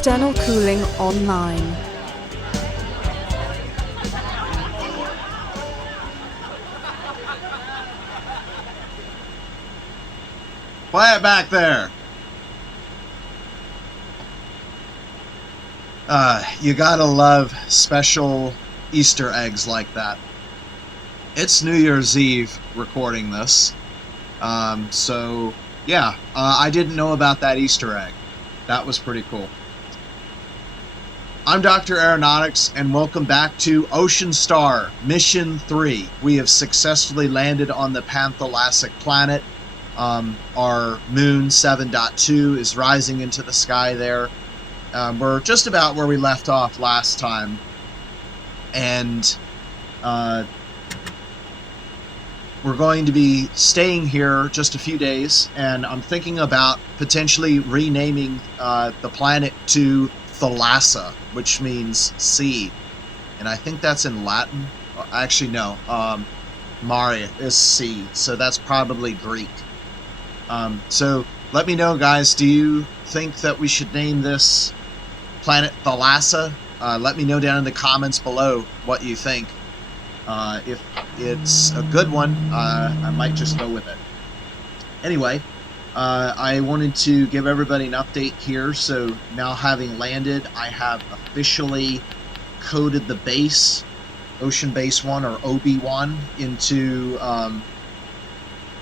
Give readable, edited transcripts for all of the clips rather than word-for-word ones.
External cooling online. Quiet back there. You gotta love special Easter eggs like that. It's New Year's Eve recording this. So yeah, I didn't know about that Easter egg. That was pretty cool. I'm Dr. Aeronautics, and welcome back to Oceanstar Mission 3. We have successfully landed on the Panthalastic planet. Our moon 7.2 is rising into the sky there. We're just about where we left off last time. And we're going to be staying here just a few days, and I'm thinking about potentially renaming the planet to Thalassa, which means sea, and I think that's in Latin. Actually, no. Maria is sea, so that's probably Greek. So let me know, guys. Do you think that we should name this planet Thalassa? Let me know down in the comments below what you think. If it's a good one, I might just go with it. Anyway, I wanted to give everybody an update here. So now, having landed, I have officially coded the base, Ocean Base 1 or OB1, into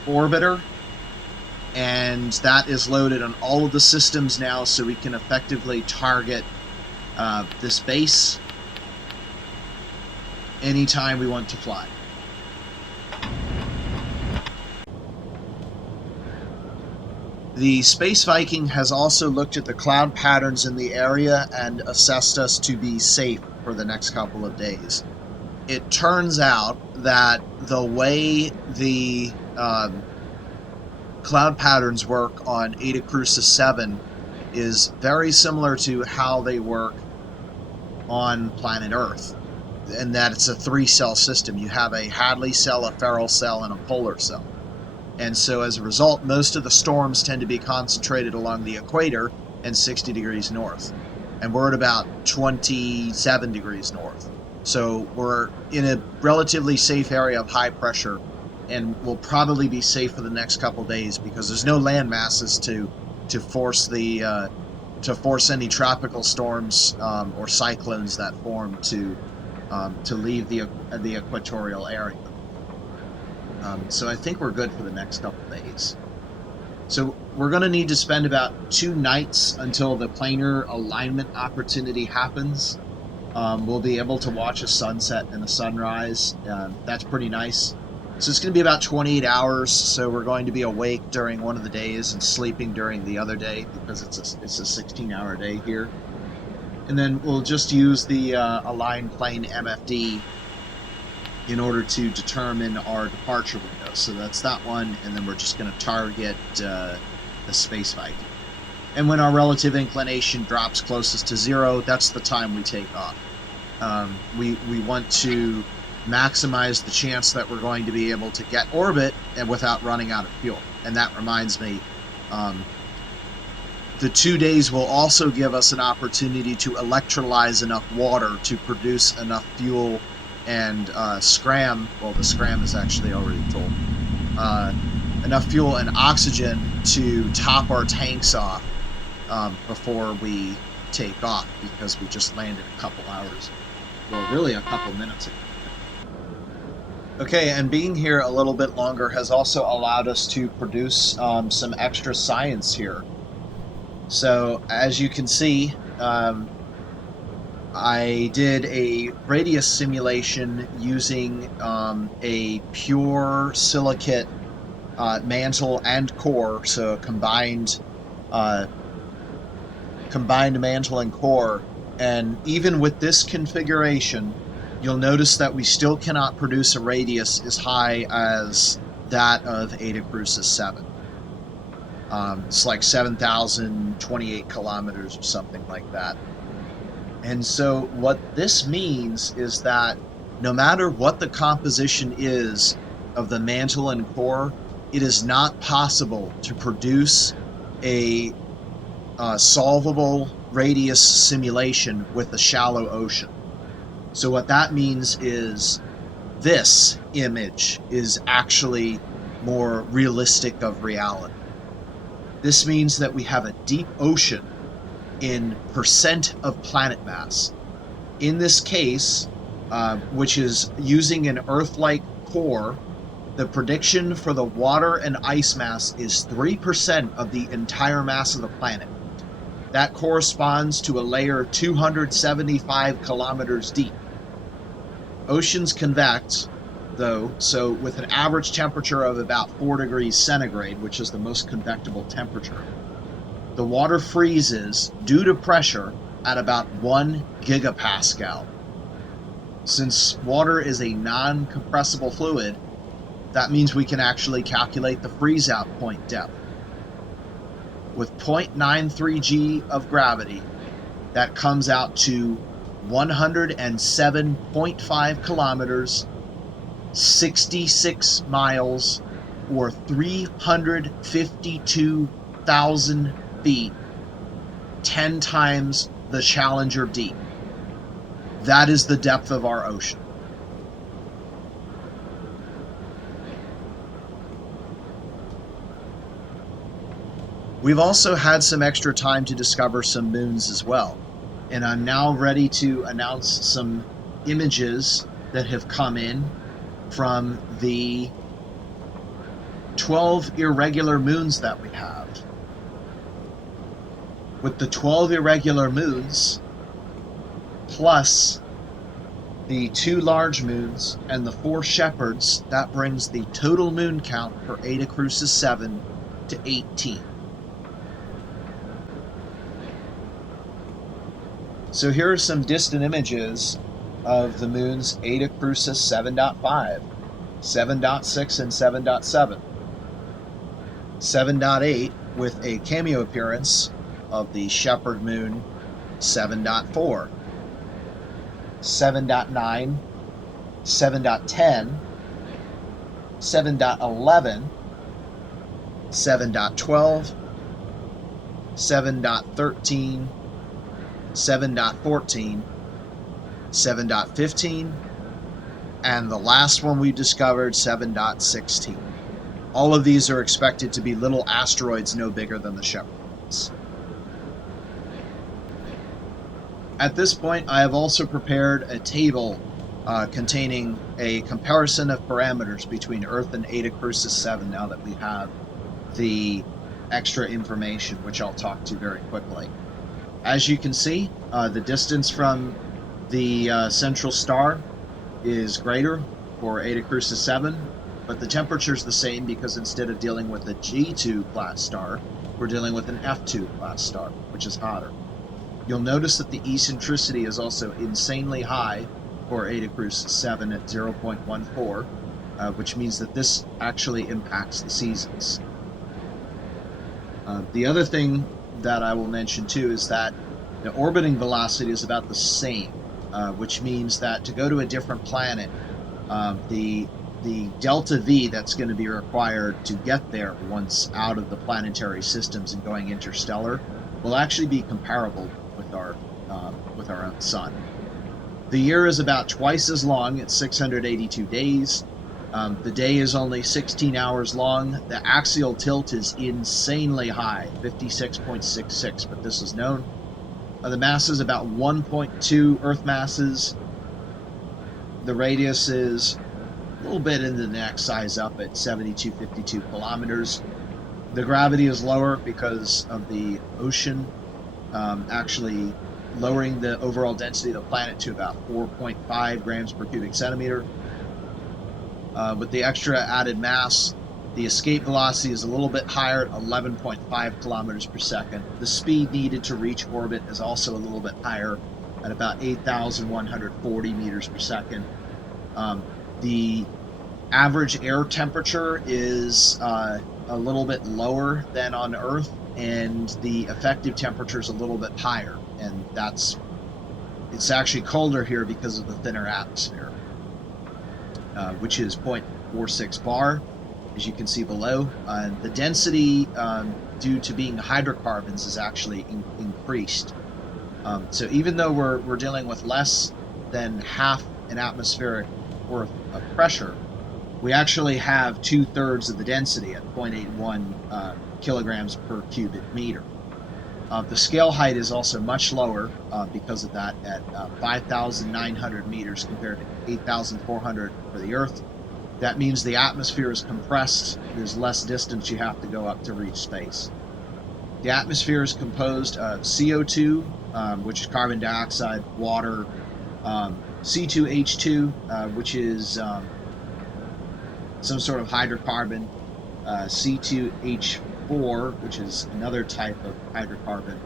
Orbiter. And that is loaded on all of the systems now, so we can effectively target this base anytime we want to fly. The Space Viking has also looked at the cloud patterns in the area and assessed us to be safe for the next couple of days. It turns out that the way the cloud patterns work on Eta Crucis 7 is very similar to how they work on planet Earth, and that it's a 3-cell system. You have a Hadley cell, a Ferrel cell, and a polar cell. And so as a result, most of the storms tend to be concentrated along the equator and 60 degrees north. And we're at about 27 degrees north. So we're in a relatively safe area of high pressure, and we'll probably be safe for the next couple days because there's no land masses to force any tropical storms or cyclones that form to leave the equatorial area. So I think we're good for the next couple days. So we're going to need to spend about 2 nights until the planar alignment opportunity happens. We'll be able to watch a sunset and a sunrise. That's pretty nice. So it's going to be about 28 hours. So we're going to be awake during one of the days and sleeping during the other day, because it's a 16-hour day here. And then we'll just use the aligned plane MFD in order to determine our departure window. So that's that one, and then we're just going to target the Space Viking. And when our relative inclination drops closest to 0, that's the time we take off. We want to maximize the chance that we're going to be able to get orbit and without running out of fuel. And that reminds me, the 2 days will also give us an opportunity to electrolyze enough water to produce enough fuel and scram. Well, the scram is actually already full. Enough fuel and oxygen to top our tanks off before we take off, because we just landed a couple hours, well, really a couple minutes ago. Okay, and being here a little bit longer has also allowed us to produce some extra science here. So, as you can see, I did a radius simulation using a pure silicate mantle and core, so combined mantle and core. And even with this configuration, you'll notice that we still cannot produce a radius as high as that of Eta Crucis 7. It's like 7,028 kilometers or something like that. And so what this means is that no matter what the composition is of the mantle and core, it is not possible to produce a solvable radius simulation with a shallow ocean. So what that means is this image is actually more realistic of reality. This means that we have a deep ocean in percent of planet mass. In this case, which is using an Earth-like core, the prediction for the water and ice mass is 3% of the entire mass of the planet. That corresponds to a layer 275 kilometers deep. Oceans convect, though, so with an average temperature of about 4 degrees centigrade, which is the most convectible temperature, the water freezes due to pressure at about 1 gigapascal. Since water is a non-compressible fluid, that means we can actually calculate the freeze-out point depth. With 0.93 g of gravity, that comes out to 107.5 kilometers, 66 miles, or 352,000 feet, 10 times the Challenger deep. That is the depth of our ocean. We've also had some extra time to discover some moons as well, and I'm now ready to announce some images that have come in from the 12 irregular moons that we have. With the 12 irregular moons, plus the 2 large moons and the 4 shepherds, that brings the total moon count for Eta Crucis 7 to 18. So here are some distant images of the moons Eta Crucis 7.5, 7.6, and 7.7. 7.8 with a cameo appearance of the shepherd moon 7.4. 7.9, 7.10, 7.11, 7.12, 7.13, 7.14, 7.15, and the last one we discovered, 7.16. All of these are expected to be little asteroids no bigger than the shepherd moons. At this point, I have also prepared a table containing a comparison of parameters between Earth and Eta Crucis 7 now that we have the extra information, which I'll talk to very quickly. As you can see, the distance from the central star is greater for Eta Crucis 7, but the temperature is the same because instead of dealing with a G2 class star, we're dealing with an F2 class star, which is hotter. You'll notice that the eccentricity is also insanely high for Eta Crucis 7 at 0.14, which means that this actually impacts the seasons. The other thing that I will mention too is that the orbiting velocity is about the same, which means that to go to a different planet, the delta V that's going to be required to get there once out of the planetary systems and going interstellar will actually be comparable with our own sun. The year is about twice as long at 682 days. The day is only 16 hours long. The axial tilt is insanely high, 56.66, but this is known. The mass is about 1.2 Earth masses. The radius is a little bit in the next size up at 7252 kilometers. The gravity is lower because of the ocean actually lowering the overall density of the planet to about 4.5 grams per cubic centimeter. With the extra added mass, the escape velocity is a little bit higher at 11.5 kilometers per second. The speed needed to reach orbit is also a little bit higher at about 8,140 meters per second. The average air temperature is a little bit lower than on Earth, and the effective temperature is a little bit higher, and it's actually colder here because of the thinner atmosphere, which is 0.46 bar, as you can see below. The density, due to being hydrocarbons, is actually increased So even though we're dealing with less than half an atmospheric worth of pressure, we actually have 2/3 of the density at 0.81 kilograms per cubic meter. The scale height is also much lower because of that, at 5,900 meters compared to 8,400 for the Earth. That means the atmosphere is compressed. There's less distance you have to go up to reach space. The atmosphere is composed of CO2, which is carbon dioxide, water, C2H2, which is some sort of hydrocarbon, C2H4, which is another type of hydrocarbon.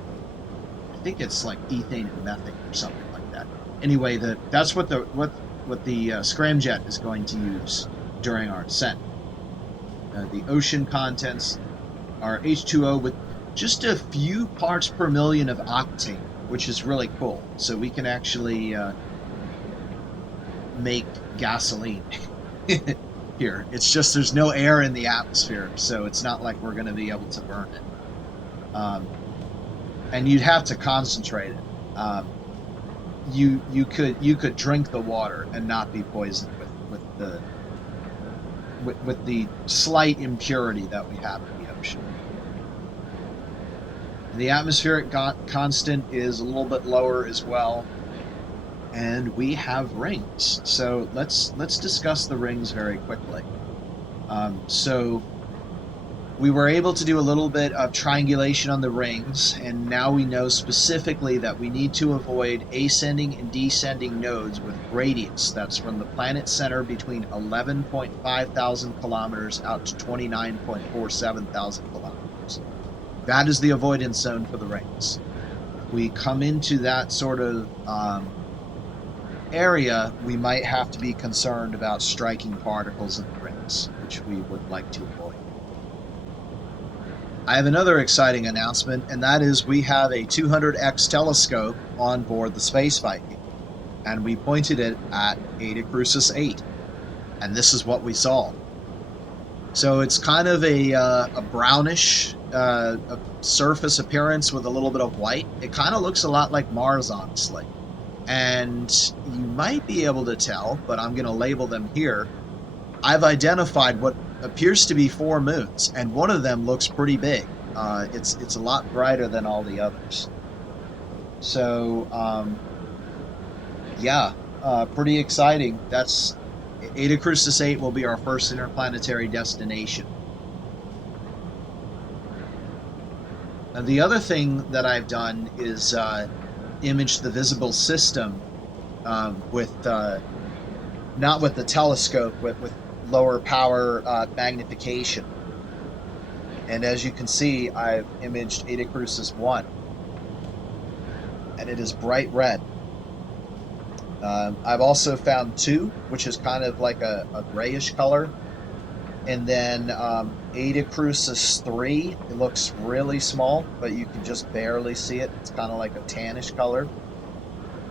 I think it's like ethane and methane or something like that. Anyway, that's what the scramjet is going to use during our ascent. The ocean contents are H2O with just a few parts per million of octane, which is really cool. So we can actually make gasoline here. It's just there's no air in the atmosphere, so it's not like we're going to be able to burn it. And you'd have to concentrate it. You could drink the water and not be poisoned with the slight impurity that we have in the ocean. The atmospheric constant is a little bit lower as well, and we have rings. So let's discuss the rings very quickly. So we were able to do a little bit of triangulation on the rings, and now we know specifically that we need to avoid ascending and descending nodes with radius that's from the planet center between 11.5 thousand kilometers out to 29.47 thousand kilometers. That is the avoidance zone for the rings. If we come into that sort of area, we might have to be concerned about striking particles in the rings, which we would like to avoid. I have another exciting announcement, and that is we have a 200x telescope on board the Space Viking, and we pointed it at Eta Crucis 8, and this is what we saw. So it's kind of a brownish a surface appearance with a little bit of white. It kind of looks a lot like Mars, honestly. And you might be able to tell, but I'm going to label them here. I've identified what appears to be 4 moons, and one of them looks pretty big. It's a lot brighter than all the others. So, yeah, pretty exciting. That's Eta Crucis 8 will be our first interplanetary destination. And the other thing that I've done is image the visible system with not with the telescope, but with lower power magnification. And as you can see, I've imaged Eta Crucis 1, and it is bright red. I've also found 2, which is kind of like a grayish color. And then Eta Crucis 3, it looks really small, but you can just barely see it. It's kind of like a tannish color.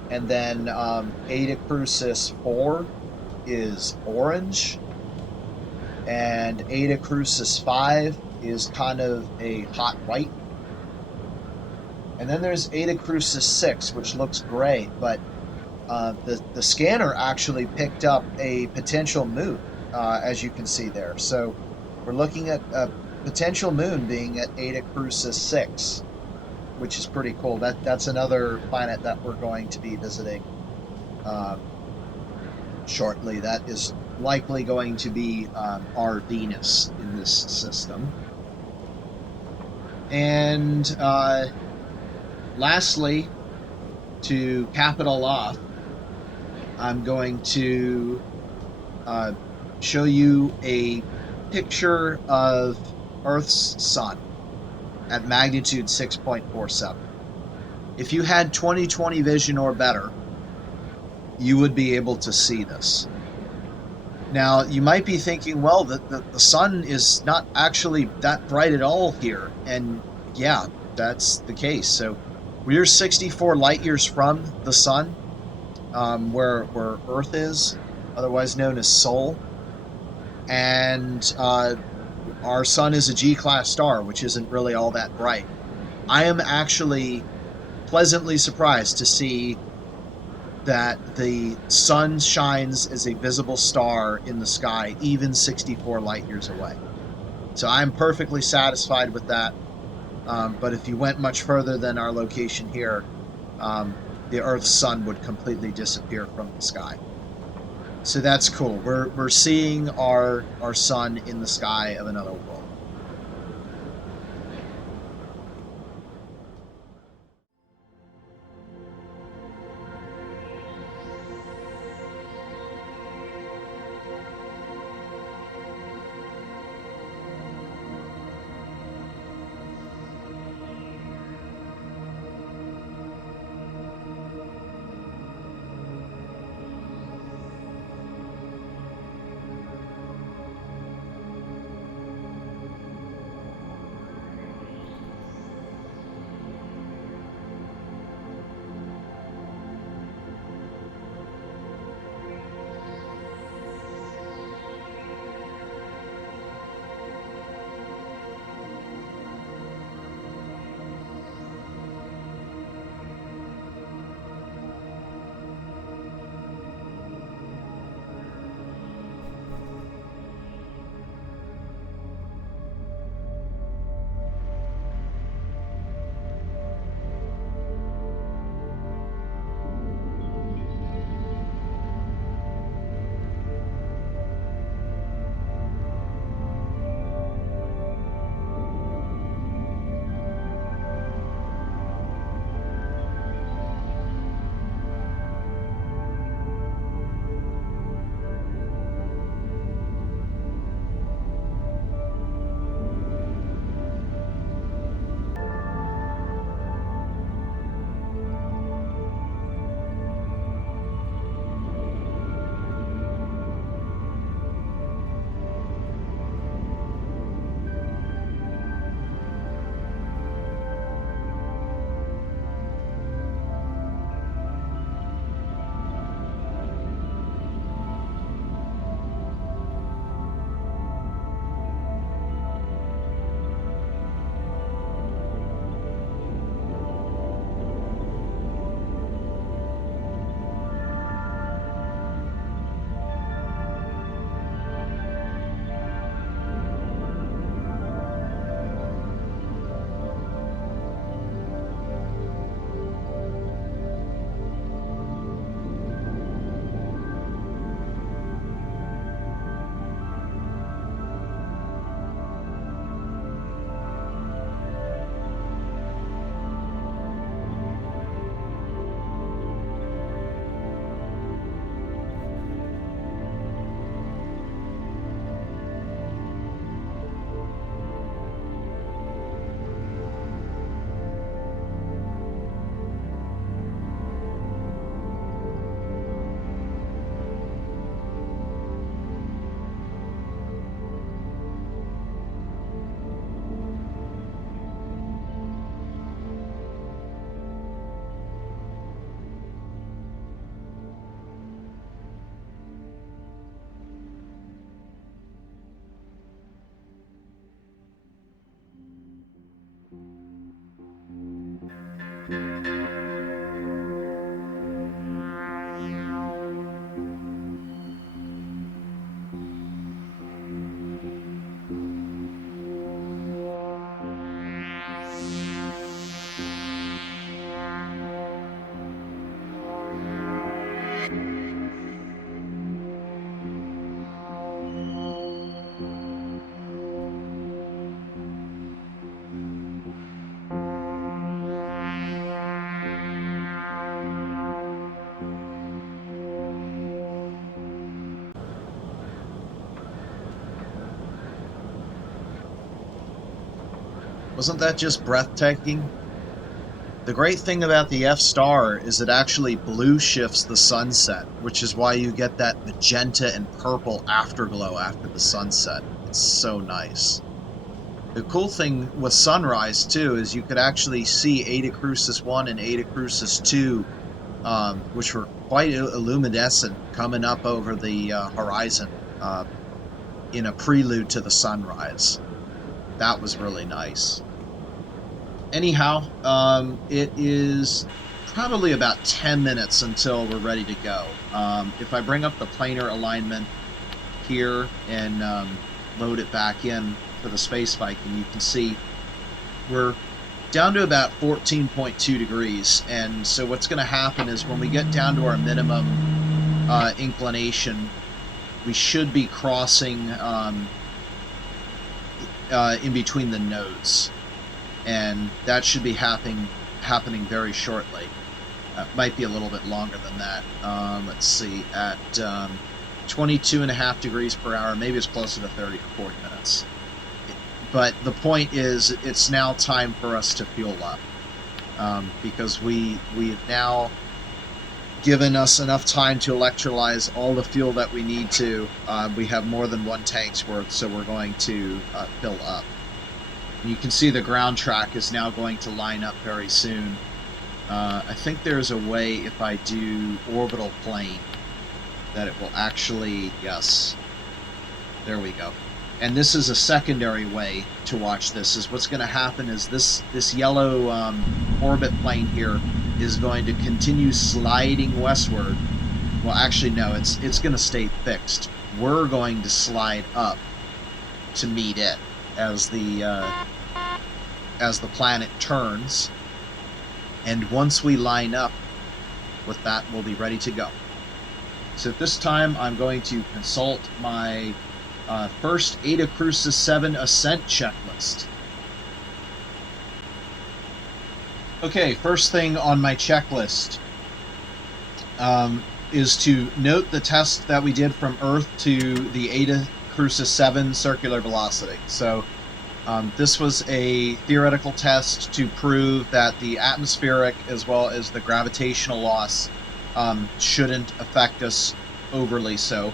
And then Eta Crucis 4 is orange. And Eta Crucis 5 is kind of a hot white. And then there's Eta Crucis 6, which looks gray, but the scanner actually picked up a potential moon. As you can see there. So we're looking at a potential moon being at Eta Crucis 6, which is pretty cool. That's another planet that we're going to be visiting shortly. That is likely going to be our Venus in this system. And lastly, to cap it all off, I'm going to show you a picture of Earth's sun at magnitude 6.47. If you had 20/20 vision or better, you would be able to see this. Now, you might be thinking, well, the sun is not actually that bright at all here. And yeah, that's the case. So we're 64 light years from the sun, where Earth is, otherwise known as Sol. And our sun is a G-class star, which isn't really all that bright. I am actually pleasantly surprised to see that the sun shines as a visible star in the sky, even 64 light years away. So I'm perfectly satisfied with that. But if you went much further than our location here, the Earth's sun would completely disappear from the sky. So that's cool. We're seeing our sun in the sky of another world. Wasn't that just breathtaking? The great thing about the F-star is it actually blue shifts the sunset, which is why you get that magenta and purple afterglow after the sunset. It's so nice. The cool thing with sunrise, too, is you could actually see Eta Crucis 1 and Eta Crucis 2, which were quite illuminescent, coming up over the horizon in a prelude to the sunrise. That was really nice. anyhow, it is probably about 10 minutes until we're ready to go. If I bring up the planar alignment here and load it back in for the space Viking, you can see we're down to about 14.2 degrees. And so what's going to happen is when we get down to our minimum inclination, we should be crossing in between the nodes. And that should be happening very shortly. Might be a little bit longer than that. Let's see, at 22.5 degrees per hour, maybe it's closer to 30 to 40 minutes. But the point is, it's now time for us to fuel up, because we've now given us enough time to electrolyze all the fuel that we need to. We have more than one tank's worth, so we're going to fill up. And you can see the ground track is now going to line up very soon. I think there's a way, if I do orbital plane, that it will actually, yes, there we go. And this is a secondary way to watch this. Is what's going to happen is this yellow orbit plane here is going to continue sliding westward. Well, actually, no, it's going to stay fixed. We're going to slide up to meet it as the planet turns. And once we line up with that, we'll be ready to go. So at this time, I'm going to consult my first Eta Crucis 7 Ascent checklist. Okay, first thing on my checklist is to note the test that we did from Earth to the Eta Crucis 7 circular velocity. So this was a theoretical test to prove that the atmospheric as well as the gravitational loss shouldn't affect us overly so.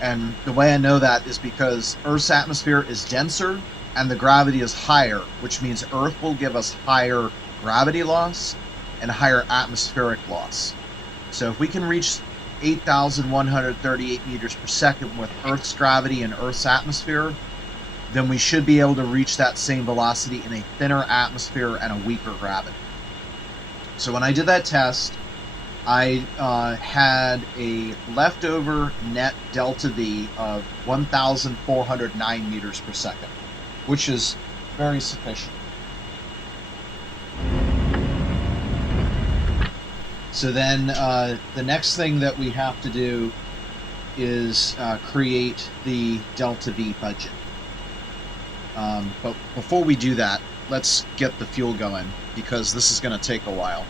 And the way I know that is because Earth's atmosphere is denser and the gravity is higher, which means Earth will give us higher gravity loss and higher atmospheric loss. So if we can reach 8,138 meters per second with Earth's gravity and Earth's atmosphere, then we should be able to reach that same velocity in a thinner atmosphere and a weaker gravity. So when I did that test, I had a leftover net delta V of 1,409 meters per second, which is very sufficient. So then the next thing that we have to do is create the delta V budget. But before we do that, let's get the fuel going, because this is going to take a while.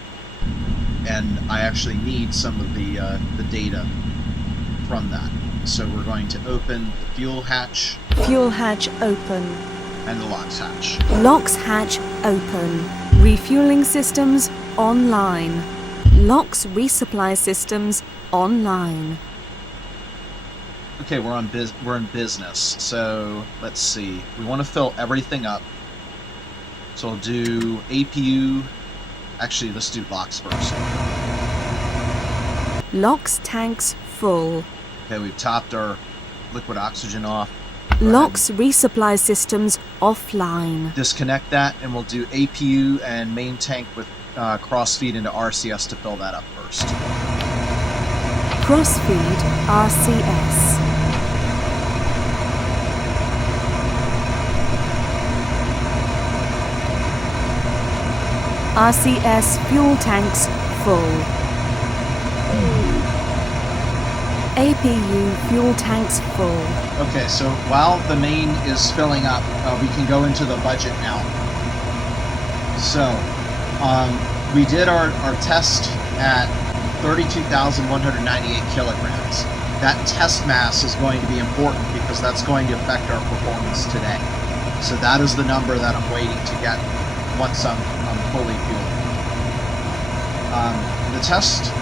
And I actually need some of the data from that. So we're going to open the fuel hatch. Fuel hatch open. And the LOX hatch. LOX hatch open. Refueling systems online. LOX resupply systems online. Okay, we're in business. So let's see. We want to fill everything up. So I'll do APU. Actually, let's do LOX first. LOX tanks full. Okay, we've topped our liquid oxygen off. LOX resupply systems offline. Disconnect that, and we'll do APU and main tank with crossfeed into RCS to fill that up first. Crossfeed RCS. RCS fuel tanks full. APU fuel tanks full. Okay, so while the main is filling up, we can go into the budget now. So, we did our test at 32,198 kilograms. That test mass is going to be important because that's going to affect our performance today. So that is the number that I'm waiting to get once I'm fully fueled. The test,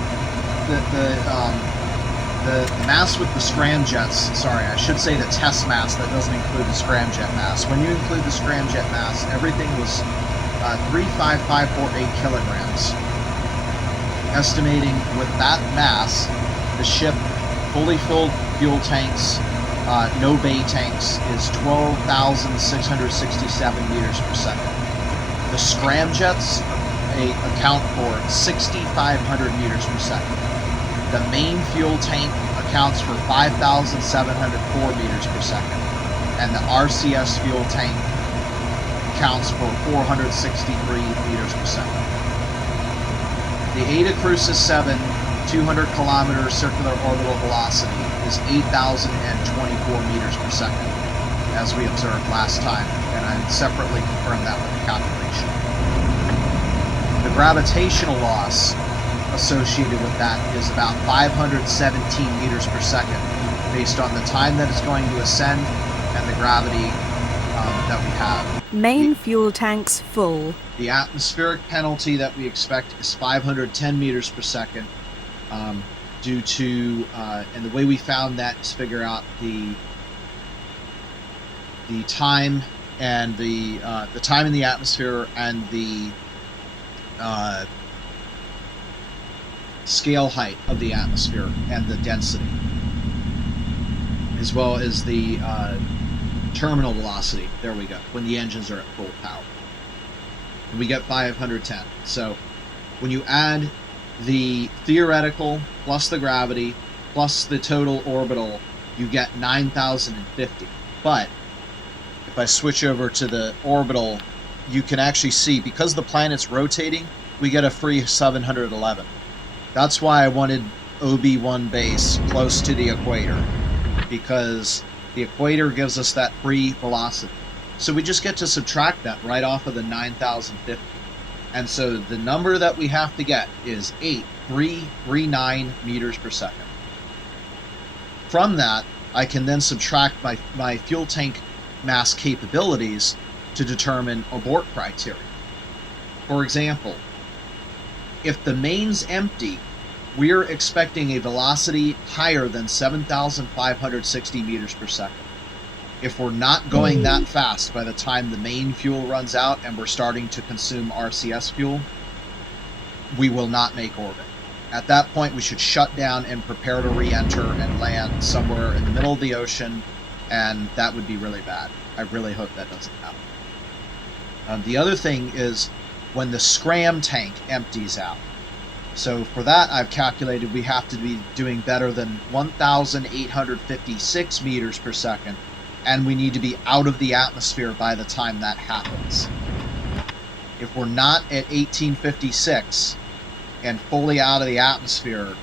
the mass with the scramjets, sorry, I should say the test mass, that doesn't include the scramjet mass. When you include the scramjet mass, everything was 35548 kilograms. Estimating with that mass, the ship fully filled fuel tanks, no bay tanks, is 12,667 meters per second. The scramjets account for 6,500 meters per second. The main fuel tank accounts for 5,704 meters per second. And the RCS fuel tank accounts for 463 meters per second. The Eta Crucis 7 200-kilometer circular orbital velocity is 8,024 meters per second, as we observed last time, and I separately confirmed that with the calculation. The gravitational loss associated with that is about 517 meters per second, based on the time that it's going to ascend and the gravity that we have. Main fuel tanks full. The atmospheric penalty that we expect is 510 meters per second, due to, and the way we found that is figure out the time and the time in the atmosphere and the scale height of the atmosphere and the density, as well as the terminal velocity. There we go, when the engines are at full power. And we get 510. So when you add the theoretical plus the gravity plus the total orbital, you get 9,050. But if I switch over to the orbital, you can actually see, because the planet's rotating, we get a free 711. That's why I wanted OB1 base close to the equator, because the equator gives us that free velocity. So we just get to subtract that right off of the 9,050. And so the number that we have to get is 8,339 meters per second. From that, I can then subtract my fuel tank mass capabilities to determine abort criteria. For example, if the main's empty, we're expecting a velocity higher than 7,560 meters per second. If we're not going that fast by the time the main fuel runs out and we're starting to consume RCS fuel, we will not make orbit. At that point, we should shut down and prepare to re-enter and land somewhere in the middle of the ocean, and that would be really bad. I really hope that doesn't happen. The other thing is when the scram tank empties out. So for that, I've calculated we have to be doing better than 1,856 meters per second, and we need to be out of the atmosphere by the time that happens. If we're not at 1856 and fully out of the atmosphere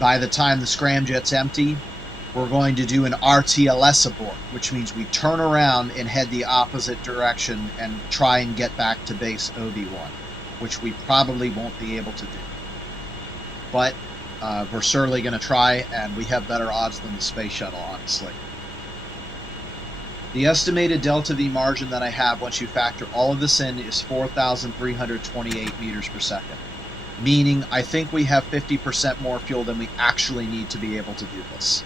by the time the scramjet's empty, we're going to do an RTLS abort, which means we turn around and head the opposite direction and try and get back to base OB1, which we probably won't be able to do. But we're certainly going to try, and we have better odds than the space shuttle, honestly. The estimated delta V margin that I have once you factor all of this in is 4,328 meters per second, meaning I think we have 50% more fuel than we actually need to be able to do this.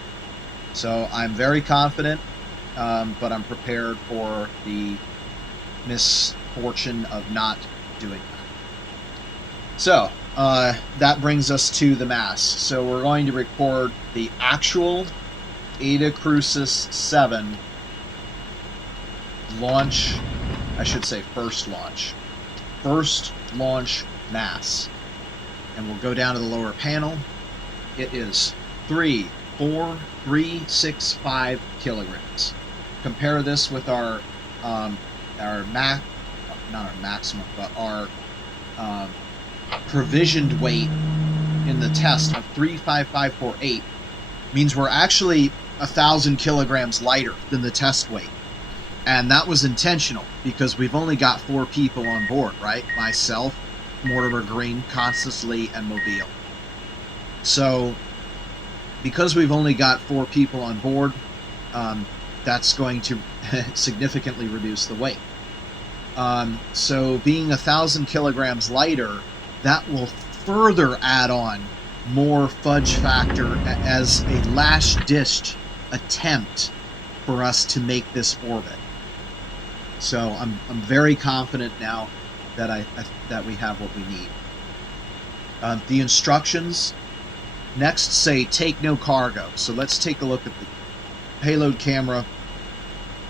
So I'm very confident, but I'm prepared for the misfortune of not doing that. So that brings us to the mass. So we're going to record the actual Eta Crucis 7 launch, I should say first launch mass. And we'll go down to the lower panel. It is 3,365 kilograms. Compare this with our provisioned weight in the test of 35548. Means we're actually 1,000 kilograms lighter than the test weight. And that was intentional because we've only got 4 people on board, right? Myself, Mortimer Green, Constance Lee, and Mobile. So because we've only got 4 people on board, that's going to significantly reduce the weight. So being 1,000 kilograms lighter, that will further add on more fudge factor as a last-ditch attempt for us to make this orbit. So I'm very confident now that that we have what we need. The instructions next say take no cargo. So let's take a look at the payload camera.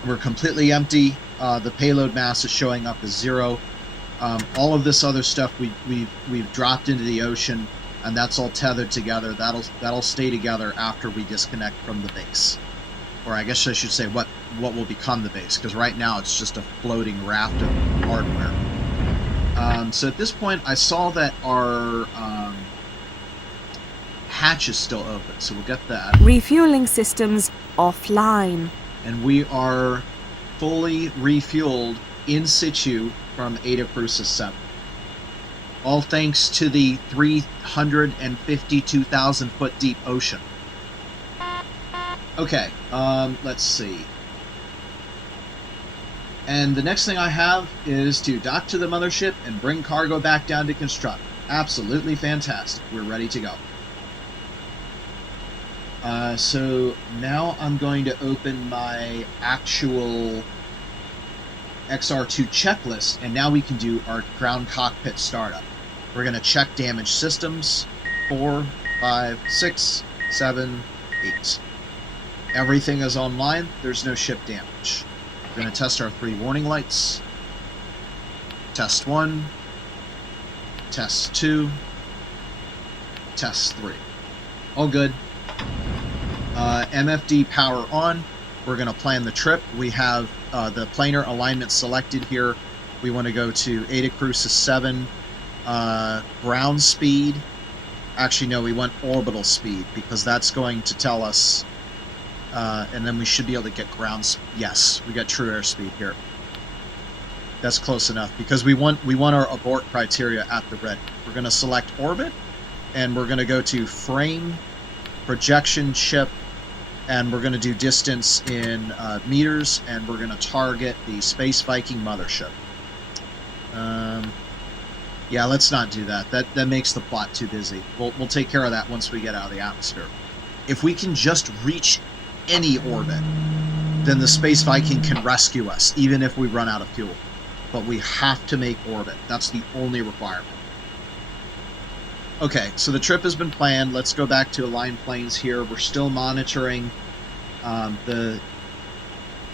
We're completely empty. the payload mass is showing up as 0. All of this other stuff we've dropped into the ocean, and that's all tethered together. That'll stay together after we disconnect from the base, or I guess I should say what will become the base, because right now it's just a floating raft of hardware. So at this point, I saw that our hatch is still open, so we'll get that. Refueling systems offline. And we are fully refueled in situ from Eta Crucis 7. All thanks to the 352,000 foot deep ocean. Okay, let's see. And the next thing I have is to dock to the mothership and bring cargo back down to construct. Absolutely fantastic. We're ready to go. So now I'm going to open my actual XR2 checklist, and now we can do our ground cockpit startup. We're going to check damaged systems. 4, 5, 6, 7, 8. Everything is online. There's no ship damage. We're going to test our 3 warning lights. Test 1. Test 2. Test 3. All good. MFD power on. We're going to plan the trip. We have the planar alignment selected here. We want to go to Eta Crucis 7 ground speed. Actually, no, we want orbital speed, because that's going to tell us, and then we should be able to get ground. Yes, we got true airspeed here. That's close enough, because we want our abort criteria at the ready. We're going to select orbit, and we're going to go to frame, projection ship, and we're going to do distance in meters, and we're going to target the Space Viking mothership. Yeah, let's not do that. That makes the plot too busy. We'll take care of that once we get out of the atmosphere. If we can just reach any orbit, then the Space Viking can rescue us, even if we run out of fuel. But we have to make orbit. That's the only requirement. Okay, so the trip has been planned. Let's go back to aligned planes here. We're still monitoring the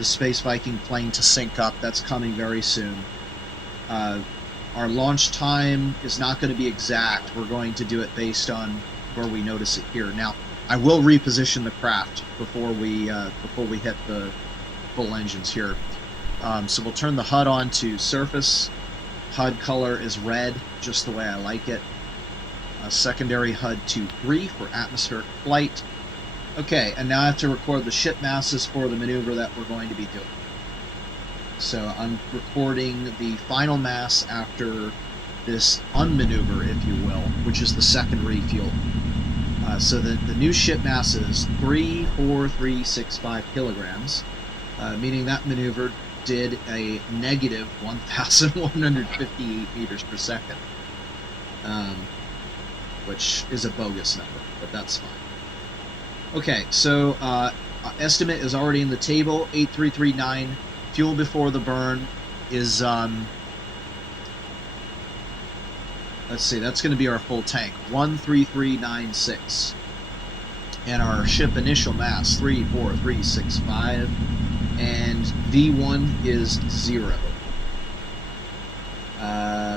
Space Viking plane to sync up. That's coming very soon. Our launch time is not going to be exact. We're going to do it based on where we notice it here. Now, I will reposition the craft before we hit the full engines here. So we'll turn the HUD on to surface. HUD color is red, just the way I like it. Secondary HUD 2-3 for atmospheric flight. Okay, and now I have to record the ship masses for the maneuver that we're going to be doing. So I'm recording the final mass after this unmaneuver, if you will, which is the second refuel. So the new ship mass is 34365 kilograms, meaning that maneuver did a negative 1,158 meters per second. Which is a bogus number, but that's fine. Okay, so estimate is already in the table, 8339. Fuel before the burn is, let's see, that's going to be our full tank, 13396. And our ship initial mass, 34365. And V1 is 0.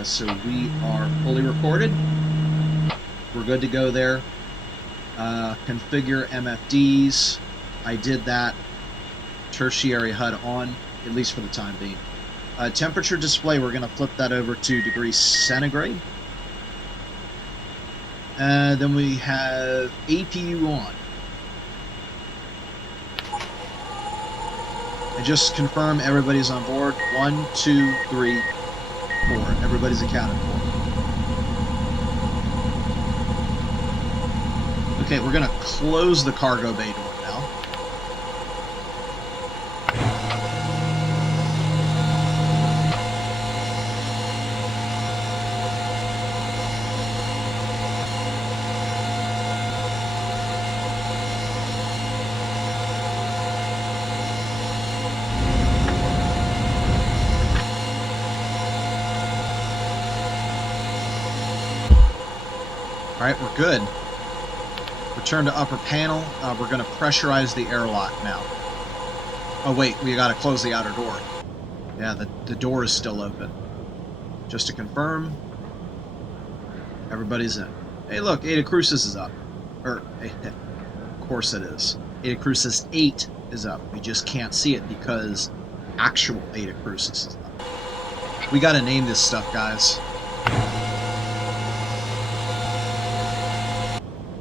So we are fully recorded. We're good to go there. Configure MFDs. I did that. Tertiary HUD on, at least for the time being. Temperature display, we're going to flip that over to degrees centigrade. Then we have APU on. And just confirm everybody's on board. 1, 2, 3, 4. Everybody's accounted for. Okay, we're going to close the cargo bay door now. All right, we're good. Return to upper panel. We're going to pressurize the airlock now. Oh wait, we got to close the outer door. Yeah, the door is still open. Just to confirm, everybody's in. Hey, look, Eta Crucis is up. Of course it is. Eta Crucis 8 is up. We just can't see it because actual Eta Crucis is up. We gotta name this stuff, guys.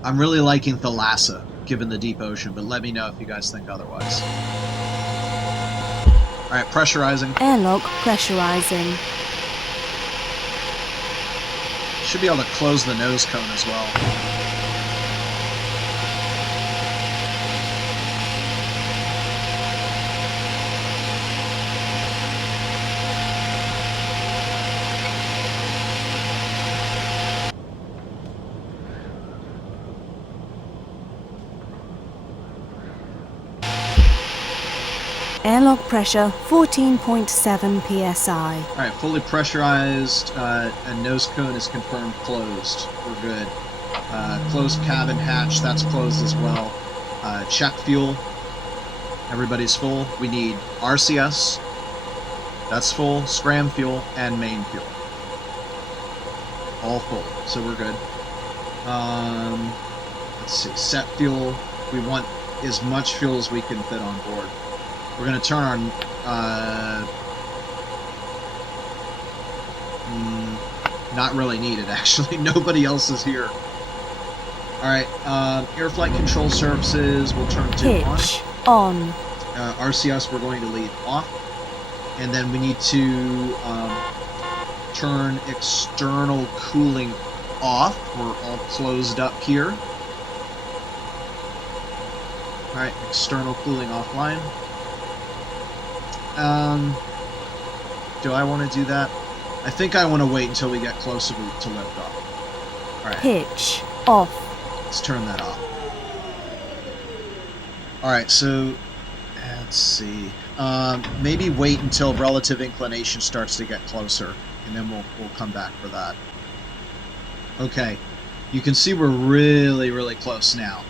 I'm really liking Thalassa, given the deep ocean, but let me know if you guys think otherwise. Alright, pressurizing. Airlock pressurizing. Should be able to close the nose cone as well. Airlock pressure 14.7 psi. Alright, fully pressurized, and nose cone is confirmed closed. We're good. Closed cabin hatch, that's closed as well. Check fuel. Everybody's full. We need RCS. That's full. Scram fuel and main fuel. All full, so we're good. Let's see, set fuel. We want as much fuel as we can fit on board. We're going to turn our... not really needed, actually. Nobody else is here. Alright, air flight control surfaces, we'll turn to Pitch on. RCS we're going to leave off. And then we need to turn external cooling off. We're all closed up here. Alright, external cooling offline. Do I want to do that? I think I want to wait until we get closer to liftoff. Alright. Pitch off. Let's turn that off. Alright, so let's see. Maybe wait until relative inclination starts to get closer, and then we'll come back for that. Okay. You can see we're really, really close now.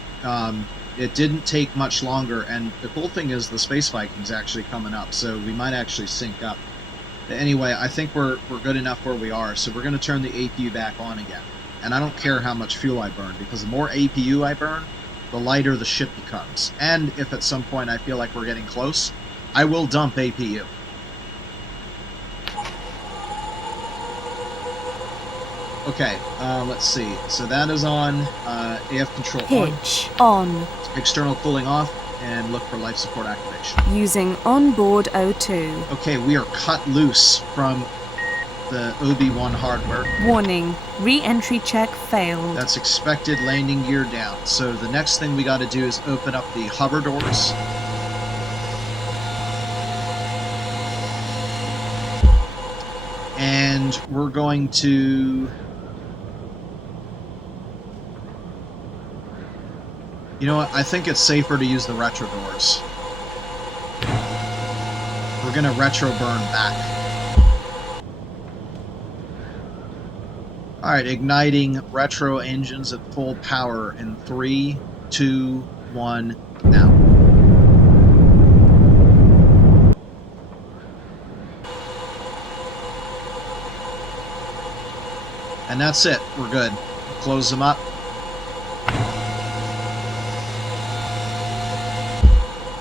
It didn't take much longer, and the cool thing is the Space Viking's actually coming up, so we might actually sync up. But anyway, I think we're good enough where we are, so we're going to turn the APU back on again. And I don't care how much fuel I burn, because the more APU I burn, the lighter the ship becomes. And if at some point I feel like we're getting close, I will dump APU. Okay, let's see. So that is on. AF control Pitch on. External cooling off, and look for life support activation. Using onboard O2. Okay, we are cut loose from the OB1 hardware. Warning, re-entry check failed. That's expected, landing gear down. So the next thing we got to do is open up the hover doors. And we're going to... You know what? I think it's safer to use the retro doors. We're going to retro burn back. Alright, igniting retro engines at full power in 3, 2, 1, now. And that's it. We're good. Close them up.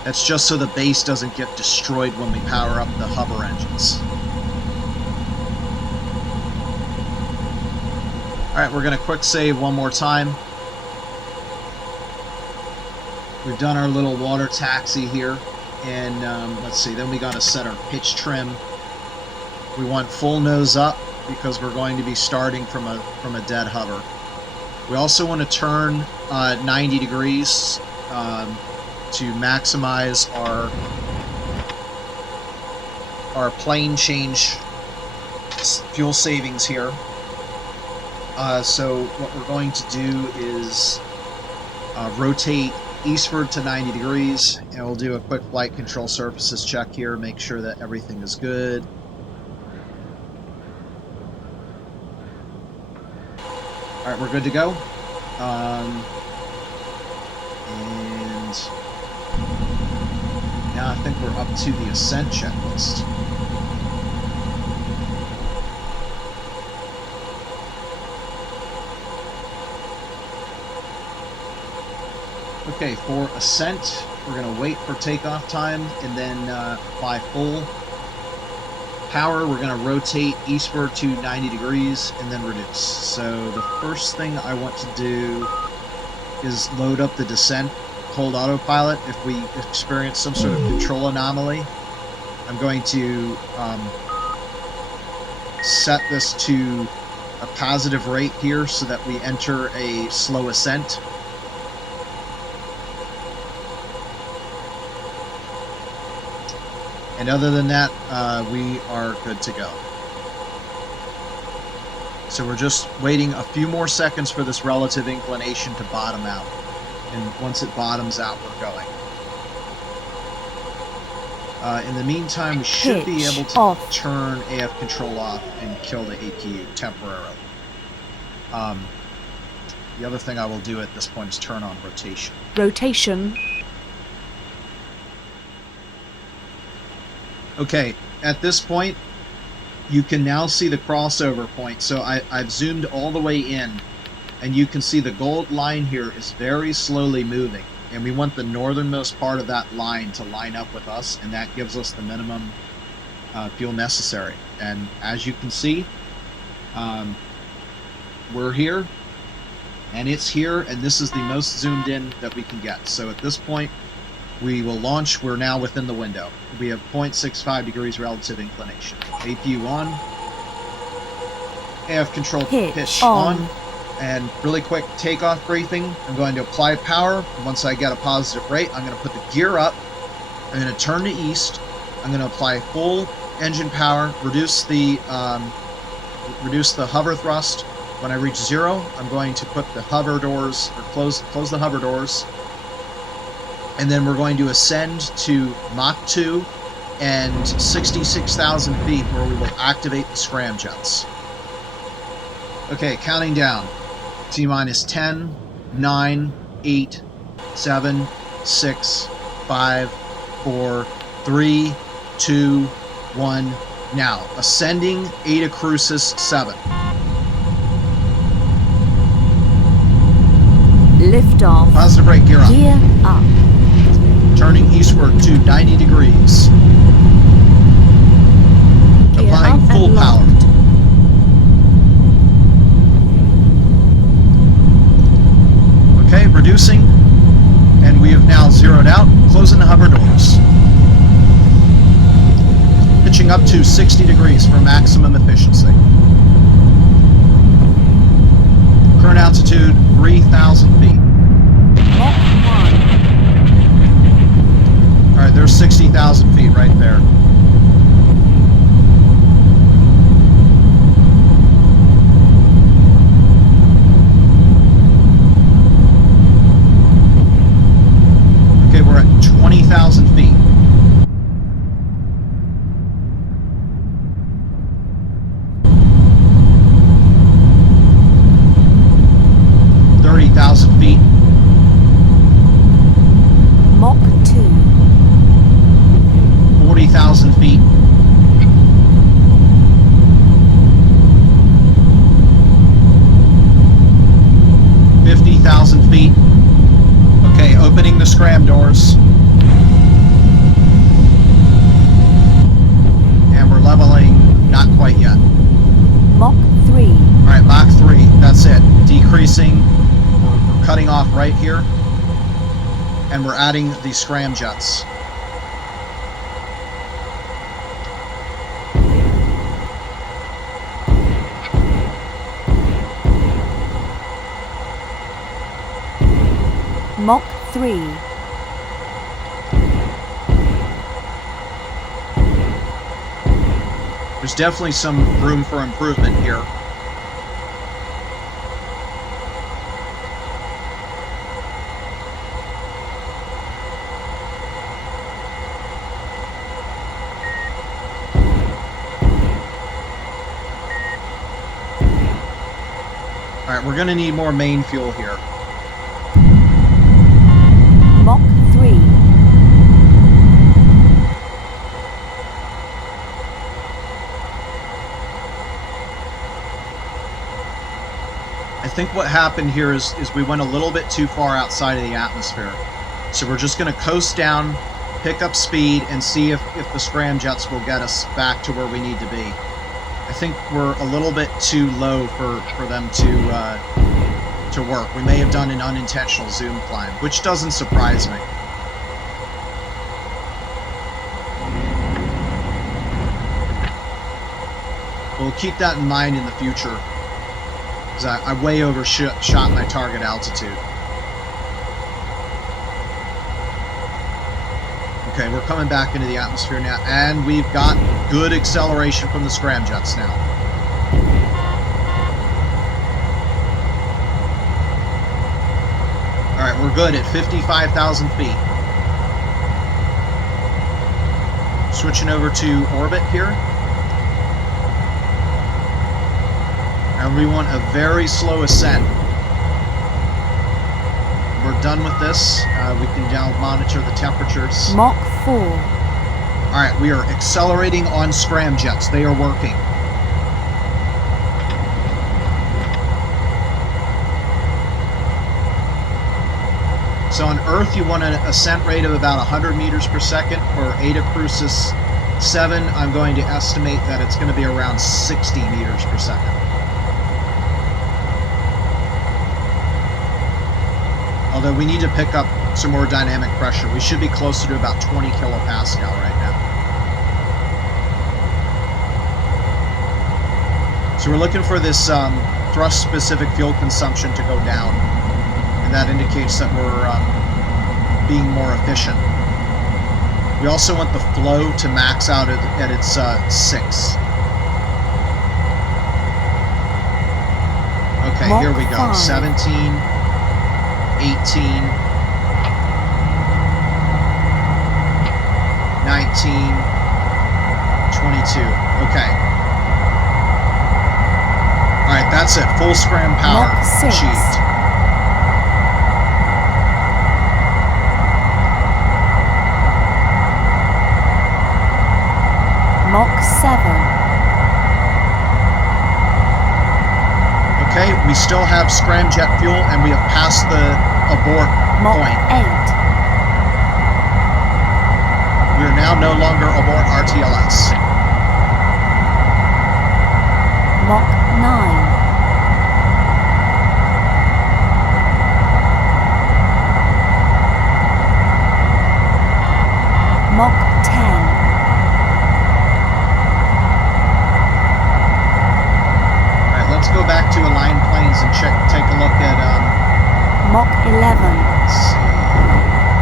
That's just so the base doesn't get destroyed when we power up the hover engines. Alright, we're going to quick save one more time. We've done our little water taxi here. And let's see, then we got to set our pitch trim. We want full nose up because we're going to be starting from a dead hover. We also want to turn 90 degrees to maximize our plane change fuel savings here. So what we're going to do is rotate eastward to 90 degrees, and we'll do a quick flight control surfaces check here, make sure that everything is good. Alright, we're good to go. And now I think we're up to the Ascent checklist. Okay, for Ascent, we're going to wait for takeoff time and then fly full power. We're going to rotate eastward to 90 degrees and then reduce. So the first thing I want to do is load up the descent, hold autopilot. If we experience some sort of control anomaly, I'm going to set this to a positive rate here so that we enter a slow ascent. And other than that, we are good to go. So we're just waiting a few more seconds for this relative inclination to bottom out. And once it bottoms out, we're going. In the meantime, we should be able to turn AF control off and kill the APU temporarily. The other thing I will do at this point is turn on rotation. Rotation. Okay, at this point, you can now see the crossover point. So I've zoomed all the way in, and you can see the gold line here is very slowly moving. And we want the northernmost part of that line to line up with us, and that gives us the minimum fuel necessary. And as you can see, we're here, and it's here, and this is the most zoomed in that we can get. So at this point, we will launch. We're now within the window. We have 0.65 degrees relative inclination. APU on. AF control pitch on. And really quick takeoff briefing. I'm going to apply power. Once I get a positive rate, I'm going to put the gear up. I'm going to turn to east. I'm going to apply full engine power. Reduce the hover thrust. When I reach 0, I'm going to put the hover doors, or close the hover doors. And then we're going to ascend to Mach 2 and 66,000 feet, where we will activate the scramjets. Okay, counting down. T-minus 10, 9, 8, 7, 6, 5, 4, 3, 2, 1. Now, ascending Eta Crucis 7. Lift off. Positive brake, gear up. Gear up. Turning eastward to 90 degrees. Gear applying up full and power. locked. Okay, reducing, and we have now zeroed out, closing the hover doors. Pitching up to 60 degrees for maximum efficiency. Current altitude, 3,000 feet. Mach 1. Alright, there's 60,000 feet right there. Okay, we're at 20,000 feet. Feet. Mach 2. 40,000 feet. 50,000 feet. Okay, opening the scram doors. And we're leveling, not quite yet. Mach 3. Alright, Mach 3, that's it. Decreasing. We're cutting off right here. And we're adding the scramjets. Mach 3. There's definitely some room for improvement here. Alright, we're going to need more main fuel here. Mach 3. I think what happened here is we went a little bit too far outside of the atmosphere. So we're just going to coast down, pick up speed, and see if the scramjets will get us back to where we need to be. I think we're a little bit too low for them to work. We may have done an unintentional zoom climb, which doesn't surprise me. We'll keep that in mind in the future, because I way overshot my target altitude. Okay, we're coming back into the atmosphere now, and we've got good acceleration from the scramjets now. Alright, we're good at 55,000 feet. Switching over to orbit here. And we want a very slow ascent. We're done with this. We can now monitor the temperatures. Mach 4. Alright, we are accelerating on scramjets. They are working. So on Earth, you want an ascent rate of about 100 meters per second. For Eta Crucis 7, I'm going to estimate that it's going to be around 60 meters per second. Although we need to pick up some more dynamic pressure. We should be closer to about 20 kilopascal right now. So we're looking for this thrust-specific fuel consumption to go down. And that indicates that we're being more efficient. We also want the flow to max out at its 6. Okay, Mach here we go. 5. 17... 18, 19, 20, okay. Alright, that's it. Full scram power Mach 6. achieved. Mach 7. Okay, we still have scramjet fuel, and we have passed the abort Mach point. 8. We are now no longer aboard RTLS. Mach 9. Mach 10. Let's go back to aligned planes and take a look at, Mach 11. let's see.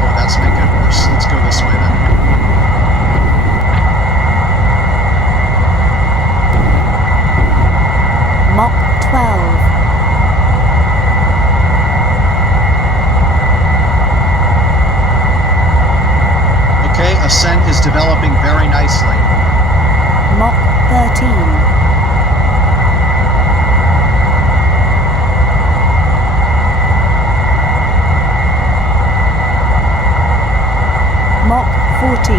Oh, that's making it worse. Let's go this way then. Mach 12. Okay, Ascent is developing very nicely. Mach 13. Mach 14.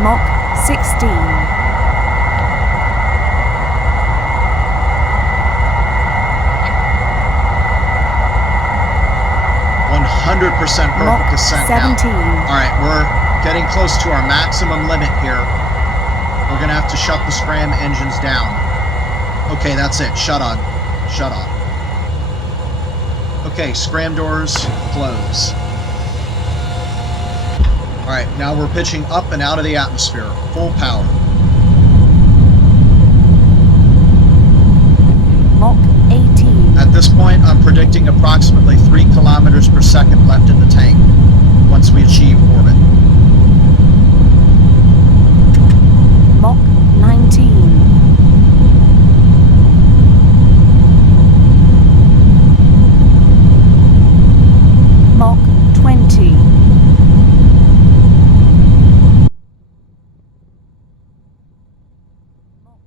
Mach 16. 100% perfect Mach ascent 17. now. Alright, we're getting close to our maximum limit here. We're going to have to shut the scram engines down. Okay, that's it. Shut on. Shut on. Okay, scram doors close. Alright, now we're pitching up and out of the atmosphere. Full power. Mach 18. At this point, I'm predicting approximately 3 kilometers per second left in the tank once we achieve orbit. Mach 19. Mach 20. Mach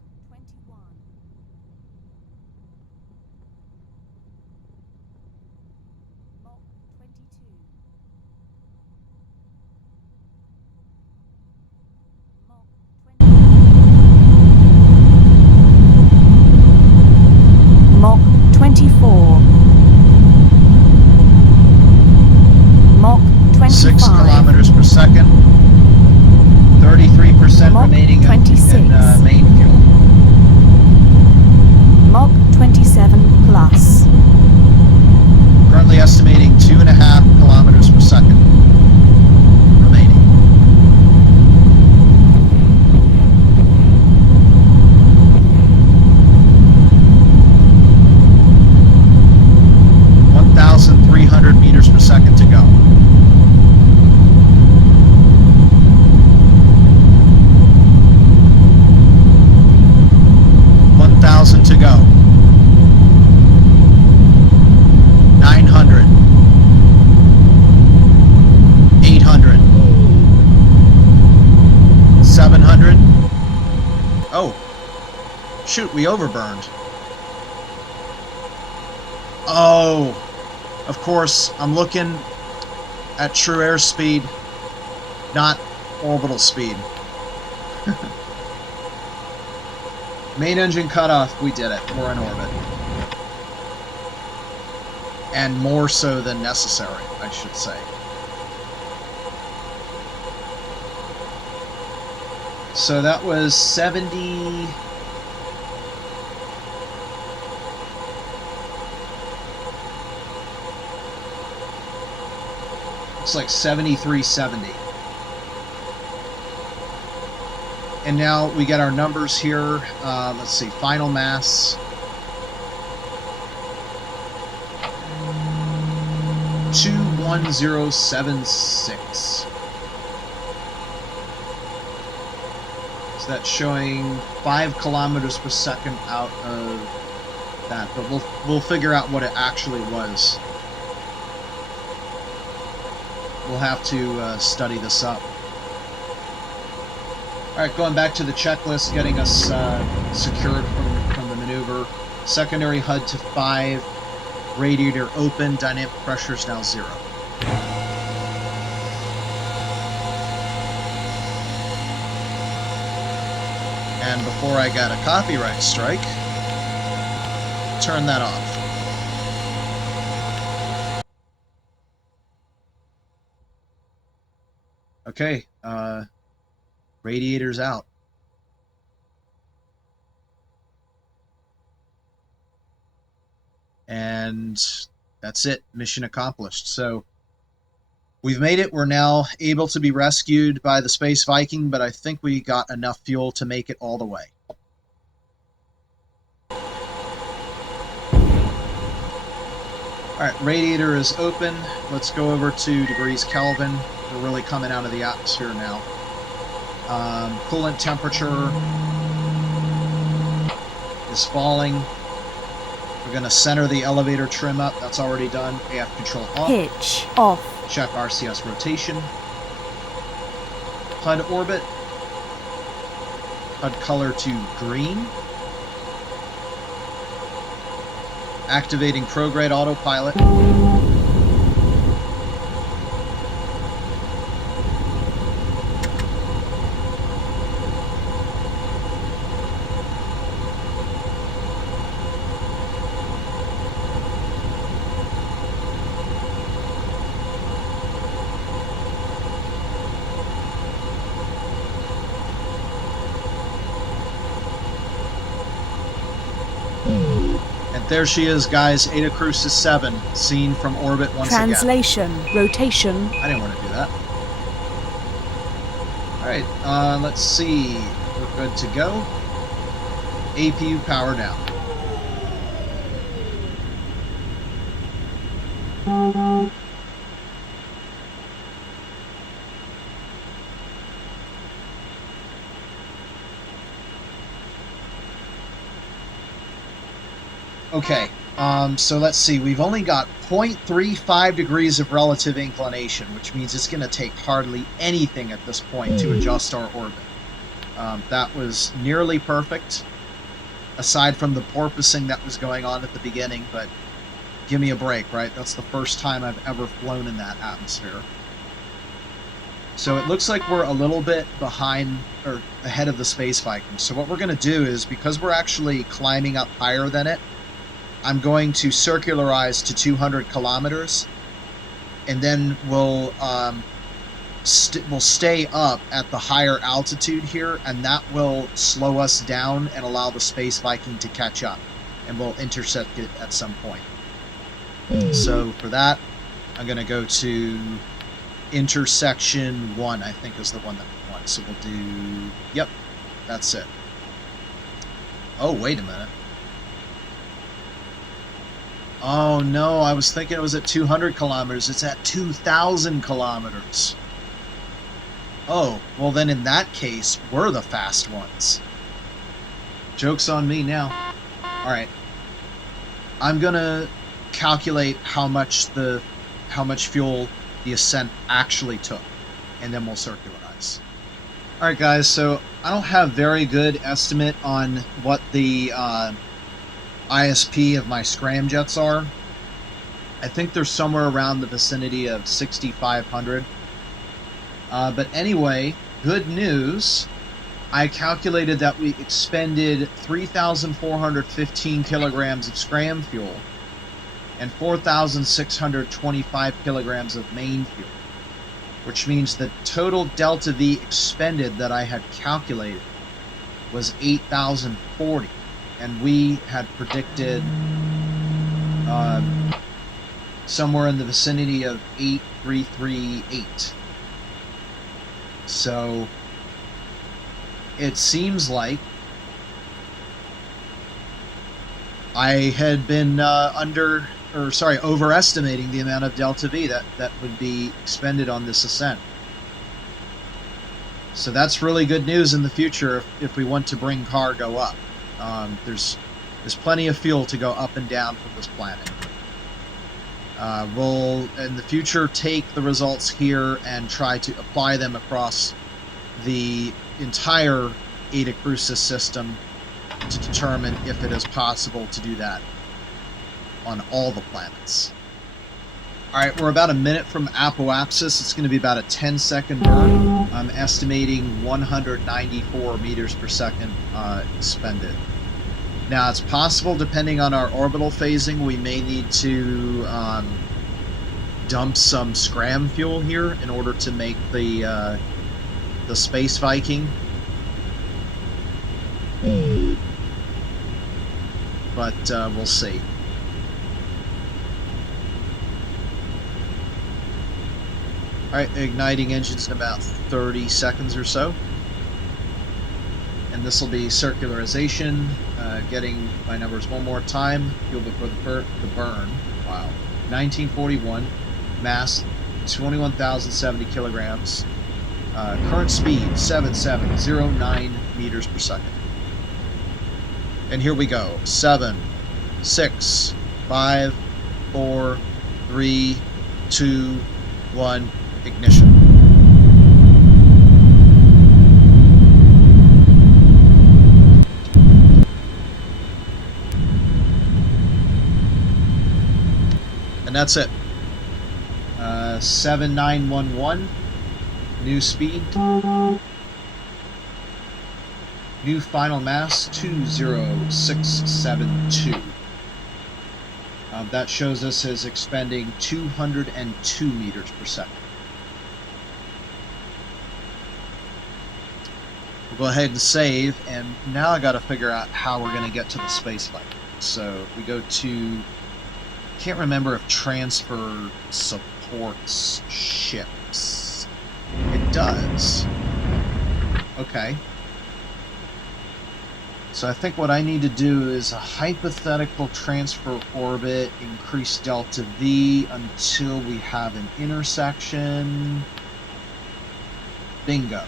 Mach remaining 26. in main fuel. Mach 27 plus. Currently estimating 2.5 kilometers per second remaining. Meters per second to go. To go. 900. 800. 700. Oh. Shoot, we overburned. Oh. Of course, I'm looking at true airspeed, not orbital speed. Main engine cutoff, we did it. We're in orbit. And more so than necessary, I should say. So that was 70... Looks like 7370. And now we get our numbers here. Let's see, final mass. 21076. So that's showing 5 kilometers per second out of that. But we'll figure out what it actually was. We'll have to study this up. Alright, going back to the checklist, getting us secured from the maneuver. Secondary HUD to 5, radiator open, dynamic pressure is now 0. And before I got a copyright strike, turn that off. Okay, radiators out. And that's it. Mission accomplished. So we've made it. We're now able to be rescued by the Space Viking, but I think we got enough fuel to make it all the way. Alright, radiator is open. Let's go over to degrees Kelvin. We're really coming out of the atmosphere now. Coolant temperature is falling. We're going to center the elevator trim up. That's already done. AF control off. Pitch off. Check RCS rotation. HUD orbit. HUD color to green. Activating prograde autopilot. There she is, guys. Eta Crucis 7, seen from orbit once again. Translation, rotation. I didn't want to do that. Alright, let's see. We're good to go. APU power down. Okay, so let's see. We've only got 0.35 degrees of relative inclination, which means it's going to take hardly anything at this point to adjust our orbit. That was nearly perfect, aside from the porpoising that was going on at the beginning, but give me a break, right? That's the first time I've ever flown in that atmosphere. So it looks like we're a little bit behind, or ahead of the Space Viking. So what we're going to do is, because we're actually climbing up higher than it, I'm going to circularize to 200 kilometers, and then we'll will stay up at the higher altitude here, and that will slow us down and allow the Space Viking to catch up, and we'll intercept it at some point. So for that, I'm going to go to intersection 1, I think is the one that we want. So we'll do, yep, that's it. Oh, wait a minute. Oh no, I was thinking it was at 200 kilometers. It's at 2,000 kilometers. Oh, well then in that case, we're the fast ones. Joke's on me now. Alright. I'm gonna calculate how much fuel the Ascent actually took, and then we'll circularize. Alright guys, so I don't have very good estimate on what the ISP of my scramjets are. I think they're somewhere around the vicinity of 6,500. But anyway, good news. I calculated that we expended 3,415 kilograms of scram fuel and 4,625 kilograms of main fuel, which means the total delta V expended that I had calculated was 8,040, and we had predicted somewhere in the vicinity of 8,338. So it seems like I had been overestimating the amount of delta V that would be expended on this Ascent. So that's really good news in the future if we want to bring cargo up. There's plenty of fuel to go up and down from this planet. We'll, in the future, take the results here and try to apply them across the entire Eta Crucis system to determine if it is possible to do that on all the planets. Alright, we're about a minute from apoapsis. It's going to be about a 10-second burn. I'm estimating 194 meters per second expended. Now, it's possible, depending on our orbital phasing, we may need to dump some scram fuel here in order to make the Space Viking. But we'll see. Alright, igniting engines in about 30 seconds or so. And this will be circularization, getting my numbers one more time. Fuel before the burn. Wow. 1941, mass 21,070 kilograms. Current speed 7709 meters per second. And here we go. 7, 6, 5, 4, 3, 2, 1, ignition. And that's it. 7911, new speed. New final mass 20672. That shows us as expending 202 meters per second. We'll go ahead and save, and now I got to figure out how we're going to get to the Space Viking. So we go to, can't remember if transfer supports ships. It does. Okay. So I think what I need to do is a hypothetical transfer orbit, increase delta V until we have an intersection. Bingo.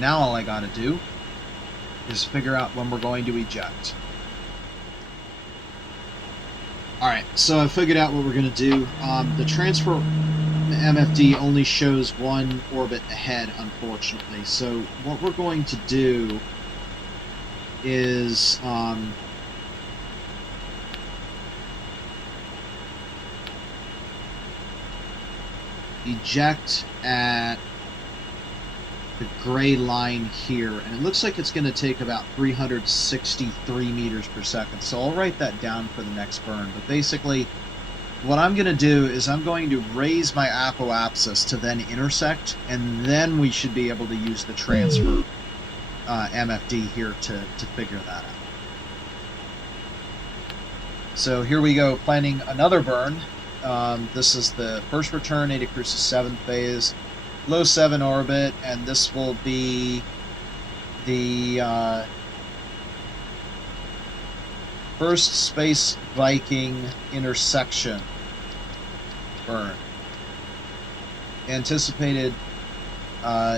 Now all I gotta do is figure out when we're going to eject. Alright, so I figured out what we're going to do. The transfer MFD only shows one orbit ahead, unfortunately. So what we're going to do is eject at the gray line here, and it looks like it's going to take about 363 meters per second. So I'll write that down for the next burn. But basically, what I'm going to do is I'm going to raise my apoapsis to then intersect, and then we should be able to use the transfer MFD here to figure that out. So here we go, planning another burn. This is the first return, Eta Crucis 7th phase, low 7 orbit, and this will be the first Space Viking intersection burn. Anticipated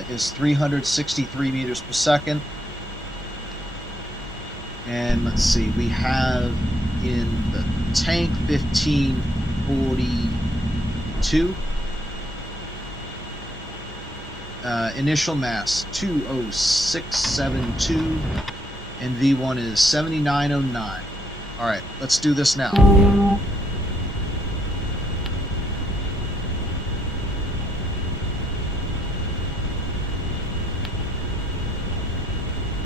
is 363 meters per second. And let's see, we have in the tank 1542. Initial mass 20672, and V1 is 7909. Alright, let's do this now.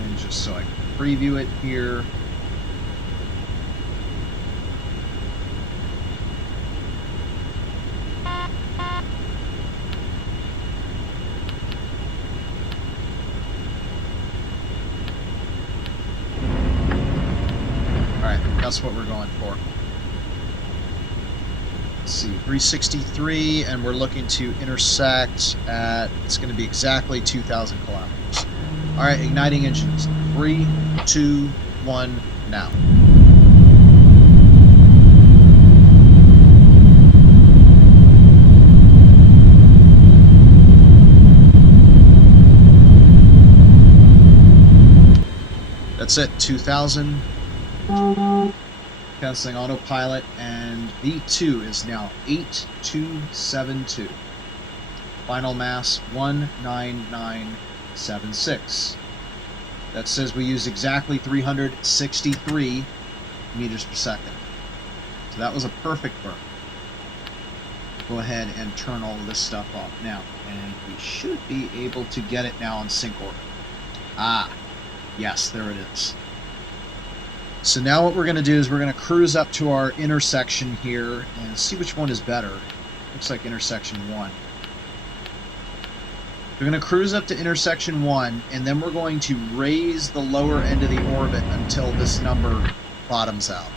And just so I can preview it here. That's what we're going for. Let's see, 363, and we're looking to intersect at, it's going to be exactly 2,000 kilometers. All right, igniting engines. 3, 2, 1, now. That's it, 2,000. Canceling autopilot, and V2 is now 8272. Final mass 19976. That says we use exactly 363 meters per second. So that was a perfect burn. Go ahead and turn all of this stuff off now, and we should be able to get it now on sync orbit. Ah, yes, there it is. So now what we're going to do is we're going to cruise up to our intersection here and see which one is better. Looks like intersection 1. We're going to cruise up to intersection 1, and then we're going to raise the lower end of the orbit until this number bottoms out.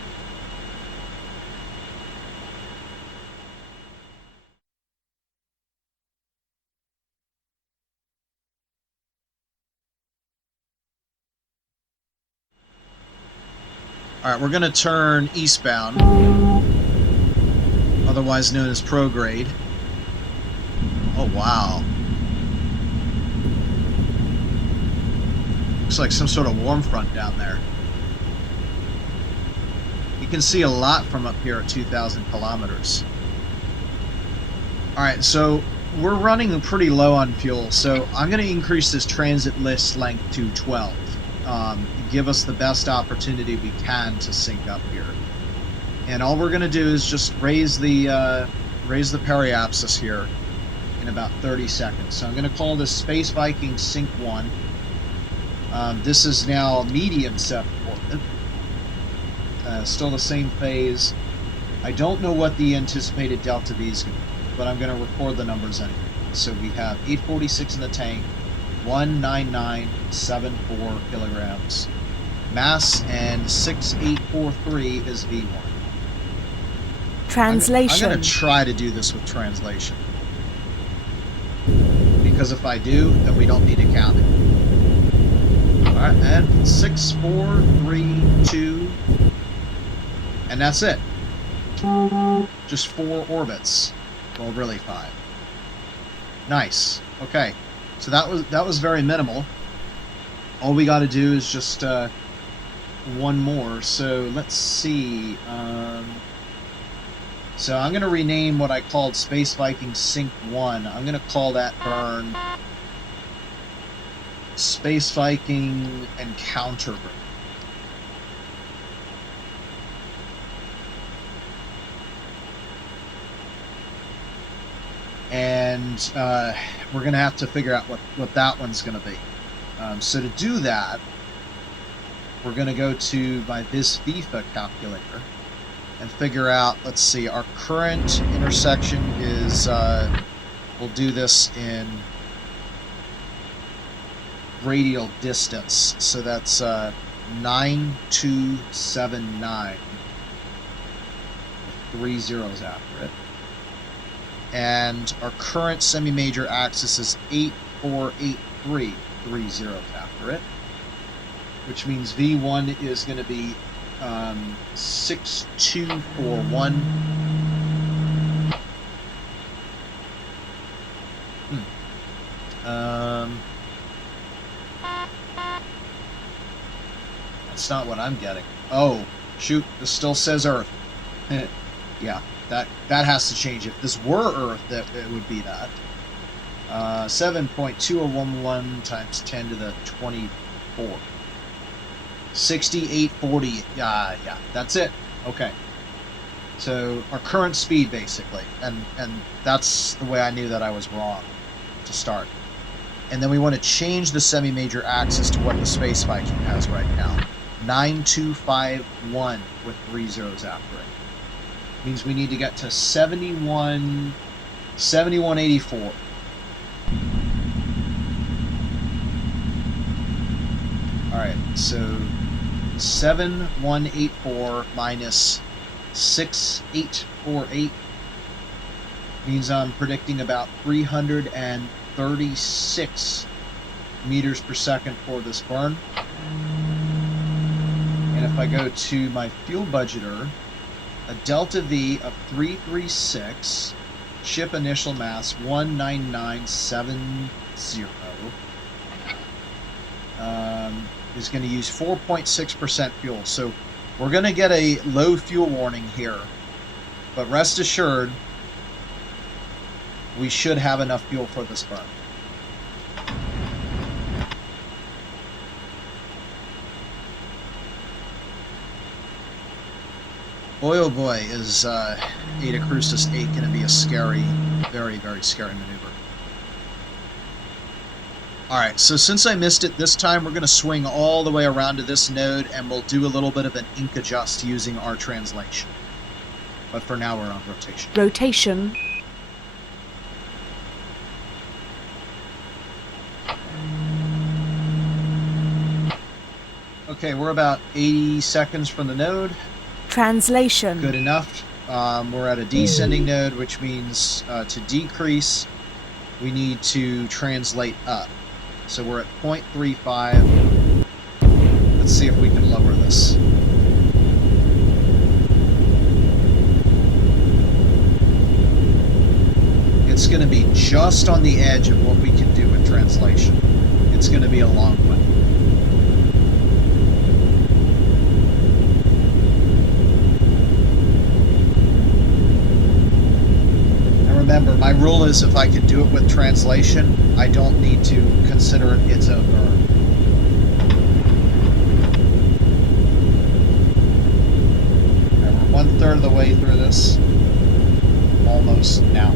Alright, we're going to turn eastbound, otherwise known as prograde. Oh, wow. Looks like some sort of warm front down there. You can see a lot from up here at 2,000 kilometers. Alright, so we're running pretty low on fuel, so I'm going to increase this transit list length to 12. Give us the best opportunity we can to sync up here. And all we're going to do is just raise the periapsis here in about 30 seconds. So I'm going to call this Space Viking Sync 1. This is now medium 7 orbit. Still the same phase. I don't know what the anticipated delta V is going to be, but I'm going to record the numbers anyway. So we have 846 in the tank, 19974 kilograms. Mass and 6843 is V1. Translation. I'm going to try to do this with translation. Because if I do, then we don't need to count it. Alright, and 6, 4, 3, 2, and that's it. Just 4 orbits. Well, really 5. Nice. Okay. So that was very minimal. All we got to do is just one more. So let's see. So I'm going to rename what I called Space Viking Sync 1. I'm going to call that burn Space Viking Encounter Burn. And and we're going to have to figure out what that one's going to be. So to do that, we're going to go to my VisVifa calculator and figure out, let's see, our current intersection is, we'll do this in radial distance, so that's 9279 with 3 zeros after it. And our current semi-major axis is 8483, 3 zeros after it, which means V1 is going to be 6241. That's not what I'm getting. Oh, shoot, this still says Earth. Yeah, that has to change. If this were Earth, that it would be that. 7.2011 times 10 to the 24. 6840. Yeah, that's it. Okay. So our current speed, basically, and that's the way I knew that I was wrong to start. And then we want to change the semi-major axis to what the space Viking has right now. 9251 with 3 zeros after it. Means we need to get to 7184. Alright, so 7184 minus 6848 means I'm predicting about 336 meters per second for this burn. And if I go to my fuel budgeter, a delta V of 336, ship initial mass 19970, is going to use 4.6% fuel. So we're going to get a low fuel warning here, but rest assured, we should have enough fuel for this burn. Boy, oh boy, is Eta Crucis 8 going to be a scary, very, very scary maneuver. Alright, so since I missed it this time, we're going to swing all the way around to this node, and we'll do a little bit of an ink adjust using our translation. But for now, we're on rotation. Rotation. Okay, we're about 80 seconds from the node. Translation. Good enough. We're at a descending node, which means to decrease, we need to translate up. So we're at 0.35. Let's see if we can lower this. It's going to be just on the edge of what we can do in translation. It's going to be a long one. Remember, my rule is if I can do it with translation, I don't need to consider it its own burn. And we're 1/3 of the way through this. Almost now.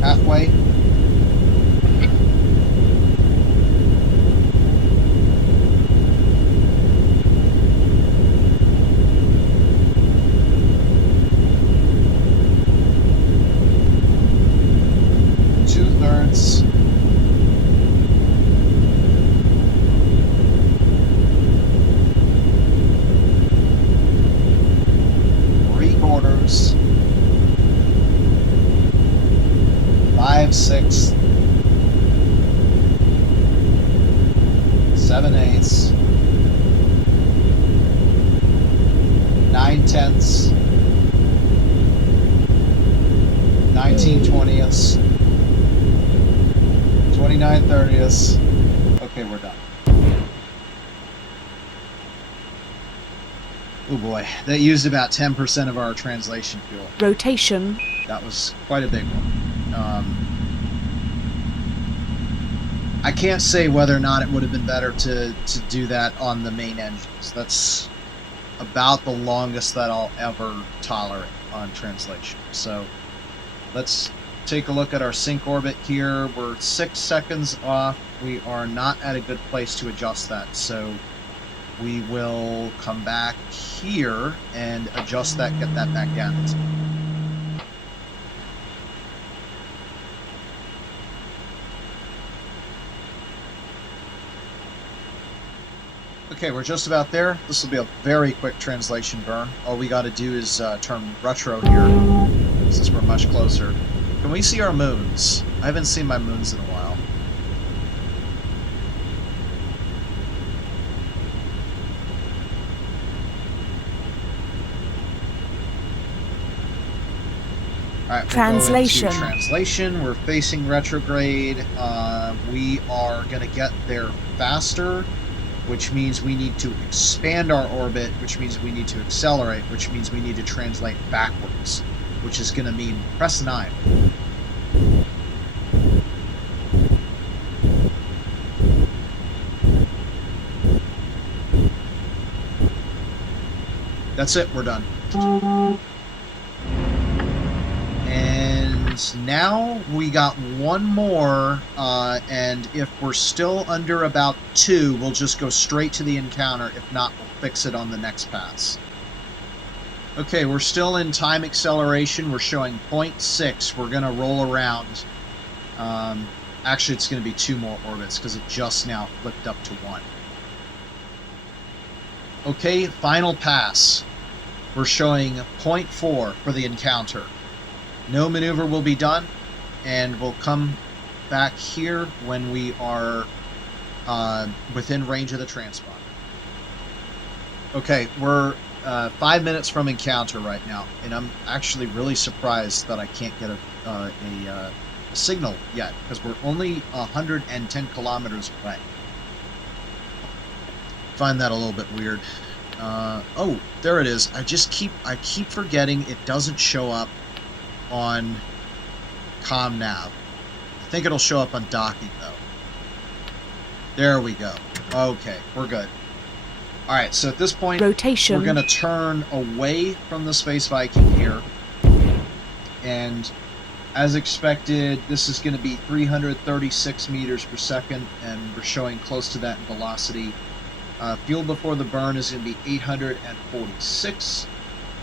Halfway. Two-thirds. Three-quarters. 5/6, 7/8, 9/10, 19/20, 29/30. Okay, we're done. Oh boy, that used about 10% of our translation fuel. Rotation. That was quite a big one. I can't say whether or not it would have been better to do that on the main engines. That's about the longest that I'll ever tolerate on translation. So let's take a look at our sync orbit here. We're 6 seconds off. We are not at a good place to adjust that. So we will come back here and adjust that, get that back down. Okay, we're just about there. This will be a very quick translation burn. All we got to do is turn retro here, since we're much closer. Can we see our moons? I haven't seen my moons in a while. All right, Translation. we'll go into translation. We're facing retrograde. We are going to get there faster, which means we need to expand our orbit, which means we need to accelerate, which means we need to translate backwards, which is going to mean press 9. That's it, we're done. And now we got one more, and if we're still under about 2, we'll just go straight to the encounter. If not, we'll fix it on the next pass. Okay, we're still in time acceleration. We're showing 0.6. We're going to roll around. Actually, it's going to be 2 more orbits because it just now flipped up to 1. Okay, final pass. We're showing 0.4 for the encounter. No maneuver will be done, and we'll come back here when we are within range of the transponder. Okay, we're 5 minutes from encounter right now, and I'm actually really surprised that I can't get a signal yet, because we're only 110 kilometers away. Find that a little bit weird. Oh, there it is. I keep forgetting it doesn't show up on ComNav. I think it'll show up on docking though. There we go. Okay, we're good. Alright, so at this point, Rotation. we're going to turn away from the Space Viking here. And as expected, this is going to be 336 meters per second, and we're showing close to that in velocity. Fuel before the burn is going to be 846.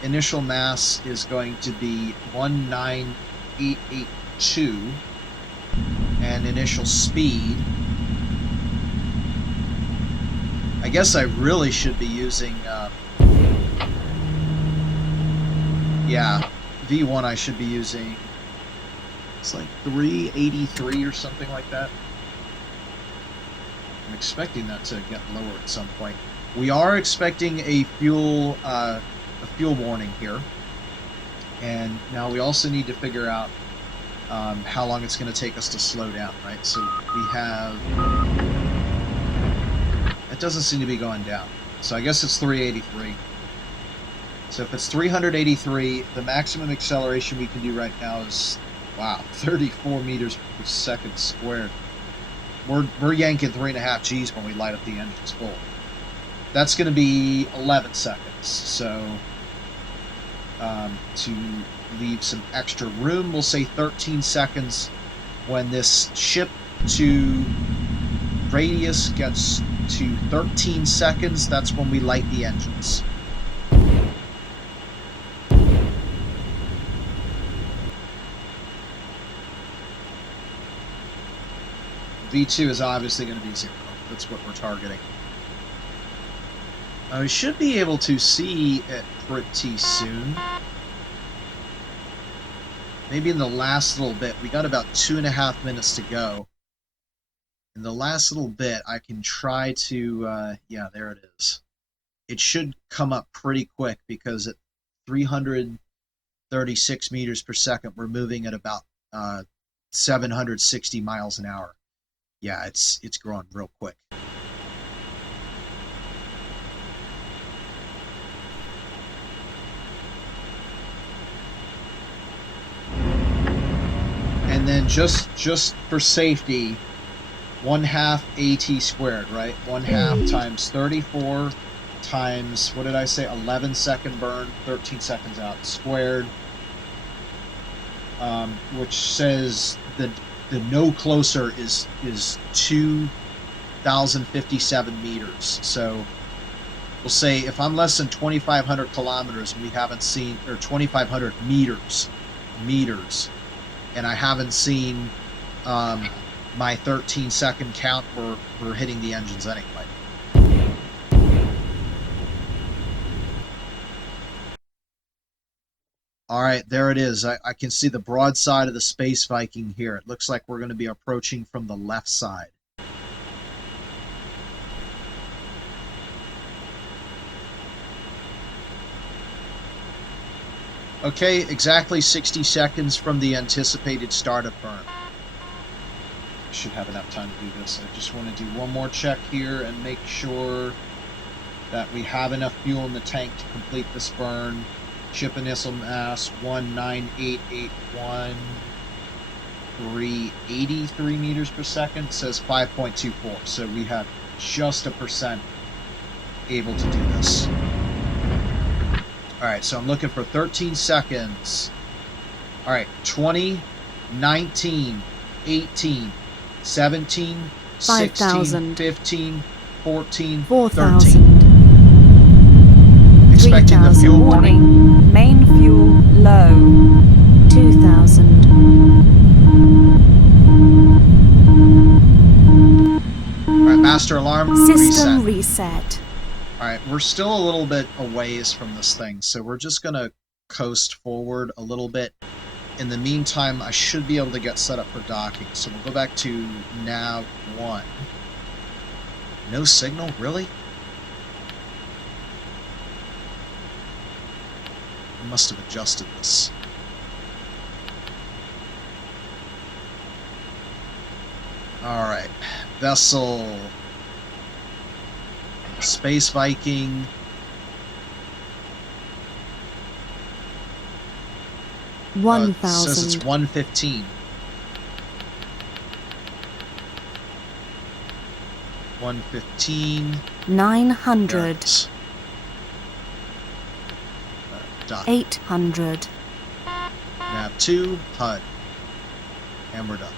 Initial mass is going to be 19882. And initial speed, I guess I really should be using, yeah, V1 I should be using, it's like 383 or something like that. I'm expecting that to get lower at some point. We are expecting a fuel warning here, and now we also need to figure out how long it's going to take us to slow down, right? So we have, it doesn't seem to be going down, so I guess it's 383. So if it's 383, the maximum acceleration we can do right now is, wow, 34 meters per second squared. We're yanking 3.5 Gs when we light up the engines full. That's going to be 11 seconds. So to leave some extra room, we'll say 13 seconds. When this ship to radius gets to 13 seconds, that's when we light the engines. V2 is obviously going to be 0. That's what we're targeting. We should be able to see it pretty soon. Maybe in the last little bit. We got about 2.5 minutes to go. In the last little bit, I can try to... yeah, there it is. It should come up pretty quick because at 336 meters per second, we're moving at about 760 miles an hour. Yeah, it's growing real quick. And then just for safety, 1/2 AT squared, right? 1/2 times 34 times, what did I say? 11 second burn, 13 seconds out squared, which says the no closer is 2,057 meters. So we'll say if I'm less than 2,500 kilometers and we haven't seen, or 2,500 meters, and I haven't seen my 13-second count, we're hitting the engines anyway. All right, there it is. I can see the broadside of the Space Viking here. It looks like we're going to be approaching from the left side. Okay, exactly 60 seconds from the anticipated start of burn. Should have enough time to do this. I just want to do one more check here and make sure that we have enough fuel in the tank to complete this burn. Ship initial mass 19881,383 meters per second. It says 5.24, so we have just a percent able to do this. Alright, so I'm looking for 13 seconds. Alright, 20, 19, 18, 17, 16, 15, 14, 13. Expecting the fuel warning. Main fuel low. 2,000. Alright, master alarm. System reset. Alright, we're still a little bit a ways from this thing, so we're just going to coast forward a little bit. In the meantime, I should be able to get set up for docking. So we'll go back to nav 1. No signal? Really? I must have adjusted this. Alright. Vessel. Space Viking. It 1,000. says it's 1:15. 1:15. 900. 800. Nav 2, HUD. And we're done.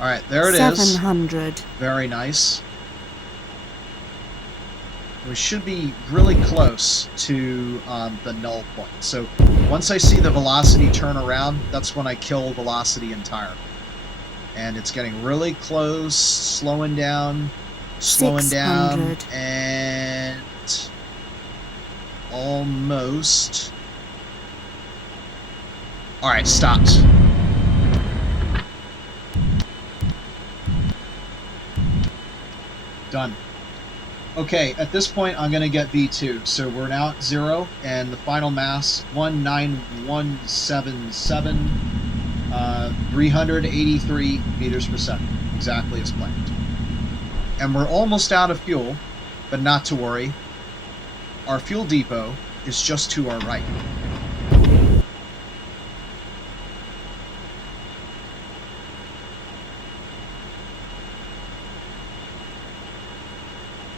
Alright, there it is. 700. Very nice. We should be really close to the null point. So once I see the velocity turn around, that's when I kill velocity entirely. And it's getting really close, slowing down, and almost. Alright, stopped. Done. Okay, at this point I'm going to get V2. So we're now at 0, and the final mass, 19177, 383 meters per second, exactly as planned. And we're almost out of fuel, but not to worry. Our fuel depot is just to our right.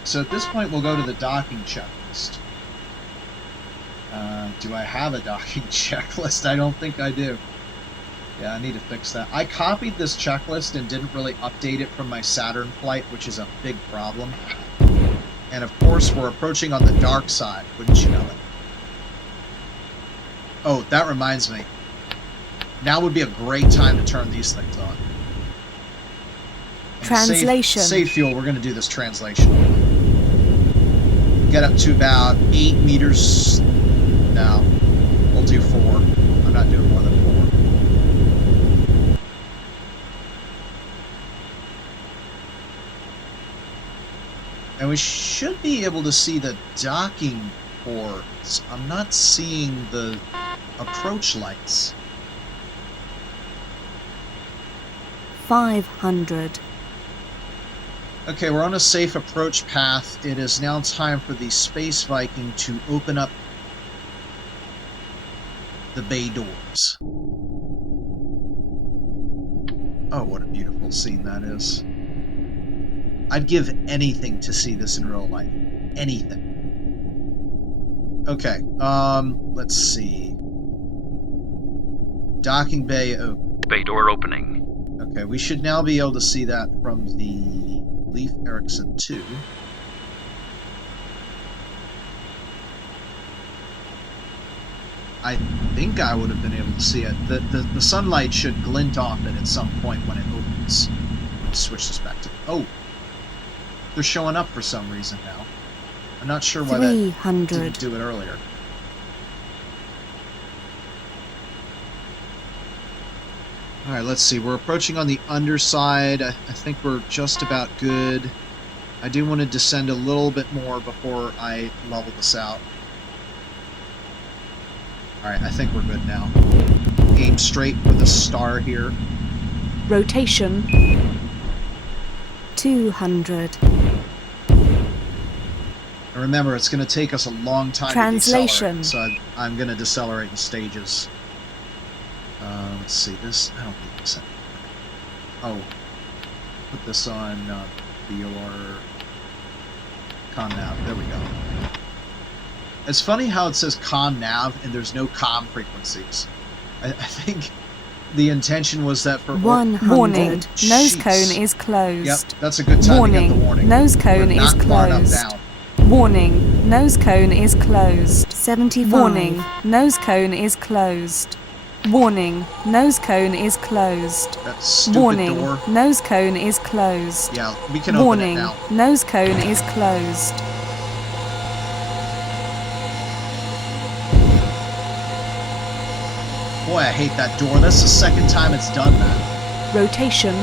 So at this point, we'll go to the docking checklist. Do I have a docking checklist? I don't think I do. Yeah, I need to fix that. I copied this checklist and didn't really update it from my Saturn flight, which is a big problem. And of course, we're approaching on the dark side, wouldn't you know it? Oh, that reminds me. Now would be a great time to turn these things on. And Translation. Save fuel, we're going to do this translation. Get up to about 8 meters. No, we'll do 4. I'm not doing more than 4. And we should be able to see the docking ports. I'm not seeing the approach lights. 500. Okay, we're on a safe approach path. It is now time for the Space Viking to open up the bay doors. Oh, what a beautiful scene that is. I'd give anything to see this in real life. Anything. Okay, let's see. Docking bay open. Bay door opening. Okay, we should now be able to see that from the Leif Erikson 2. I think I would have been able to see it. The sunlight should glint off it at some point when it opens. Let's switch this back to... Oh! They're showing up for some reason now. I'm not sure why that 300. didn't do it earlier. Alright, let's see. We're approaching on the underside. I think we're just about good. I do want to descend a little bit more before I level this out. Alright, I think we're good now. Aim straight for the star here. Rotation 200. And remember, it's going to take us a long time Translation. to decelerate, so I'm going to decelerate in stages. Let's see, this... I don't need this anymore. Oh. Put this on your connav. There we go. It's funny how it says connav and there's no com frequencies. I think the intention was that for... 100. Warning. Nose cone is closed. Yep, that's a good time to get the warning. Nose cone We're is not far enough closed. down. Warning. Nose cone is closed. 75. Warning. Nose cone is closed. Warning. Nose cone is closed. That stupid Warning. door. Nose cone is closed. Yeah, we can open Warning. it now. Nose cone is closed. Boy, I hate that door. That's the second time it's done that. Rotation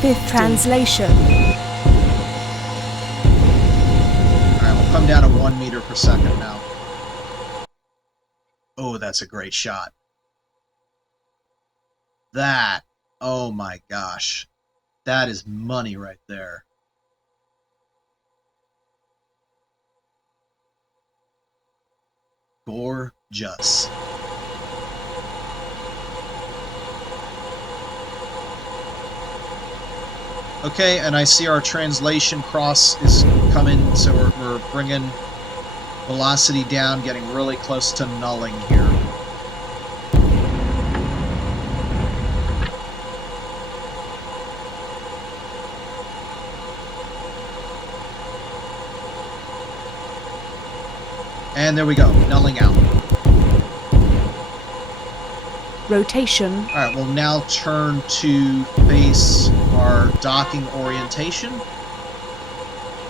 50. Translation Alright, we'll come down to 1 meter per second now. Oh, that's a great shot. That, oh my gosh. That is money right there. Gorgeous. Okay, and I see our translation cross is coming, so we're bringing velocity down, getting really close to nulling here. And there we go, nulling out. rotation Alright, we'll now turn to face our docking orientation.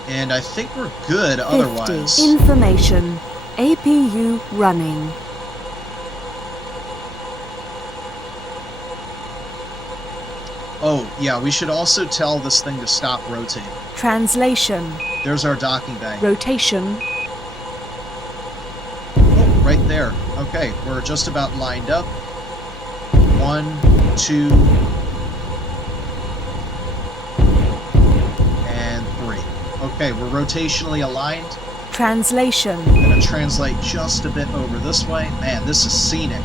And I think we're good 50. otherwise. Information. APU running. Oh, yeah, we should also tell this thing to stop rotating. Translation. There's our docking bay. Rotation Oh, right there. Okay, we're just about lined up. 1, 2, and 3. Okay, we're rotationally aligned. Translation. I'm going to translate just a bit over this way. Man, this is scenic.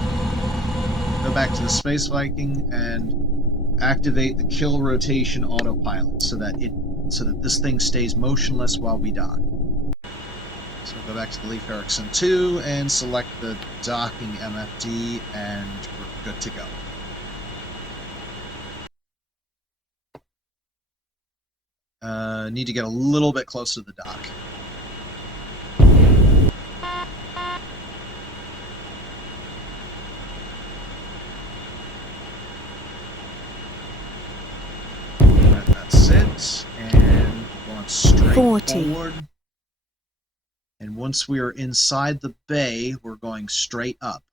Go back to the Space Viking and activate the kill rotation autopilot so that this thing stays motionless while we dock. So go back to the Leif Erikson 2 and select the docking MFD, and we're good to go. Need to get a little bit closer to the dock. That's it, and going straight 40. forward. And once we are inside the bay, we're going straight up.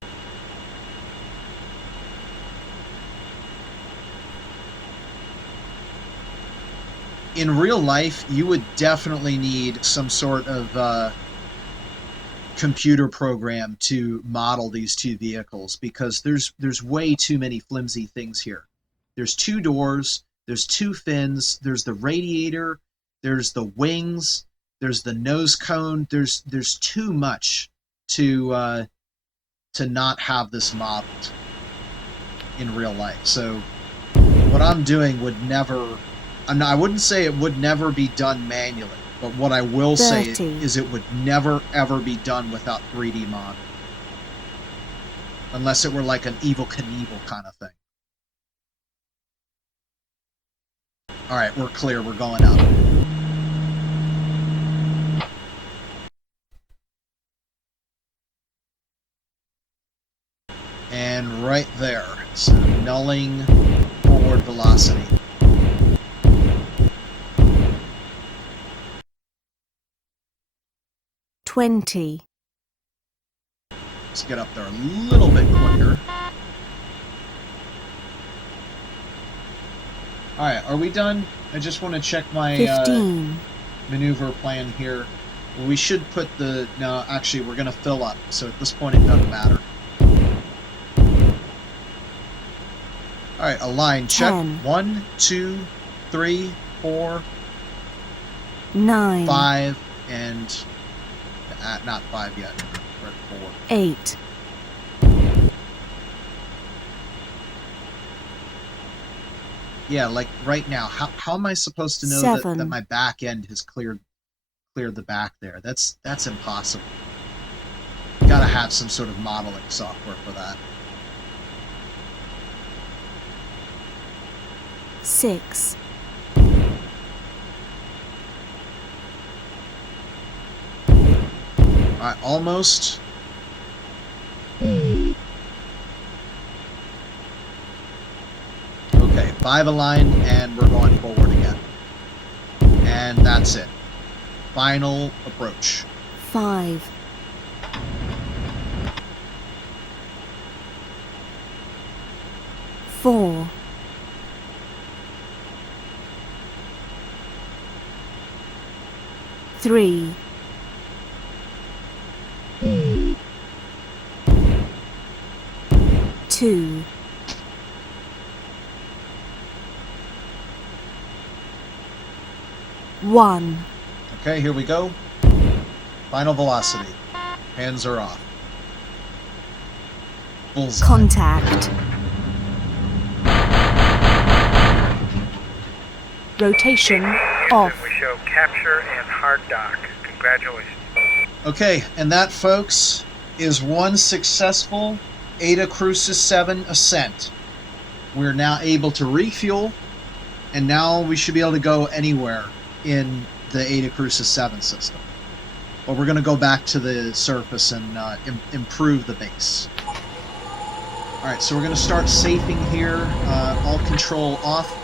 In real life, you would definitely need some sort of computer program to model these two vehicles, because there's way too many flimsy things here. There's 2 doors, there's 2 fins, there's the radiator, there's the wings, there's the nose cone, there's too much to not have this modeled in real life. So what I'm doing would never, I wouldn't say it would never be done manually, but what I will 30. say is it would never ever be done without 3D mod. Unless it were like an Evel Knievel kind of thing. Alright, we're clear, we're going up. And right there, so nulling forward velocity. $20. Let's get up there a little bit quicker. Alright, are we done? I just want to check my 15. Maneuver plan here. We should put the... No, actually, we're going to fill up, so at this point it doesn't matter. Alright, align, check. 10. 1, 2, 3, 4, 9. 5, and... not 5 yet. We're at 4. 8. Yeah, like right now, how am I supposed to know 7. that my back end has cleared the back there? That's impossible. You gotta have some sort of modeling software for that. 6. Alright, almost. Okay, 5 aligned, and we're going forward again. And that's it. Final approach. 5. 4. 3. 2. 1. Okay, here we go. Final velocity. Hands are off. Bullseye. Contact. Rotation off. We show capture and hard dock. Congratulations. Okay, and that, folks, is one successful Eta Crucis 7 Ascent. We're now able to refuel, and now we should be able to go anywhere in the Eta Crucis 7 system. But we're going to go back to the surface and improve the base. Alright, so we're going to start safing here. All control off.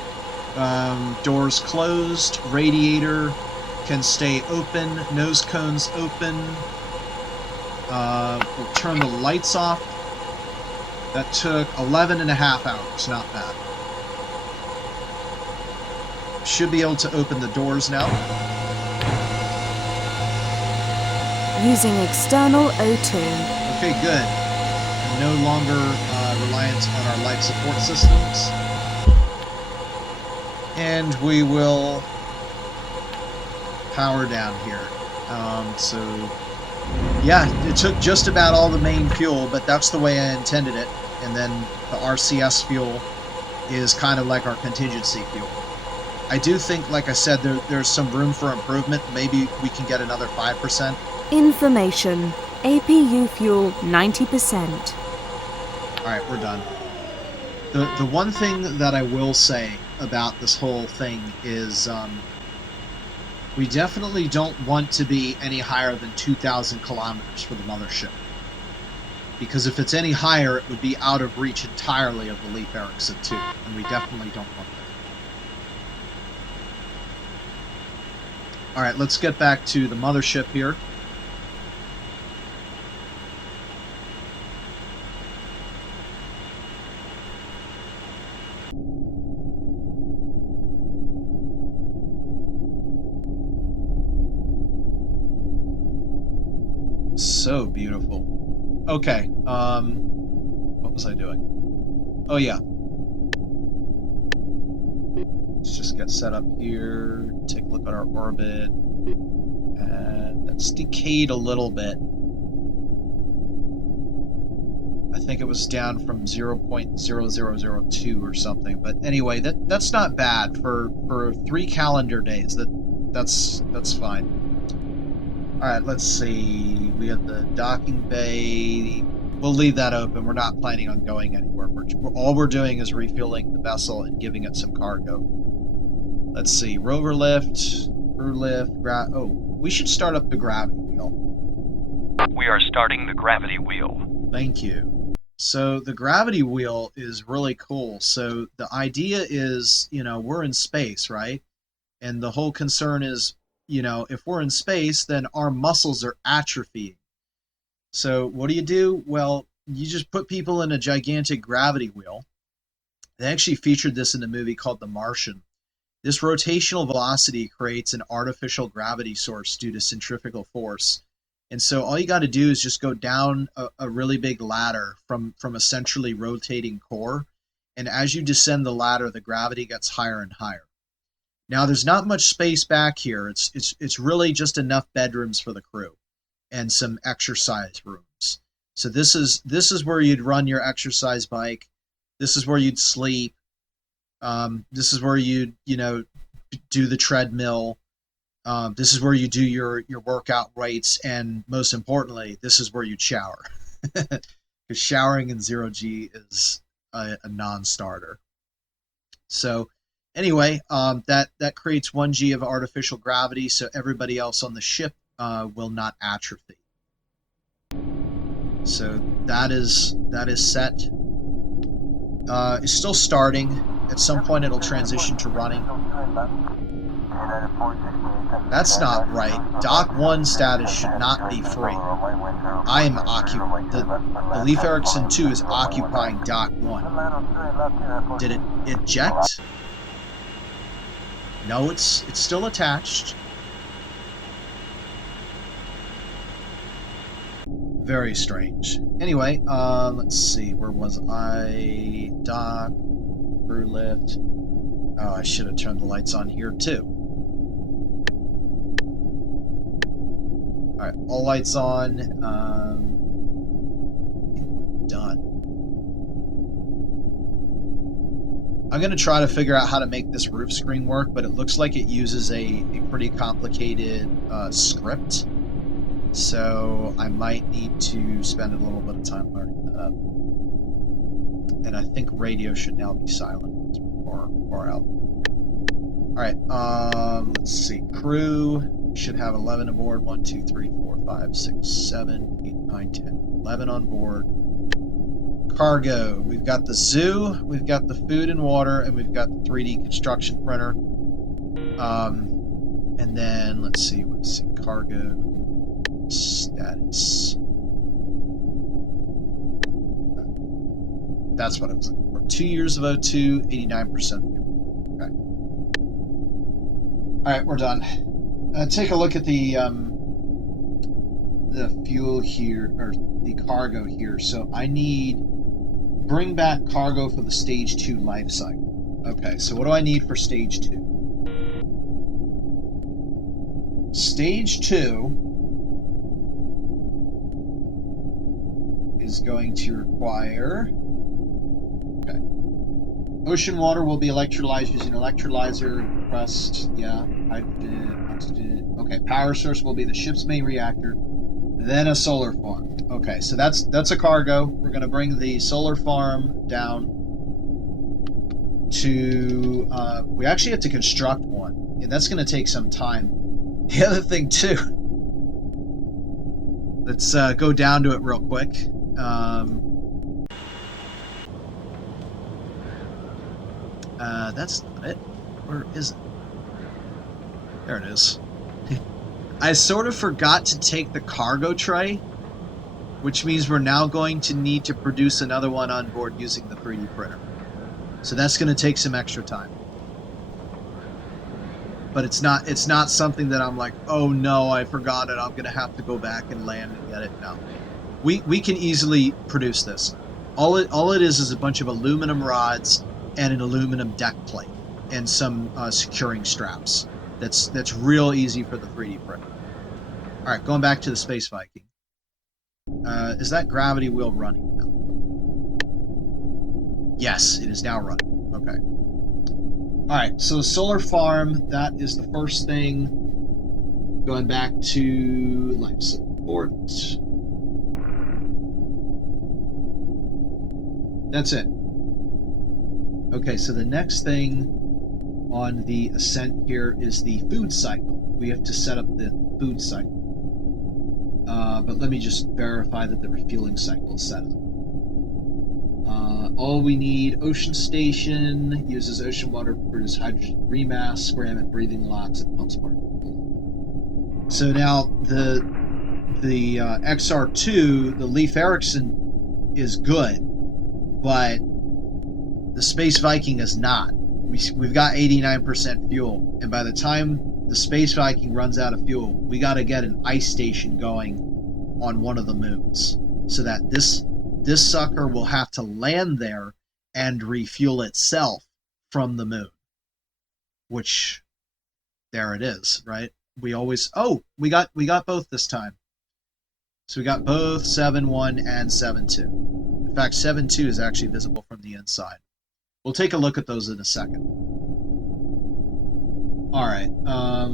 Doors closed. Radiator can stay open. Nose cones open. We'll turn the lights off. That took 11.5 hours. Not bad. Should be able to open the doors now. Using external O2. Okay, good. No longer reliant on our life support systems. And we will power down here. So, yeah, it took just about all the main fuel, but that's the way I intended it. And then the RCS fuel is kind of like our contingency fuel. I do think, like I said, there's some room for improvement. Maybe we can get another 5%. Information. APU fuel 90%. Alright, we're done. The one thing that I will say about this whole thing is we definitely don't want to be any higher than 2,000 kilometers for the mothership. Because if it's any higher, it would be out of reach entirely of the Leif Erikson 2, and we definitely don't want that. Alright, let's get back to the mothership here. So beautiful. Okay, what was I doing? Oh yeah. Let's just get set up here, take a look at our orbit, and that's decayed a little bit. I think it was down from 0.0002 or something. But anyway, that's not bad for 3 calendar days. That's fine. All right, let's see. We have the docking bay. We'll leave that open. We're not planning on going anywhere. All we're doing is refueling the vessel and giving it some cargo. Let's see. Rover lift, crew lift. We should start up the gravity wheel. We are starting the gravity wheel. Thank you. So the gravity wheel is really cool. So the idea is, we're in space, right? And the whole concern is, if we're in space, then our muscles are atrophying. So what do? Well, you just put people in a gigantic gravity wheel. They actually featured this in a movie called The Martian. This rotational velocity creates an artificial gravity source due to centrifugal force. And so all you got to do is just go down a really big ladder from a centrally rotating core. And as you descend the ladder, the gravity gets higher and higher. Now, there's not much space back here. It's really just enough bedrooms for the crew and some exercise rooms. So this is where you'd run your exercise bike. This is where you'd sleep. This is where you'd do the treadmill. This is where you do your workout weights, and most importantly, this is where you'd shower. Because showering in 0G is a non-starter. So anyway, that creates 1G of artificial gravity, so everybody else on the ship will not atrophy. So that is set. It's still starting. At some point, it'll transition to running. That's not right. Dock 1 status should not be free. I am occupied. The Leif Erikson 2 is occupying Dock 1. Did it eject? No, it's still attached. Very strange. Anyway, let's see. Where was I? Dock, crew lift. Oh, I should have turned the lights on here too. All right, all lights on. Done. I'm going to try to figure out how to make this roof screen work, but it looks like it uses a pretty complicated script. So I might need to spend a little bit of time learning that up. And I think radio should now be silent or out. All right, let's see. Crew should have 11 aboard. 1, 2, 3, 4, 5, 6, 7, 8, 9, 10. 11 on board. Cargo. We've got the zoo, we've got the food and water, and we've got the 3D construction printer. And then let's see. Cargo status. That's what I was looking for. 2 years of O2, 89%. Okay. All right, we're done. Take a look at the fuel here, or the cargo here. So I need bring back cargo for the stage 2 life cycle. Okay, so what do I need for stage 2? Stage 2 is going to require, okay, ocean water will be electrolyzed using electrolyzer, crust, yeah, hydrogen, oxygen. Okay, power source will be the ship's main reactor, then a solar farm. Okay, so that's a cargo. We're going to bring the solar farm down to, we actually have to construct one, and that's going to take some time. The other thing too, let's go down to it real quick. That's not it. Where is it? There it is. I sort of forgot to take the cargo tray, which means we're now going to need to produce another one on board using the 3D printer. So that's going to take some extra time. But it's not something that I'm like, oh no, I forgot it. I'm going to have to go back and land and get it. No. We can easily produce this. All it is a bunch of aluminum rods and an aluminum deck plate and some securing straps. That's real easy for the 3D printer. All right, going back to the Space Viking. Is that gravity wheel running now? Yes, it is now running. Okay. Alright, so solar farm, that is the first thing. Going back to life support. That's it. Okay, so the next thing on the Ascent here is the food cycle. We have to set up the food cycle. But let me just verify that the refueling cycle is set up. All we need, Ocean Station uses ocean water to produce hydrogen remass, scram and breathing locks, and pumps water. So now the XR2, the Leif Erikson, is good, but the Space Viking is not. We've got 89% fuel, and by the time the Space Viking runs out of fuel, we got to get an ice station going on one of the moons, so that this sucker will have to land there and refuel itself from the moon. Which, there it is, right? We always, we got both this time. So we got both 7.1 and 7.2. In fact, 7.2 is actually visible from the inside. We'll take a look at those in a second. Alright,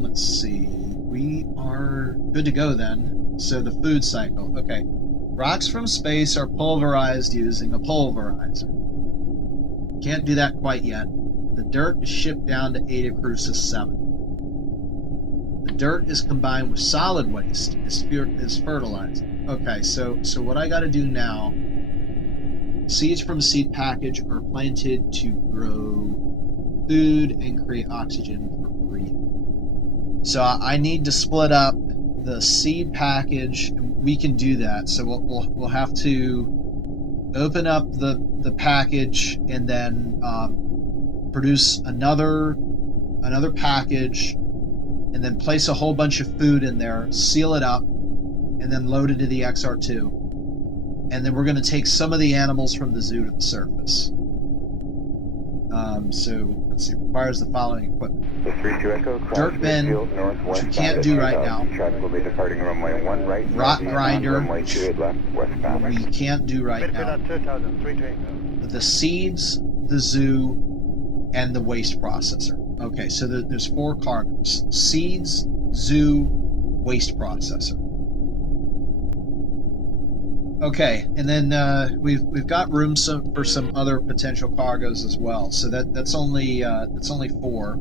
let's see. We are good to go then. So the food cycle. Okay. Rocks from space are pulverized using a pulverizer. Can't do that quite yet. The dirt is shipped down to Eta Crucis 7. The dirt is combined with solid waste, is fertilizer. Okay, so what I gotta do now, seeds from a seed package are planted to grow food and create oxygen for breathing. So I need to split up the seed package, and we can do that. So we'll have to open up the package and then produce another package, and then place a whole bunch of food in there, seal it up, and then load it to the XR2. And then we're going to take some of the animals from the zoo to the surface. So let's see, requires the following equipment. The 3-2 Echo, dirt bin, which we can't do right now. Traffic will be departing runway 1 right. Rock grinder, runway 28 left, westbound. We can't do right now. The seeds, the zoo, and the waste processor. Okay, so there's 4 cargoes. Seeds, zoo, waste processor. Okay, and then we've got room for some other potential cargoes as well. So that's only 4.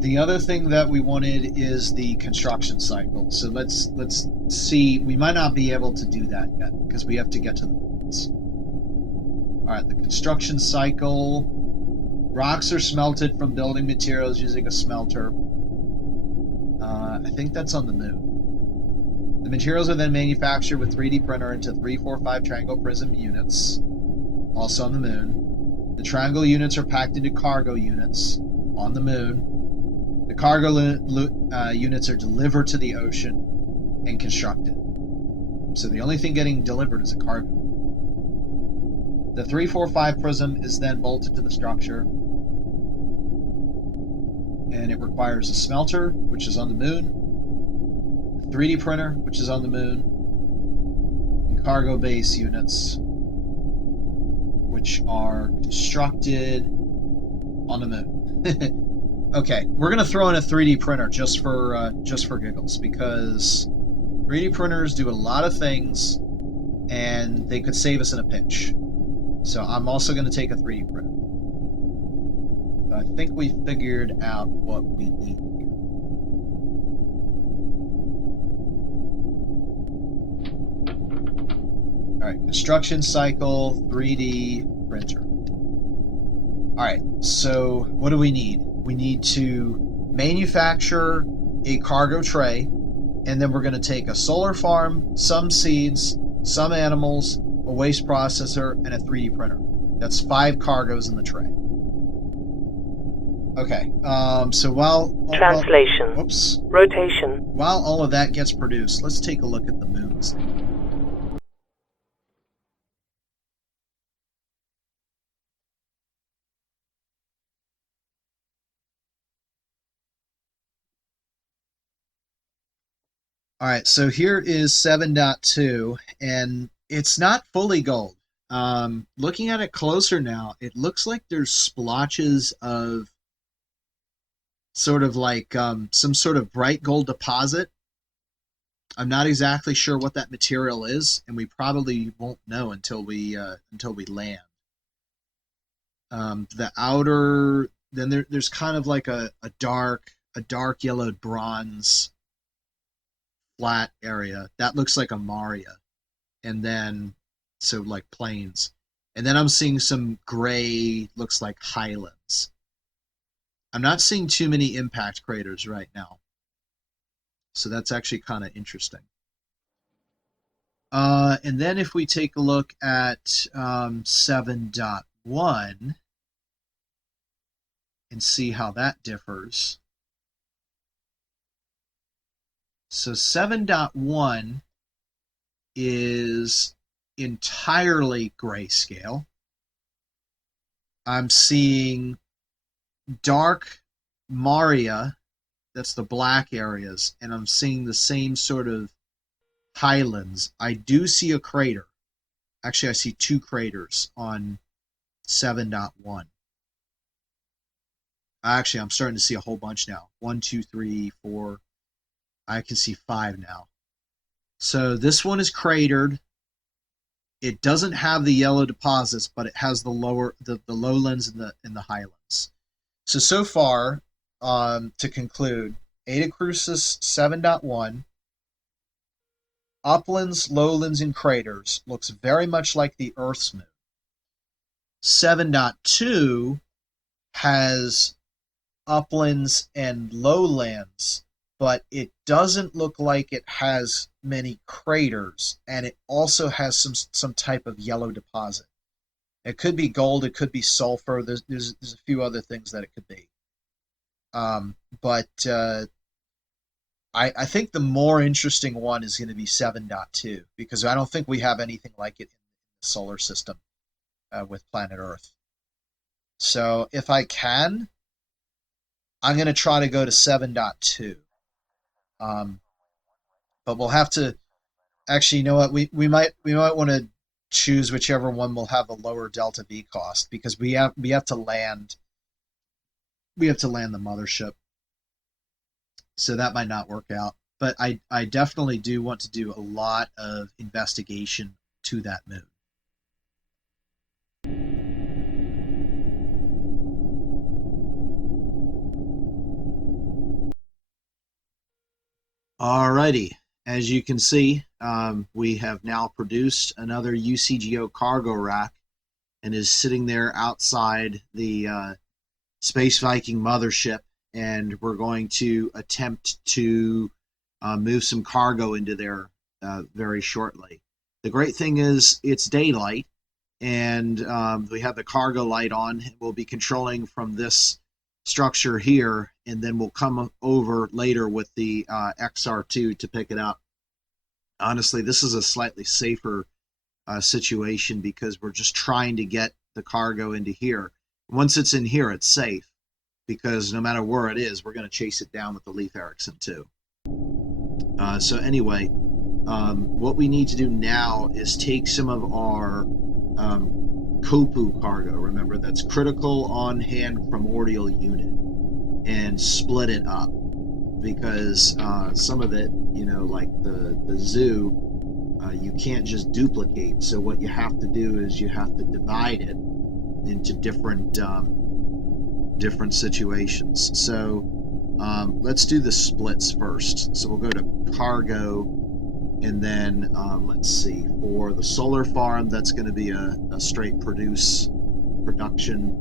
The other thing that we wanted is the construction cycle. So let's see. We might not be able to do that yet because we have to get to the moons. All right, the construction cycle. Rocks are smelted from building materials using a smelter. I think that's on the moon. The materials are then manufactured with 3D printer into 3, 4, 5 triangle prism units, also on the moon. The triangle units are packed into cargo units on the moon. The cargo units are delivered to the ocean and constructed. So the only thing getting delivered is a cargo. The 3, 4, 5 prism is then bolted to the structure, and it requires a smelter, which is on the moon, a 3D printer, which is on the moon, and cargo base units, which are constructed on the moon. Okay, we're gonna throw in a 3D printer just for giggles, because 3D printers do a lot of things, and they could save us in a pinch. So I'm also going to take a 3D printer. So I think we figured out what we need here. Alright, construction cycle, 3D printer. Alright, so what do we need? We need to manufacture a cargo tray, and then we're going to take a solar farm, some seeds, some animals, a waste processor, and a 3D printer. That's 5 cargoes in the tray. Okay, so Translation. Whoops. Rotation. While all of that gets produced, let's take a look at the moons. Alright, so here is 7.2, and It's not fully gold. Looking at it closer now, it looks like there's splotches of sort of like some sort of bright gold deposit. I'm not exactly sure what that material is, and we probably won't know until we land. The outer, then there's kind of like a dark yellowed bronze flat area that looks like a Maria, and then so like plains, and then I'm seeing some gray, looks like highlands. I'm not seeing too many impact craters right now, so that's actually kind of interesting. And then if we take a look at 7.1 and see how that differs. So 7.1 is entirely grayscale. I'm seeing dark Maria, that's the black areas, and I'm seeing the same sort of highlands. I do see a crater. Actually, I see two craters on 7.1. Actually, I'm starting to see a whole bunch now. 1, 2, 3, 4. I can see 5 now. So this one is cratered. It doesn't have the yellow deposits, but it has the lowlands and the highlands. So far, to conclude, Eta Crucis 7.1, uplands, lowlands, and craters looks very much like the Earth's moon. 7.2 has uplands and lowlands, but it doesn't look like it has many craters, and it also has some type of yellow deposit. It could be gold, it could be sulfur. There's a few other things that it could be. But I think the more interesting one is going to be 7.2, because I don't think we have anything like it in the solar system with planet Earth. So if I can, I'm going to try to go to 7.2. But we'll have to, actually, you know what, we might want to choose whichever one will have a lower delta V cost, because we have to land the mothership. So that might not work out. But I definitely do want to do a lot of investigation to that moon. Alrighty, as you can see, we have now produced another UCGO cargo rack, and is sitting there outside the Space Viking mothership, and we're going to attempt to move some cargo into there very shortly. The great thing is it's daylight, and we have the cargo light on. We'll be controlling from this structure here, and then we'll come over later with the XR2 to pick it up. Honestly, this is a slightly safer situation, because we're just trying to get the cargo into here. Once it's in here, it's safe, because no matter where it is, we're going to chase it down with the Leif Erikson too. So anyway, what we need to do now is take some of our Kopu cargo, remember that's critical on-hand primordial unit, and split it up, because some of it, like the zoo, you can't just duplicate. So what you have to do is you have to divide it into different situations. So let's do the splits first. So we'll go to cargo, and then let's see, for the solar farm, that's going to be a straight production.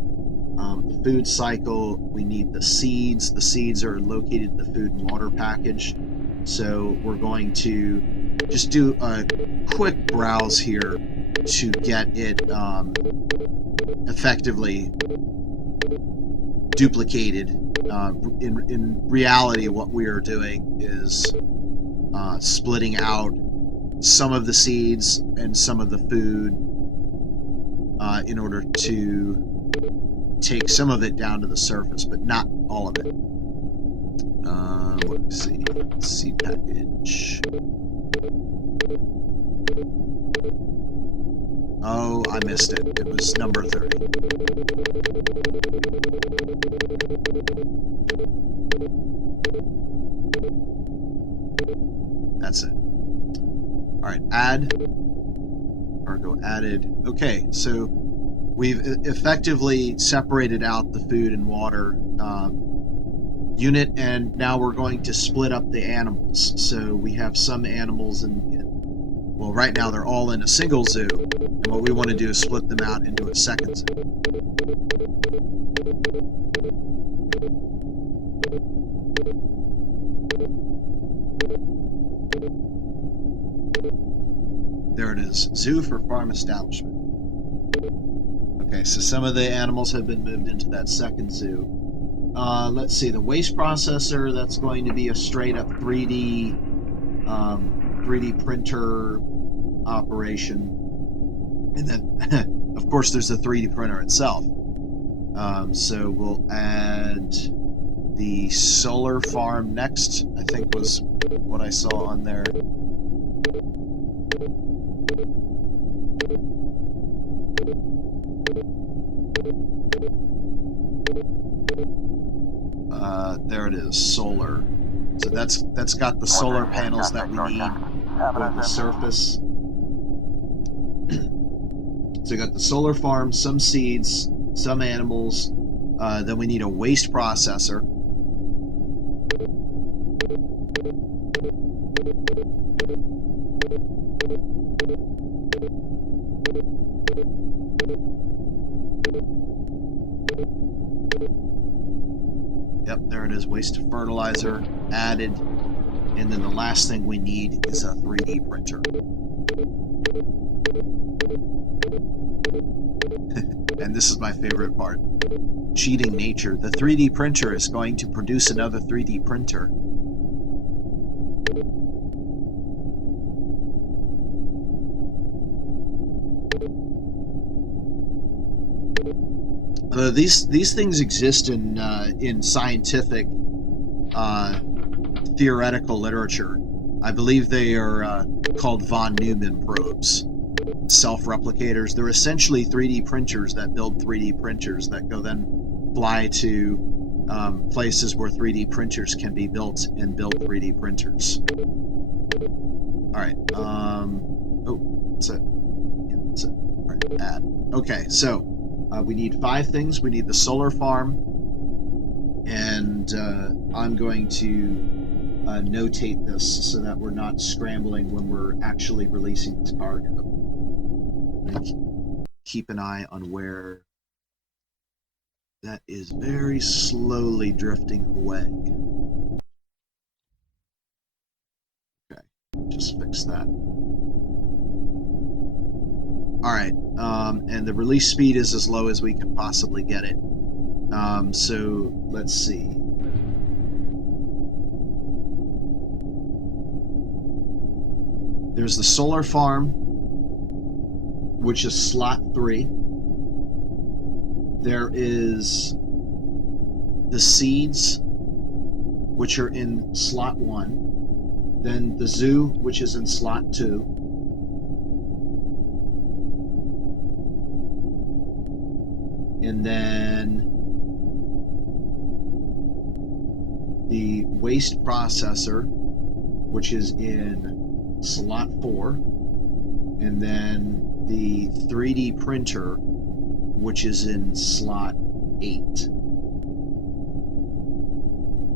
The food cycle, we need the seeds. The seeds are located in the food and water package. So we're going to just do a quick browse here to get it effectively duplicated. In reality, what we are doing is splitting out some of the seeds and some of the food in order to take some of it down to the surface, but not all of it. Let's see, seed package. Oh, I missed it. It was number 30. That's it. Alright, add. Cargo added. Okay, so we've effectively separated out the food and water unit, and now we're going to split up the animals. So we have some animals well, right now they're all in a single zoo, and what we want to do is split them out into a second zoo. There it is, zoo for farm establishment. Okay, so some of the animals have been moved into that second zoo. Let's see, the waste processor, that's going to be a straight up 3D printer operation. And then, of course, there's the 3D printer itself. So we'll add the solar farm next, I think was what I saw on there. There it is, solar. So that's got the solar panels that we need for the surface. So you got the solar farm, some seeds, some animals. Then we need a waste processor. Yep, there it is, waste fertilizer added. And then the last thing we need is a 3D printer. And this is my favorite part. Cheating nature. The 3D printer is going to produce another 3D printer. These things exist in scientific theoretical literature. I believe they are called von Neumann probes, self-replicators. They're essentially 3D printers that build 3D printers that go then fly to places where 3D printers can be built and build 3D printers. All right. Oh, that's it. Yeah, that's it. All right. Add. Okay, so. We need 5 things. We need the solar farm, and I'm going to notate this so that we're not scrambling when we're actually releasing this cargo. Keep an eye on where that is very slowly drifting away. Okay, just fix that. Alright, and the release speed is as low as we can possibly get it. So, let's see. There's the solar farm, which is slot 3. There is the seeds, which are in slot 1. Then the zoo, which is in slot 2. And then the waste processor, which is in slot 4. And then the 3D printer, which is in slot 8.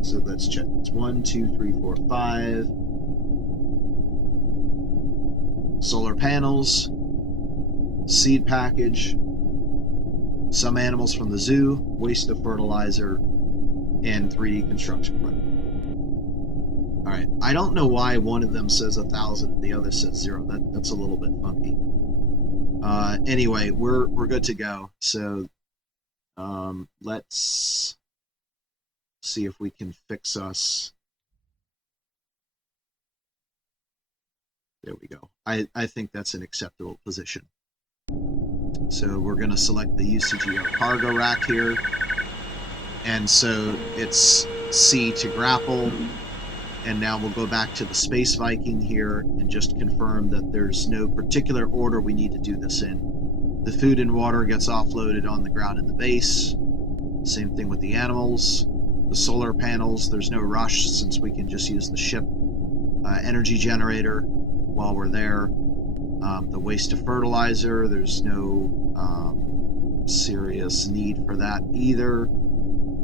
So let's check. It's 1, 2, 3, 4, 5. Solar panels, seed package, some animals from the zoo, waste of fertilizer, and 3D construction printer. Alright, I don't know why one of them says 1,000 and the other says 0. That's a little bit funky. Anyway, we're good to go. So let's see if we can fix us. There we go. I think that's an acceptable position. So we're going to select the UCGR cargo rack here. And so it's C to grapple. And now we'll go back to the Space Viking here and just confirm that there's no particular order we need to do this in. The food and water gets offloaded on the ground in the base. Same thing with the animals. The solar panels, there's no rush since we can just use the ship energy generator while we're there. The waste of fertilizer, there's no serious need for that either.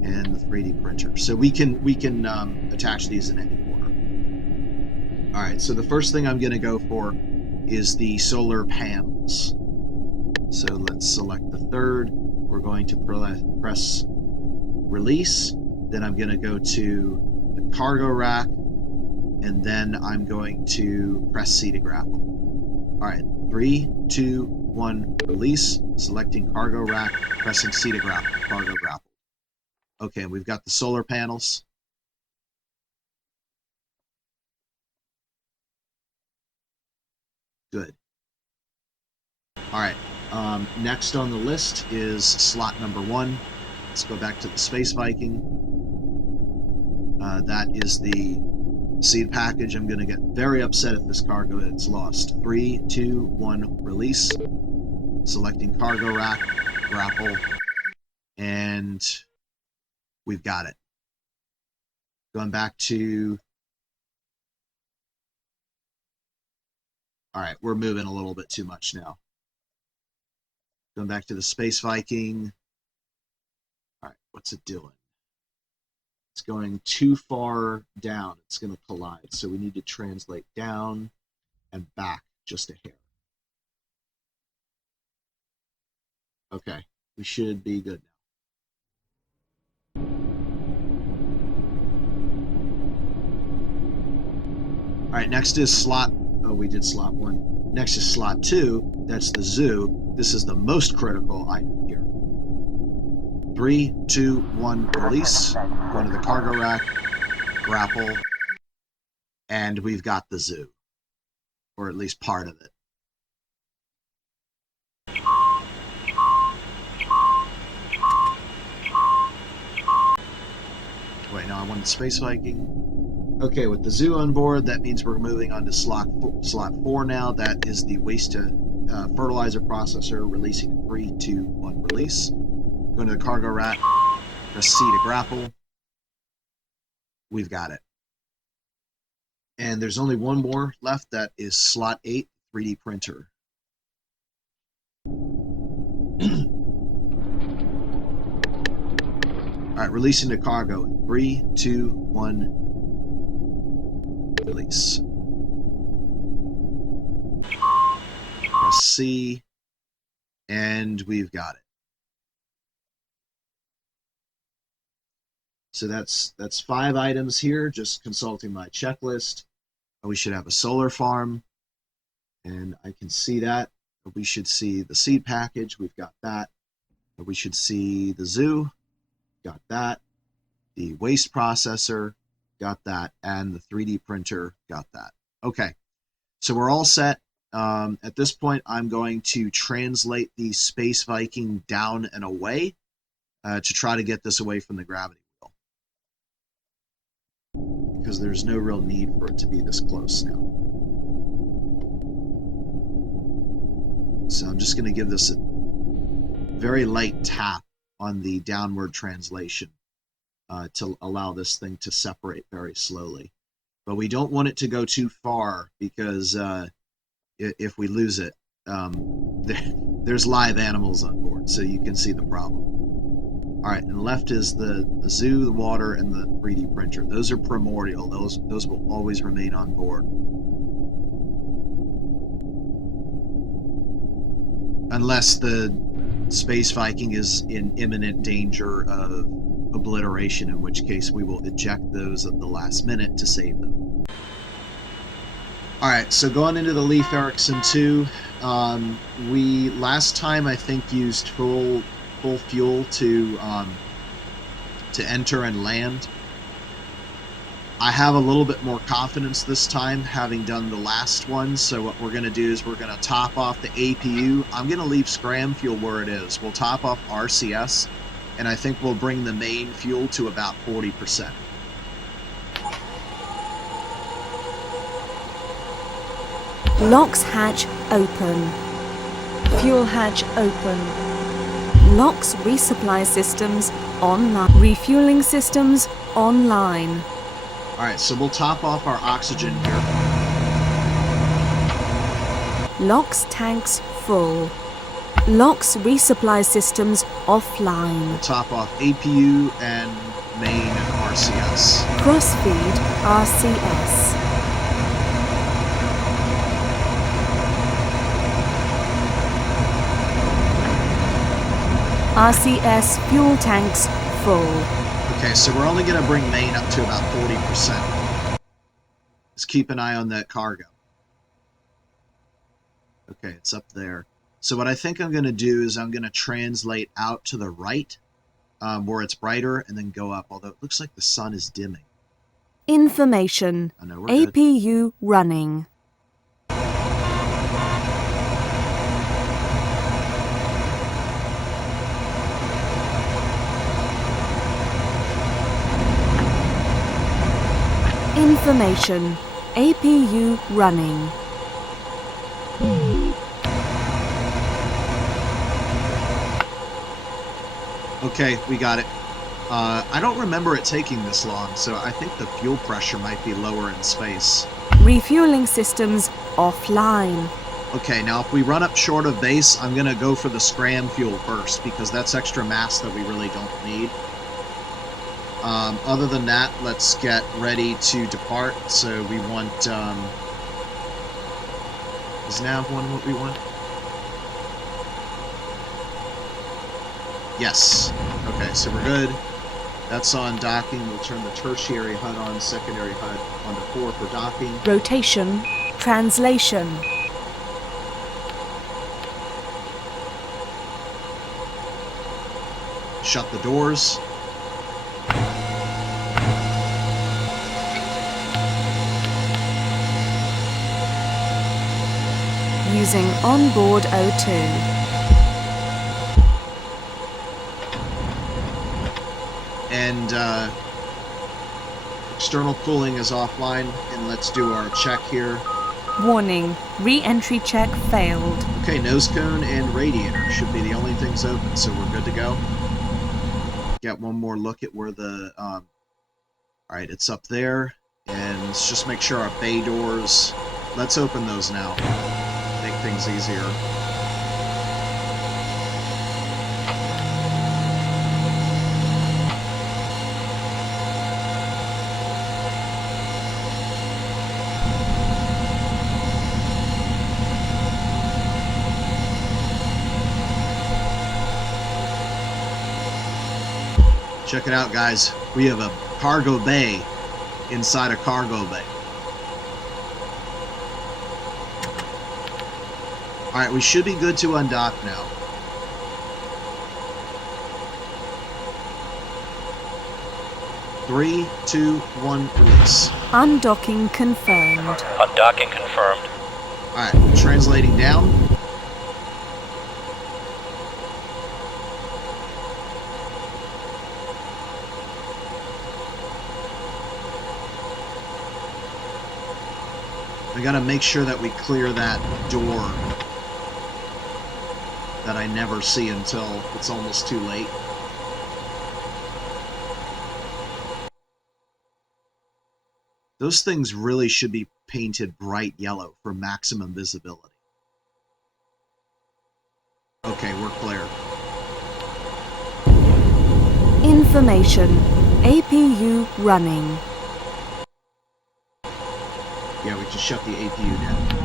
And the 3D printer. So we can attach these in any order. All right, so the first thing I'm going to go for is the solar panels. So let's select the third. We're going to press release. Then I'm going to go to the cargo rack, and then I'm going to press C to grapple. All right, 3, 2, 1, release. Selecting cargo rack, pressing C to grapple. Cargo grapple. Okay, we've got the solar panels. Good. All right. Next on the list is slot number 1. Let's go back to the Space Viking. That is the seed package. I'm going to get very upset if this cargo gets lost. 3, 2, 1, release. Selecting cargo rack, grapple, and we've got it. Going back to... All right, we're moving a little bit too much now. Going back to the Space Viking. All right, what's it doing? It's going too far down. It's going to collide. So we need to translate down and back just a hair. Okay, we should be good now. All right, next is slot... Oh, we did slot 1. Next is slot 2. That's the zoo. This is the most critical item here. 3, 2, 1, release. Go to the cargo rack, grapple, and we've got the zoo. Or at least part of it. Wait, no, I wanted Space Viking. Okay, with the zoo on board, that means we're moving on to slot 4 now. That is the waste to fertilizer processor, releasing 3, 2, 1, release. Go to the cargo rack, press C to grapple. We've got it. And there's only one more left. That is slot 8, 3D printer. All right, releasing the cargo. 3, 2, 1, release. Press C, and we've got it. So that's 5 items here, just consulting my checklist. We should have a solar farm, and I can see that. We should see the seed package, we've got that. We should see the zoo, got that. The waste processor, got that. And the 3D printer, got that. Okay, so we're all set. At this point, I'm going to translate the Space Viking down and away to try to get this away from the gravity wheel. Because there's no real need for it to be this close now. So I'm just going to give this a very light tap on the downward translation to allow this thing to separate very slowly. But we don't want it to go too far because if we lose it, there's live animals on board, so you can see the problem. All right, and left is the zoo, the water, and the 3D printer. Those are primordial. Those will always remain on board. Unless the Space Viking is in imminent danger of obliteration, in which case we will eject those at the last minute to save them. All right, so going into the Leif Erikson 2, we last time I think used full fuel to enter and land. I have a little bit more confidence this time, having done the last one. So what we're going to do is we're going to top off the APU. I'm going to leave scram fuel where it is. We'll top off RCS, and I think we'll bring the main fuel to about 40%. Locks hatch open. Fuel hatch open. Locks resupply systems online. Refueling systems online. Alright, so we'll top off our oxygen here. Locks tanks full. Locks resupply systems offline. We'll top off APU and main RCS. Crossfeed RCS. RCS fuel tanks full. Okay, so we're only going to bring main up to about 40%. Let's keep an eye on that cargo. Okay, it's up there. So what I think I'm going to do is I'm going to translate out to the right, where it's brighter, and then go up, although it looks like the sun is dimming. Information. Oh, no, we're good. APU running. Information. APU running. Okay, we got it. I don't remember it taking this long, so I think the fuel pressure might be lower in space. Refueling systems offline. Okay, now if we run up short of base, I'm going to go for the scram fuel first, because that's extra mass that we really don't need. Other than that, let's get ready to depart. So we want, is nav one what we want? Yes. Okay, so we're good. That's on docking. We'll turn the tertiary HUD on, secondary HUD onto 4 for docking. Rotation. Translation. Shut the doors. Using onboard O2. And external cooling is offline, and let's do our check here. Warning. Re-entry check failed. Okay, nose cone and radiator should be the only things open, so we're good to go. Get one more look at where the... Alright, it's up there, and let's just make sure our bay doors... Let's open those now. Make things easier. Check it out, guys. We have a cargo bay inside a cargo bay. Alright, we should be good to undock now. Three, two, one, release. Undocking confirmed. Undocking confirmed. Alright, translating down. I gotta make sure that we clear that door that I never see until it's almost too late. Those things really should be painted bright yellow for maximum visibility. Okay, we're clear. Information. APU running. Yeah, we just shut the APU down.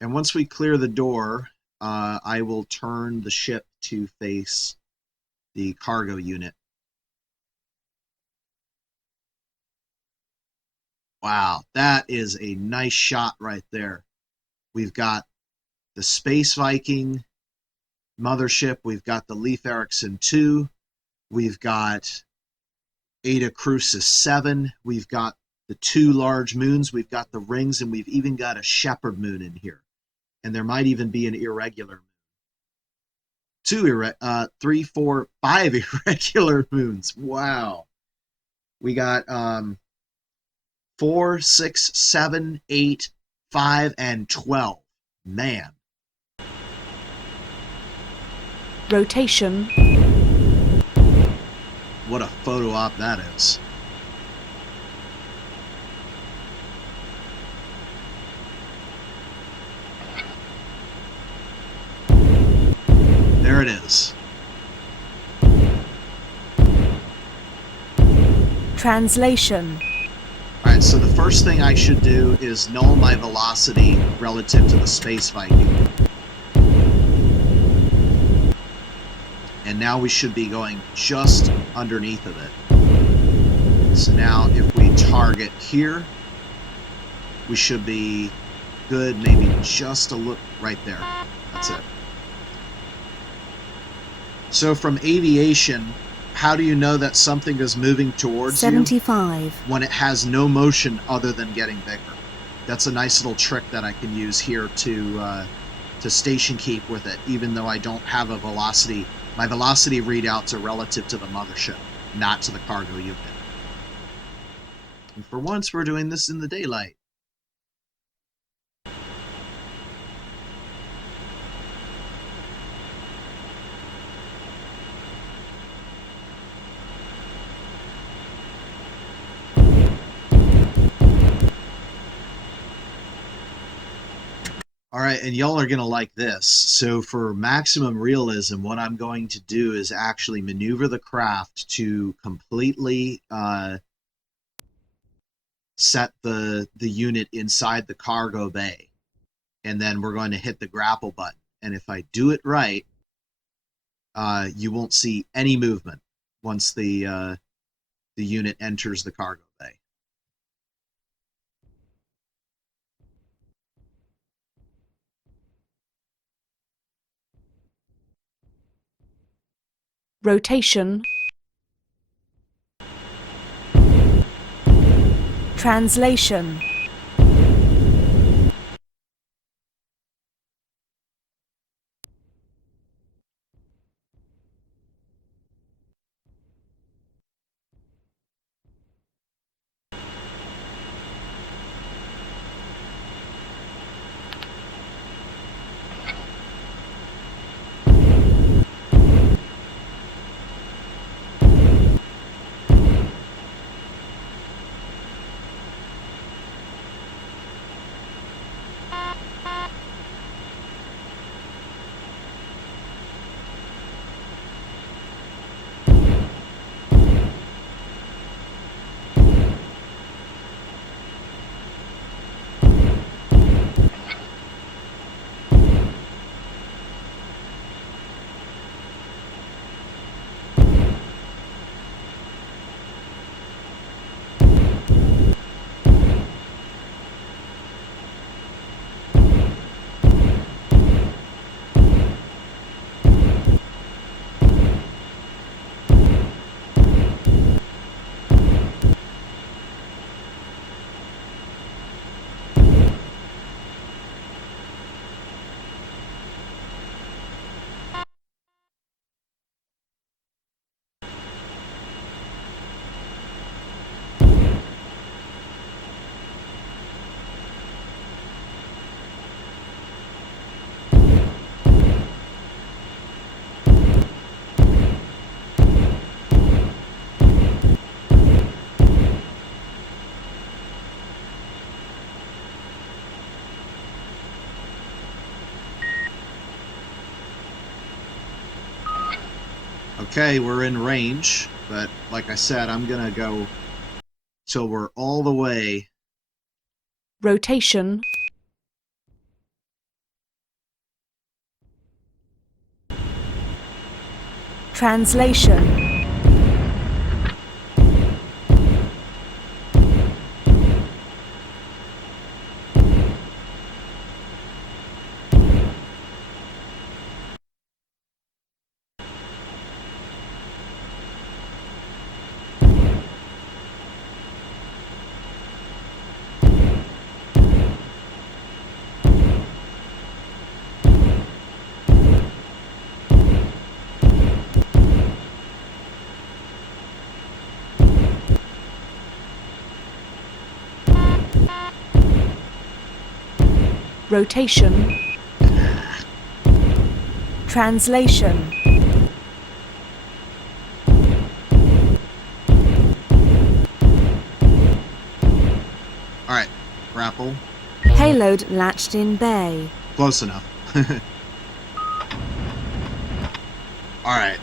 And once we clear the door, I will turn the ship to face the cargo unit. Wow, that is a nice shot right there. We've got the Space Viking mothership. We've got the Leif Erikson 2. We've got Eta Crucis 7. We've got the 2 large moons. We've got the rings, and we've even got a shepherd moon in here. And there might even be an irregular moon. 3, 4, 5 irregular moons. Wow. We got 4, 6, 7, 8, 5, and 12. Man. Rotation. What a photo op that is. There it is. Translation. Alright, so the first thing I should do is null my velocity relative to the Space Viking. And now we should be going just underneath of it. So now if we target here, we should be good, maybe just a look right there. That's it. So from aviation, how do you know that something is moving towards 75. you when it has no motion other than getting bigger? That's a nice little trick that I can use here to station keep with it, even though I don't have a velocity. My velocity readouts are relative to the mothership, not to the cargo unit. And for once, we're doing this in the daylight. Alright, and y'all are going to like this. So for maximum realism, what I'm going to do is actually maneuver the craft to completely set the unit inside the cargo bay. And then we're going to hit the grapple button. And if I do it right, you won't see any movement once the unit enters the cargo bay. Rotation. Translation. Okay, we're in range, but like I said, I'm gonna go till we're all the way. Rotation. Translation. Rotation. Translation. Alright, grapple. Payload latched in bay. Close enough. Alright.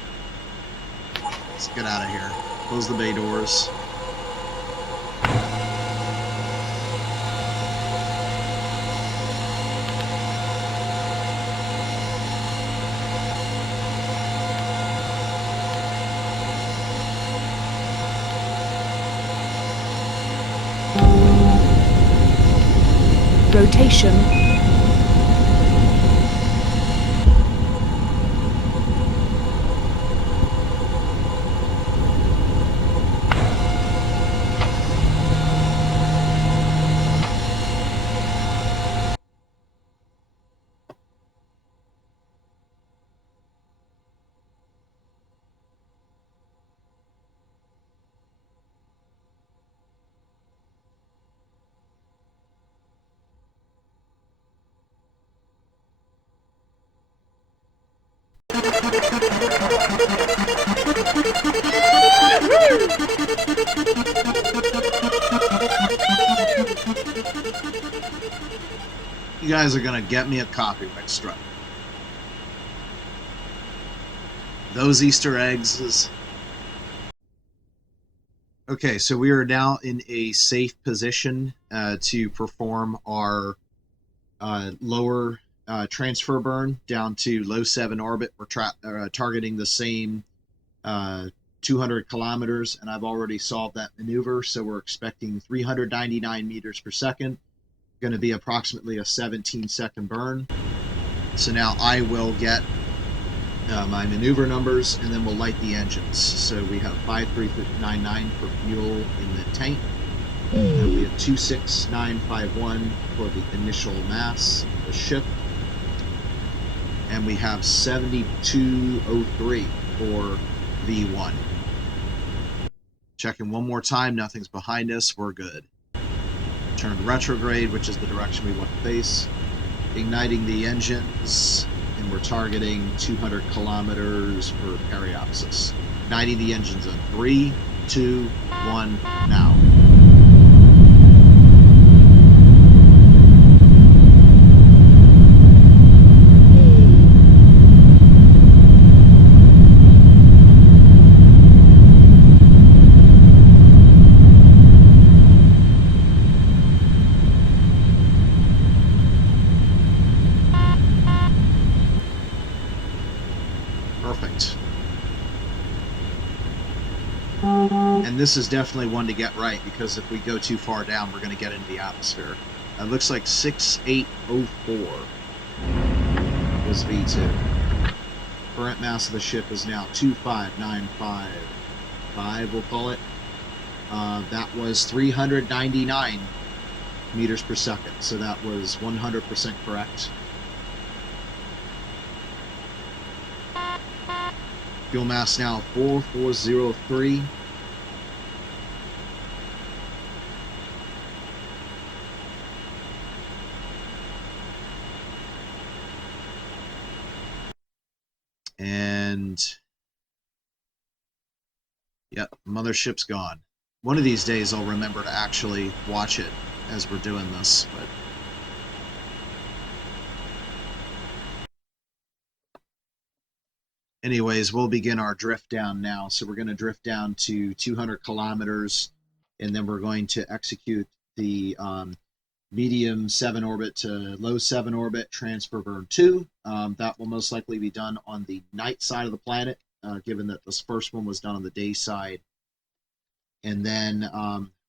Let's get out of here. Close the bay doors. Rotation. You guys are gonna get me a copyright strike. Those Easter eggs is... Okay, so we are now in a safe position to perform our lower transfer burn down to low 7 orbit. We're targeting the same 200 kilometers, and I've already solved that maneuver, so we're expecting 399 meters per second. Going to be approximately a 17-second burn. So now I will get my maneuver numbers, and then we'll light the engines. So we have 53999 for fuel in the tank. And we have 26951 for the initial mass of the ship. And we have 7203 for V1. Checking one more time, nothing's behind us, we're good. Turn to retrograde, which is the direction we want to face. Igniting the engines, and we're targeting 200 kilometers for periapsis. Igniting the engines in 3, 2, 1, now. And this is definitely one to get right, because if we go too far down, we're going to get into the atmosphere. It looks like 6804 was V2. Current mass of the ship is now 25955, we'll call it. That was 399 meters per second, so that was 100% correct. Fuel mass now 4403. And yep, Mothership's gone. One of these days I'll remember to actually watch it as we're doing this, but anyways, we'll begin our drift down now. So we're going to drift down to 200 kilometers, and then we're going to execute the medium 7 orbit to low 7 orbit transfer burn 2. That will most likely be done on the night side of the planet, given that this first one was done on the day side. And then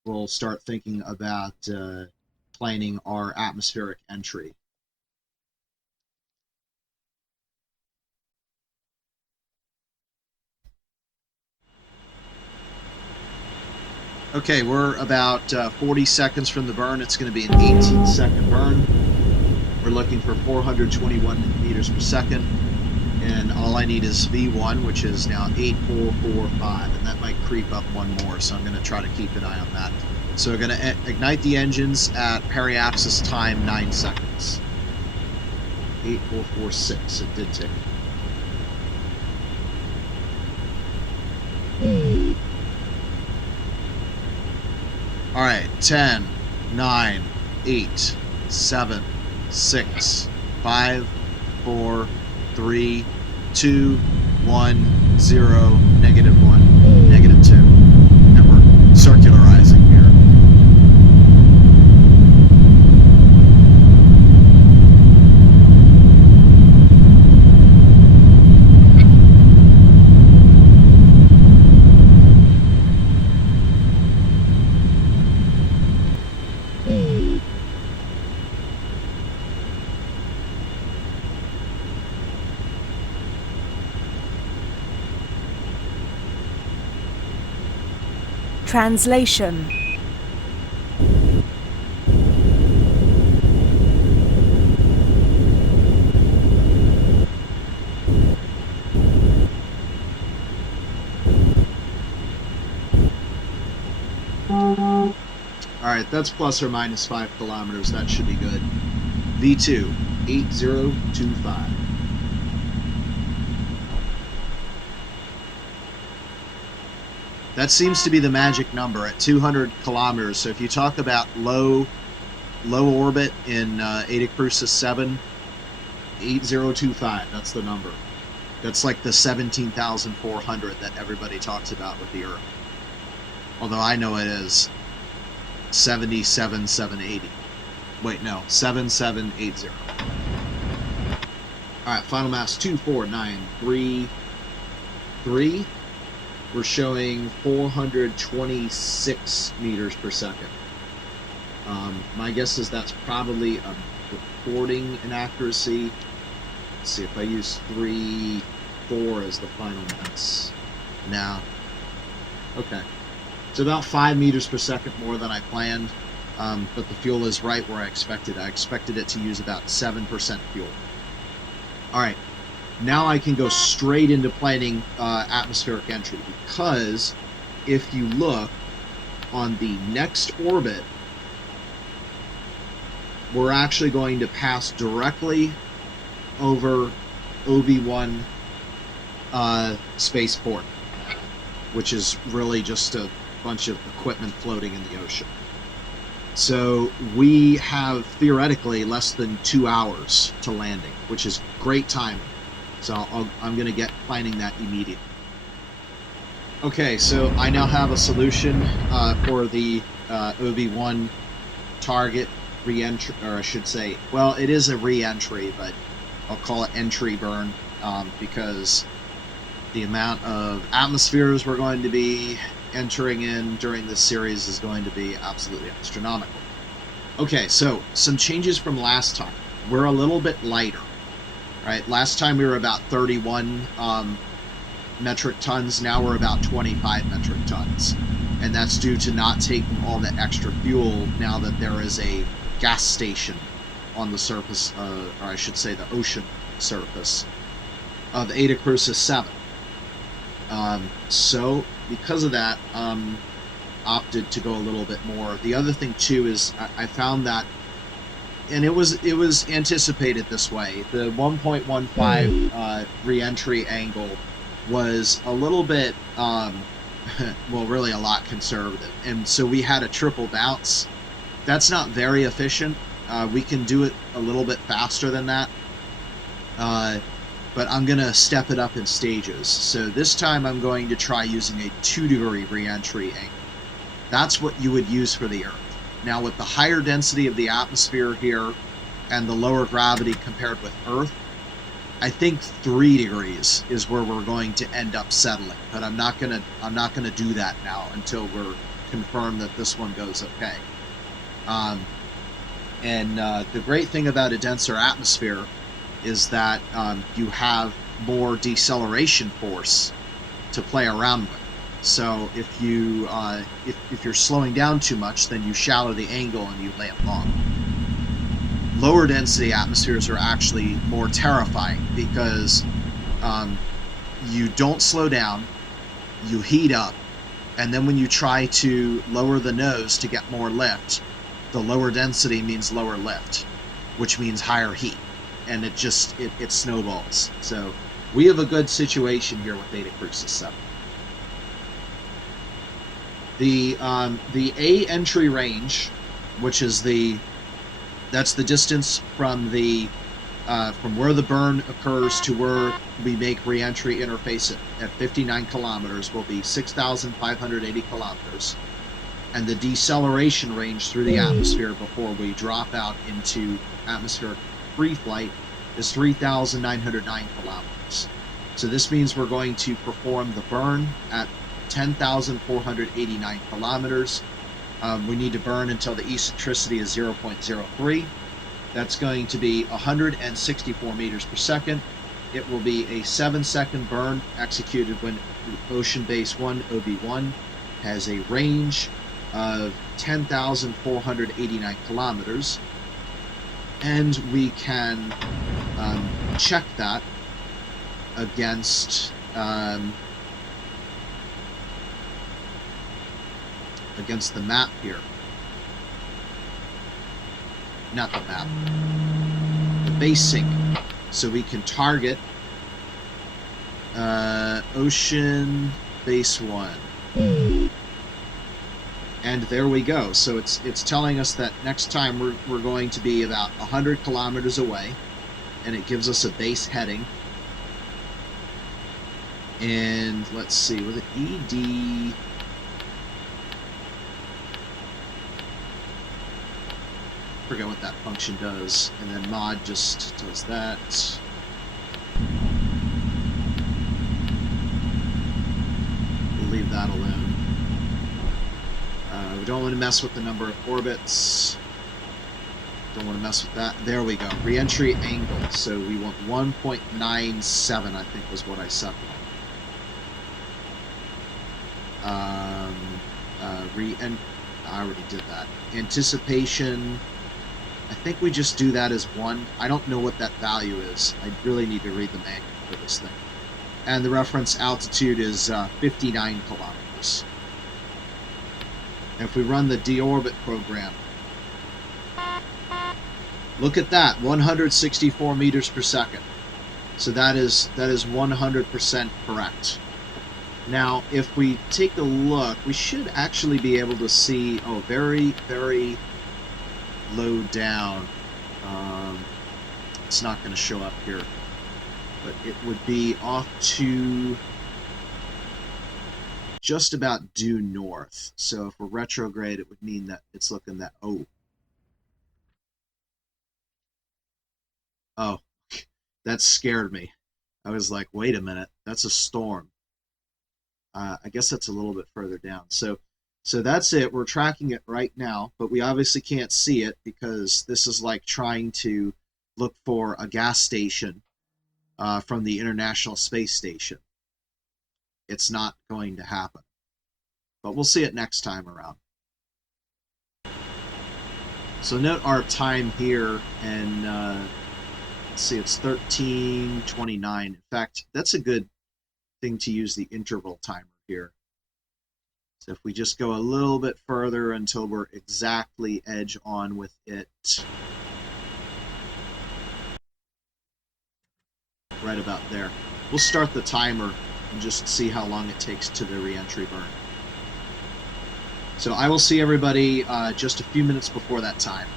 we'll start thinking about planning our atmospheric entry. Okay, we're about 40 seconds from the burn. It's going to be an 18-second burn. We're looking for 421 meters per second. And all I need is V1, which is now 8445. And that might creep up one more, so I'm going to try to keep an eye on that. So we're going to ignite the engines at periapsis time 9 seconds. 8446. It did tick. All right, 10, 9, 8, 7, 6, 5, 4, 3, 2, 1, 0, negative 1, negative 2. And we're circularizing here. Translation. Alright, that's plus or minus 5 kilometers. That should be good. V2, 8025. That seems to be the magic number at 200 kilometers. So if you talk about low orbit in Eta Crucis 7, 8025, that's the number. That's like the 17,400 that everybody talks about with the Earth. Although I know it is 77,780. Wait, no, 7780. Alright, final mass 24933. We're showing 426 meters per second. My guess is that's probably a recording inaccuracy. Let's see if I use 3.4 as the final mass. Now, okay. It's about 5 meters per second more than I planned, but the fuel is right where I expected. I expected it to use about 7% fuel. All right, now I can go straight into planning atmospheric entry, because if you look on the next orbit, we're actually going to pass directly over OV1 spaceport, which is really just a bunch of equipment floating in the ocean. So we have theoretically less than 2 hours to landing, which is great timing. So I'm going to get planning that immediately. Okay, so I now have a solution for the OV1 target re-entry, or I should say, well, it is a re-entry, but I'll call it entry burn, because the amount of atmospheres we're going to be entering in during this series is going to be absolutely astronomical. Okay, so some changes from last time. We're a little bit lighter, right? Last time we were about 31 metric tons. Now we're about 25 metric tons. And that's due to not taking all the extra fuel now that there is a gas station on the surface, or I should say the ocean surface of Eta Crucis 7. So because of that, opted to go a little bit more. The other thing too is I found that, and it was anticipated this way, the 1.15 re-entry angle was a little bit well, really a lot conservative, and so we had a triple bounce. That's not very efficient. We can do it a little bit faster than that, but I'm gonna step it up in stages. So this time I'm going to try using a 2-degree re-entry angle. That's what you would use for the Earth. Now, with the higher density of the atmosphere here and the lower gravity compared with Earth, I think 3 degrees is where we're going to end up settling. But I'm not gonna do that now until we're confirmed that this one goes okay. The great thing about a denser atmosphere is that you have more deceleration force to play around with. So if you if you're slowing down too much, then you shallow the angle and you land long. Lower density atmospheres are actually more terrifying because you don't slow down, you heat up, and then when you try to lower the nose to get more lift, the lower density means lower lift, which means higher heat. and it just it snowballs. So we have a good situation here with Eta Crucis 7. The A entry range, which is that's the distance from where the burn occurs to where we make re-entry interface at 59 kilometers, will be 6,580 kilometers. And the deceleration range through the atmosphere before we drop out into atmospheric free flight is 3,909 kilometers. So this means we're going to perform the burn at 10,489 kilometers. We need to burn until the eccentricity is 0.03. That's going to be 164 meters per second. It will be a 7-second burn executed when Ocean Base 1 OB1 has a range of 10,489 kilometers. And we can check that against the map here. Not the map. The base sync. So we can target Ocean Base 1. And there we go. So it's telling us that next time we're going to be about 100 kilometers away, and it gives us a base heading. And let's see, with an ED, forget what that function does, and then mod just does that. We'll leave that alone. We don't want to mess with the number of orbits. Don't want to mess with that. There we go. Re-entry angle. So we want 1.97, I think was what I set on. I already did that. Anticipation. I think we just do that as 1. I don't know what that value is. I really need to read the manual for this thing. And the reference altitude is 59 kilometers. And if we run the Deorbit program, look at that, 164 meters per second. So that is 100% correct. Now, if we take a look, we should actually be able to see, very, very low down. It's not going to show up here, but it would be off to just about due north. So if we're retrograde, it would mean that it's looking that, oh, that scared me. I was like, wait a minute, that's a storm. I guess that's a little bit further down. So that's it. We're tracking it right now, but we obviously can't see it because this is like trying to look for a gas station from the International Space Station. It's not going to happen. But we'll see it next time around. So note our time here, and let's see, it's 13:29. In fact, that's a good thing to use the interval timer here. So if we just go a little bit further until we're exactly edge on with it. Right about there. We'll start the timer and just see how long it takes to the re-entry burn. So I will see everybody just a few minutes before that time.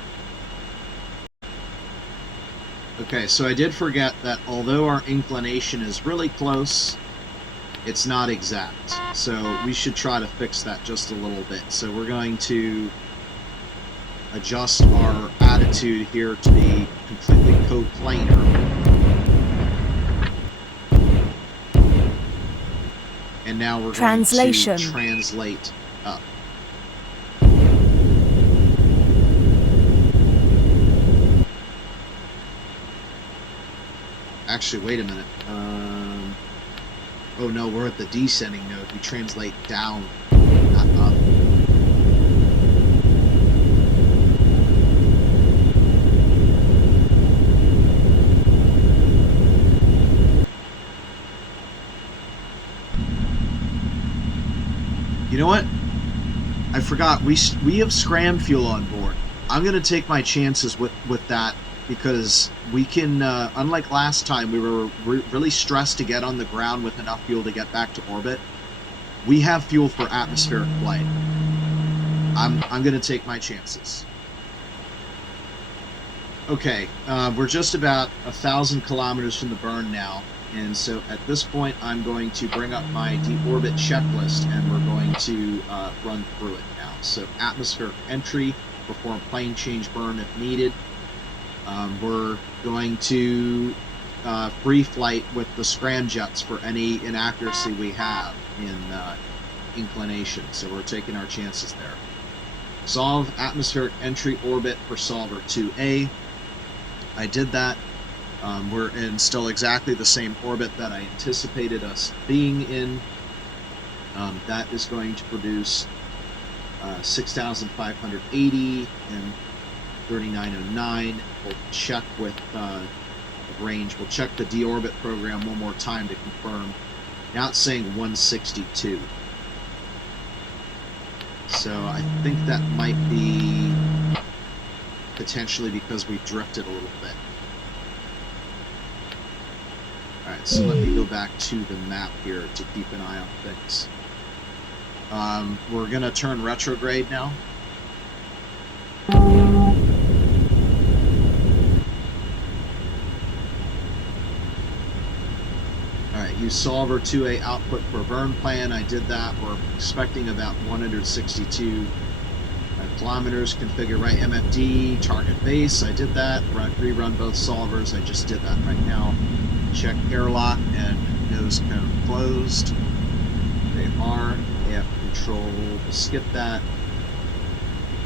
Okay, so I did forget that although our inclination is really close, it's not exact. So we should try to fix that just a little bit. So we're going to adjust our attitude here to be completely coplanar. And now we're going to translate up. Actually, wait a minute. Oh no, we're at the descending node. We translate down, not up. You know what? I forgot. We have scram fuel on board. I'm going to take my chances with that because we can, unlike last time, we were really stressed to get on the ground with enough fuel to get back to orbit. We have fuel for atmospheric flight. I'm going to take my chances. Okay, we're just about 1,000 kilometers from the burn now, and so at this point I'm going to bring up my deorbit checklist, and we're going to run through it now. So atmospheric entry, perform plane change burn if needed. We're going to free flight with the scramjets for any inaccuracy we have in inclination, so we're taking our chances there. Solve atmospheric entry orbit for solver 2A. I did that. We're in still exactly the same orbit that I anticipated us being in. That is going to produce 6,580 and 3909. We'll check with range. We'll check the deorbit program one more time to confirm. Now it's saying 162. So I think that might be potentially because we drifted a little bit. Alright, so let me go back to the map here to keep an eye on things. We're going to turn retrograde now. Alright, use solver 2A output for burn plan. I did that. We're expecting about 162 kilometers. Configure right MFD, target base. I did that. Rerun both solvers. I just did that right now. Check airlock and nose cone closed. They are. AF control. We'll skip that.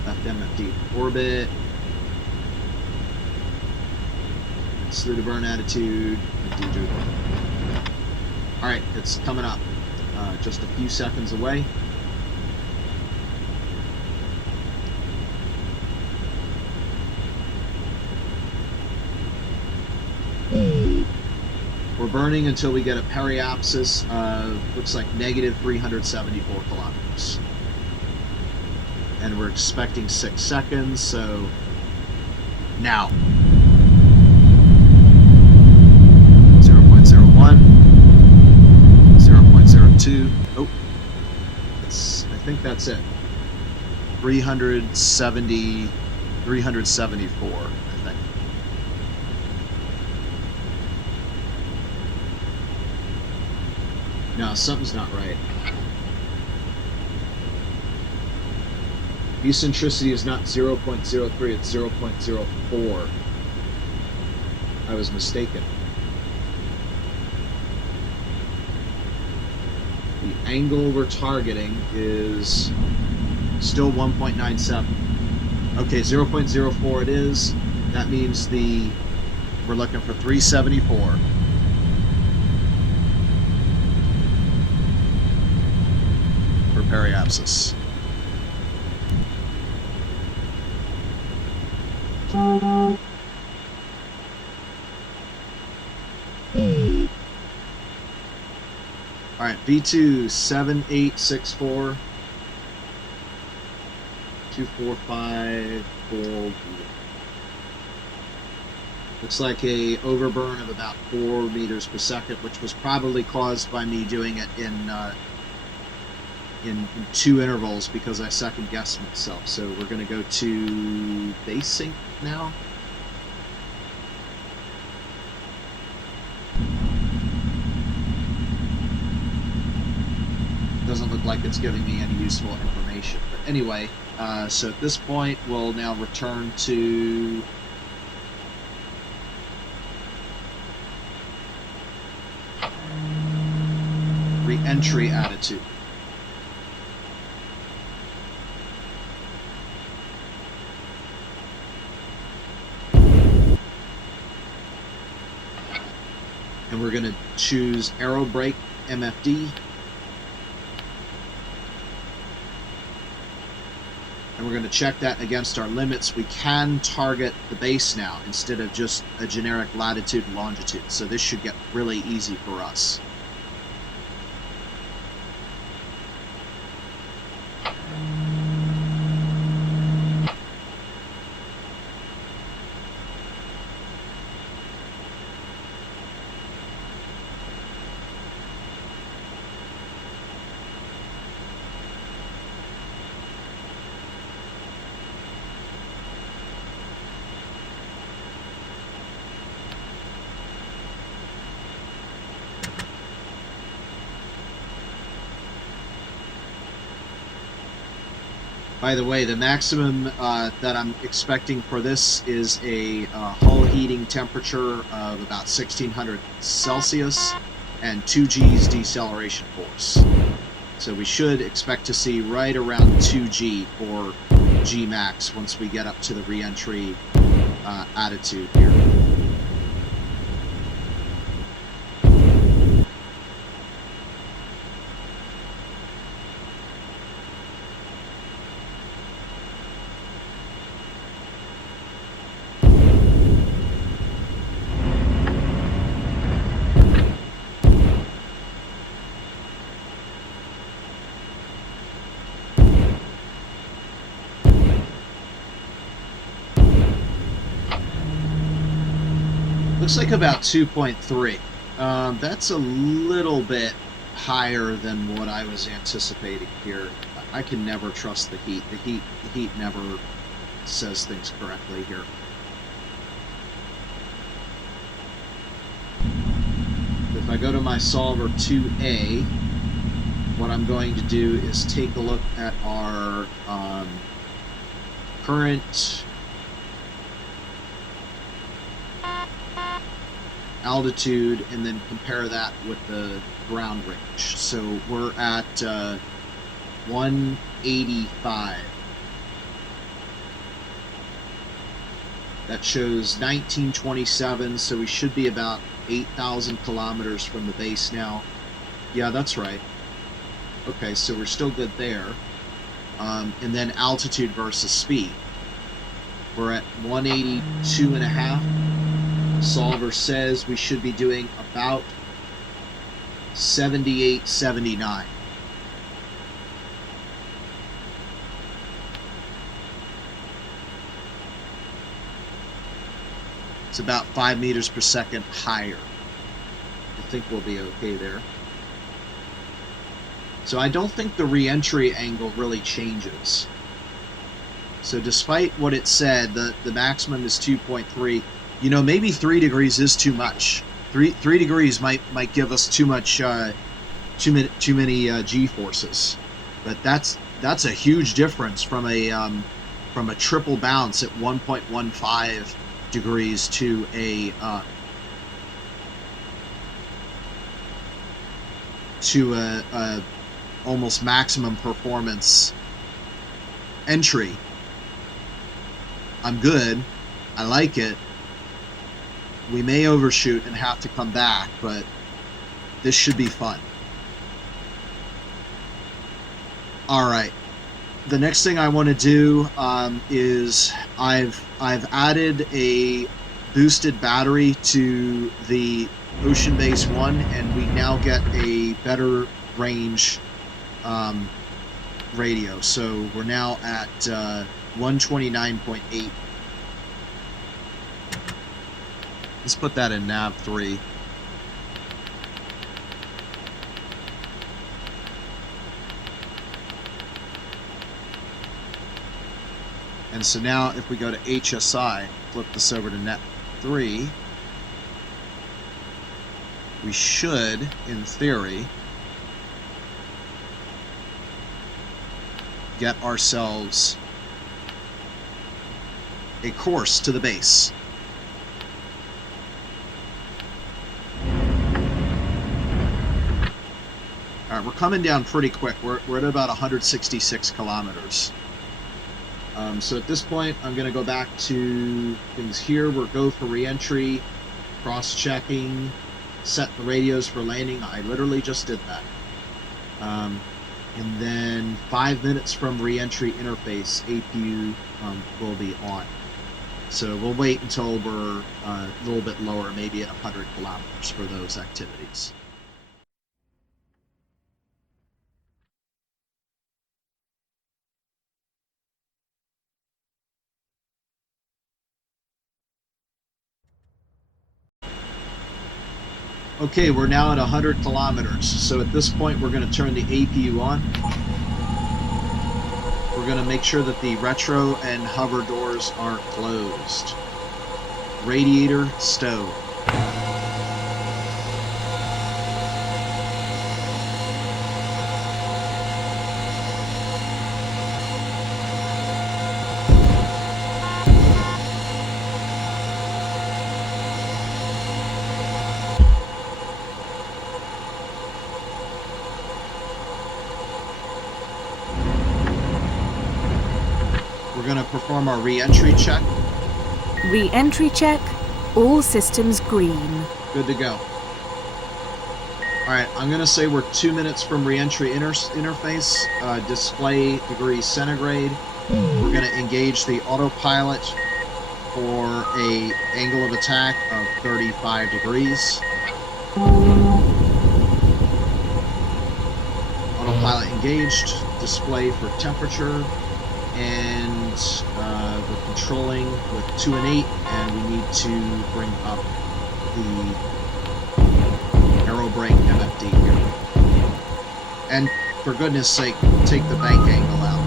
Left MFD orbit. Slew to burn attitude. Alright, it's coming up. Just a few seconds away. We're burning until we get a periapsis of, looks like negative 374 kilometers. And we're expecting 6 seconds, so now. 0.01, 0.02. Oh, I think that's it. 374, I think. No, something's not right. Eccentricity is not 0.03, it's 0.04. I was mistaken. The angle we're targeting is still 1.97. Okay, 0.04 it is. That means we're looking for 374. For periapsis. Alright, V2 7864 2454. Looks like a overburn of about 4 meters per second, which was probably caused by me doing it in 2 intervals because I second guessed myself. So we're going to go to base sync now. Doesn't look like it's giving me any useful information. But anyway, so at this point, we'll now return to re-entry attitude. And we're going to choose aero brake MFD. And we're going to check that against our limits. We can target the base now instead of just a generic latitude and longitude. So this should get really easy for us. By the way, the maximum that I'm expecting for this is a hull heating temperature of about 1600 Celsius and 2 G's deceleration force. So we should expect to see right around 2 G for G max once we get up to the re-entry attitude here. Looks like about 2.3. That's a little bit higher than what I was anticipating here. I can never trust the heat. The heat never says things correctly here. If I go to my solver 2A, what I'm going to do is take a look at our current altitude and then compare that with the ground range. So we're at 185. That shows 1927, so we should be about 8,000 kilometers from the base now. Yeah, that's right. Okay, so we're still good there. And then altitude versus speed. We're at 182.5. Solver says we should be doing about 78, 79. It's about 5 meters per second higher. I think we'll be okay there. So I don't think the re-entry angle really changes. So despite what it said, the maximum is 2.3. You know, maybe 3 degrees is too much. 3 degrees might give us too much, too many G forces. But that's a huge difference from a triple bounce at 1.15 degrees to a almost maximum performance entry. I'm good. I like it. We may overshoot and have to come back, but this should be fun. All right. The next thing I want to do is I've added a boosted battery to the Ocean Base 1, and we now get a better range radio. So we're now at 129.8. Let's put that in nav 3. And so now if we go to HSI, flip this over to net 3, we should, in theory, get ourselves a course to the base. All right, we're coming down pretty quick. We're at about 166 kilometers. So at this point, I'm going to go back to things here. We'll go for re-entry, cross-checking, set the radios for landing. I literally just did that. And then 5 minutes from re-entry interface, APU will be on. So we'll wait until we're a little bit lower, maybe at 100 kilometers for those activities. Okay, we're now at 100 kilometers. So at this point, we're going to turn the APU on. We're going to make sure that the retro and hover doors are closed. Radiator stowed. going to perform our re-entry check. Re-entry check. All systems green. Good to go. Alright, I'm going to say we're 2 minutes from re-entry interface. Display degrees centigrade. We're going to engage the autopilot for a angle of attack of 35 degrees. Autopilot engaged. Display for temperature. And we're controlling with 2 and 8, and we need to bring up the aero brake MFD here. And for goodness sake, take the bank angle out.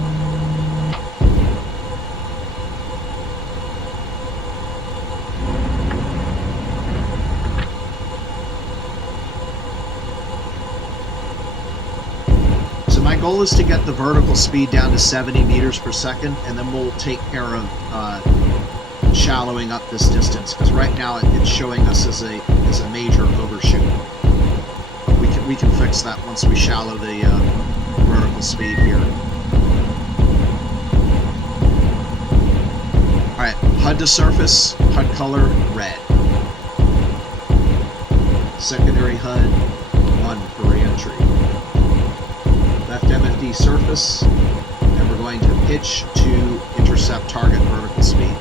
My goal is to get the vertical speed down to 70 meters per second, and then we'll take care of shallowing up this distance, because right now it's showing us as a major overshoot. We can fix that once we shallow the vertical speed here. Alright, HUD to surface, HUD color, red. Secondary HUD, 1 for re-entry. Left MFD surface, and we're going to pitch to intercept target vertical speed.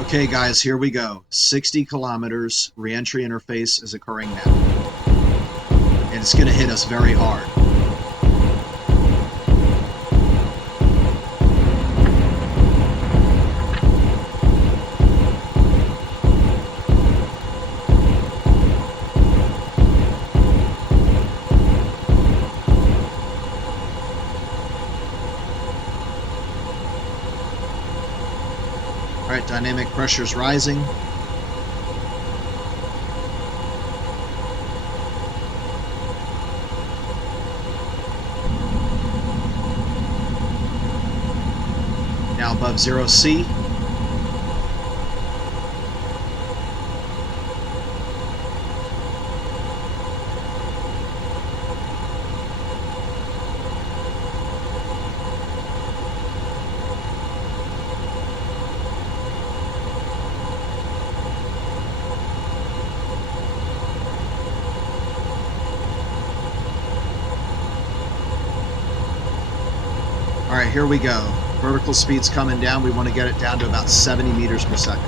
Okay guys, here we go. 60 kilometers, re-entry interface is occurring now. And it's going to hit us very hard. Alright, dynamic pressure's rising. Now above 0C. Alright, here we go. Vertical speed's coming down. We want to get it down to about 70 meters per second.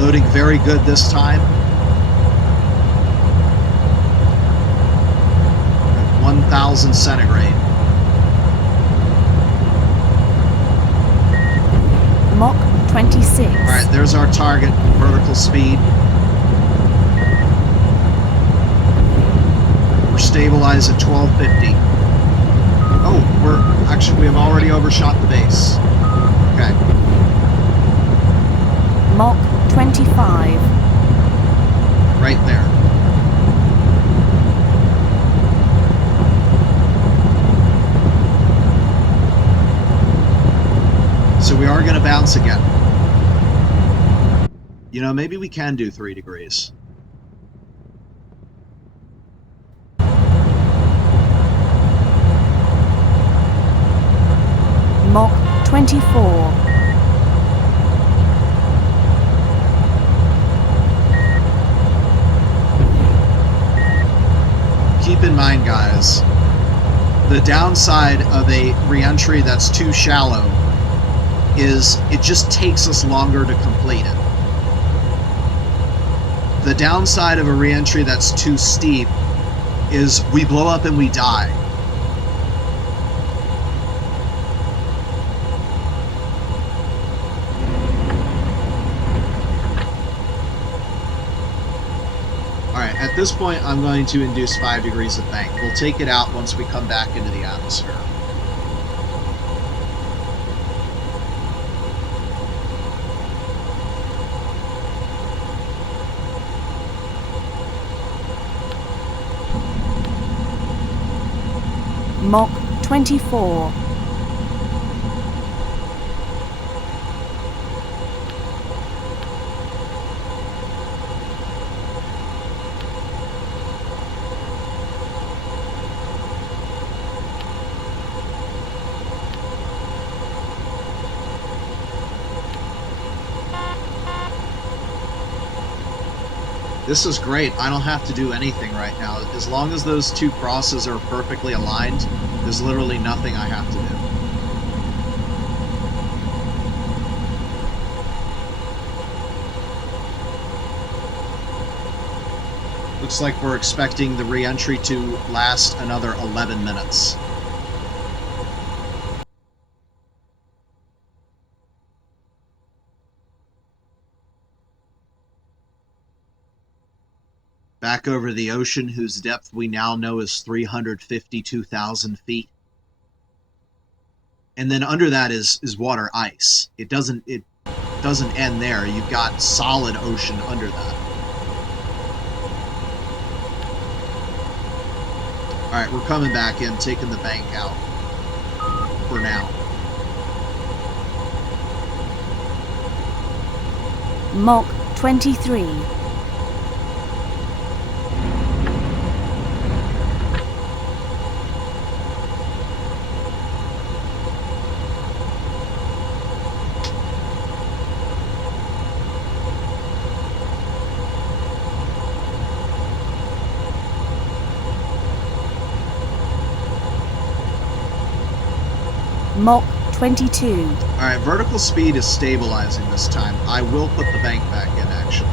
Loading very good this time. 1,000 centigrade. Mach 26. Alright, there's our target vertical speed. We're stabilized at 1250. Oh, we have already overshot the base. Okay. Mach 25. Right there. So we are going to bounce again. You know, maybe we can do 3 degrees. Mach 24. Keep in mind, guys, the downside of a re-entry that's too shallow is it just takes us longer to complete it. The downside of a re-entry that's too steep is we blow up and we die. Alright, at at this point, I'm going to induce 5 degrees of bank. We'll take it out once we come back into the atmosphere. Mach 24. This is great. I don't have to do anything right now. As long as those two crosses are perfectly aligned, there's literally nothing I have to do. Looks like we're expecting the re-entry to last another 11 minutes. Back over the ocean, whose depth we now know is 352,000 feet. And then under that is water ice. It doesn't end there. You've got solid ocean under that. Alright, we're coming back in, taking the bank out. For now. Mach 23. Mach 22. Alright, vertical speed is stabilizing this time. I will put the bank back in, actually.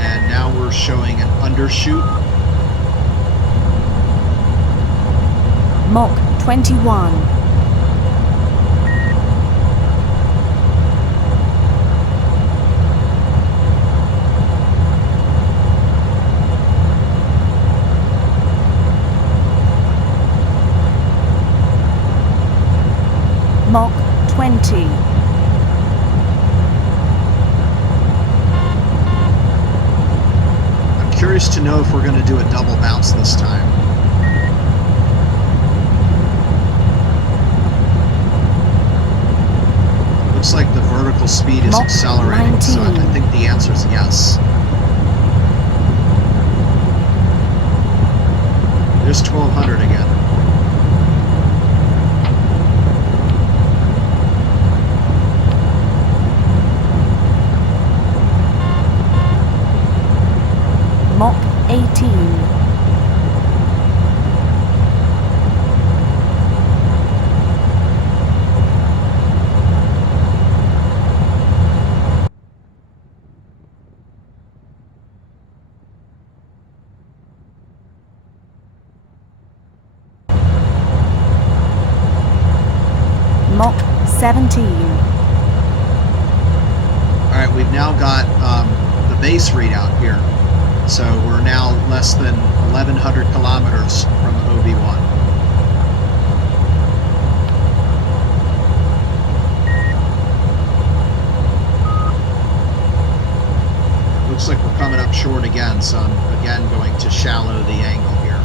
And now we're showing an undershoot. Mach 21. Mach 20. I'm curious to know if we're going to do a double bounce this time. Looks like the vertical speed is Mach accelerating, 19. so I think the answer is yes. There's 1200 again. Mach 18. Mach 17. Alright, we've now got the base readout here. So we're now less than 1,100 kilometers from OB1. Looks like we're coming up short again, so I'm again going to shallow the angle here.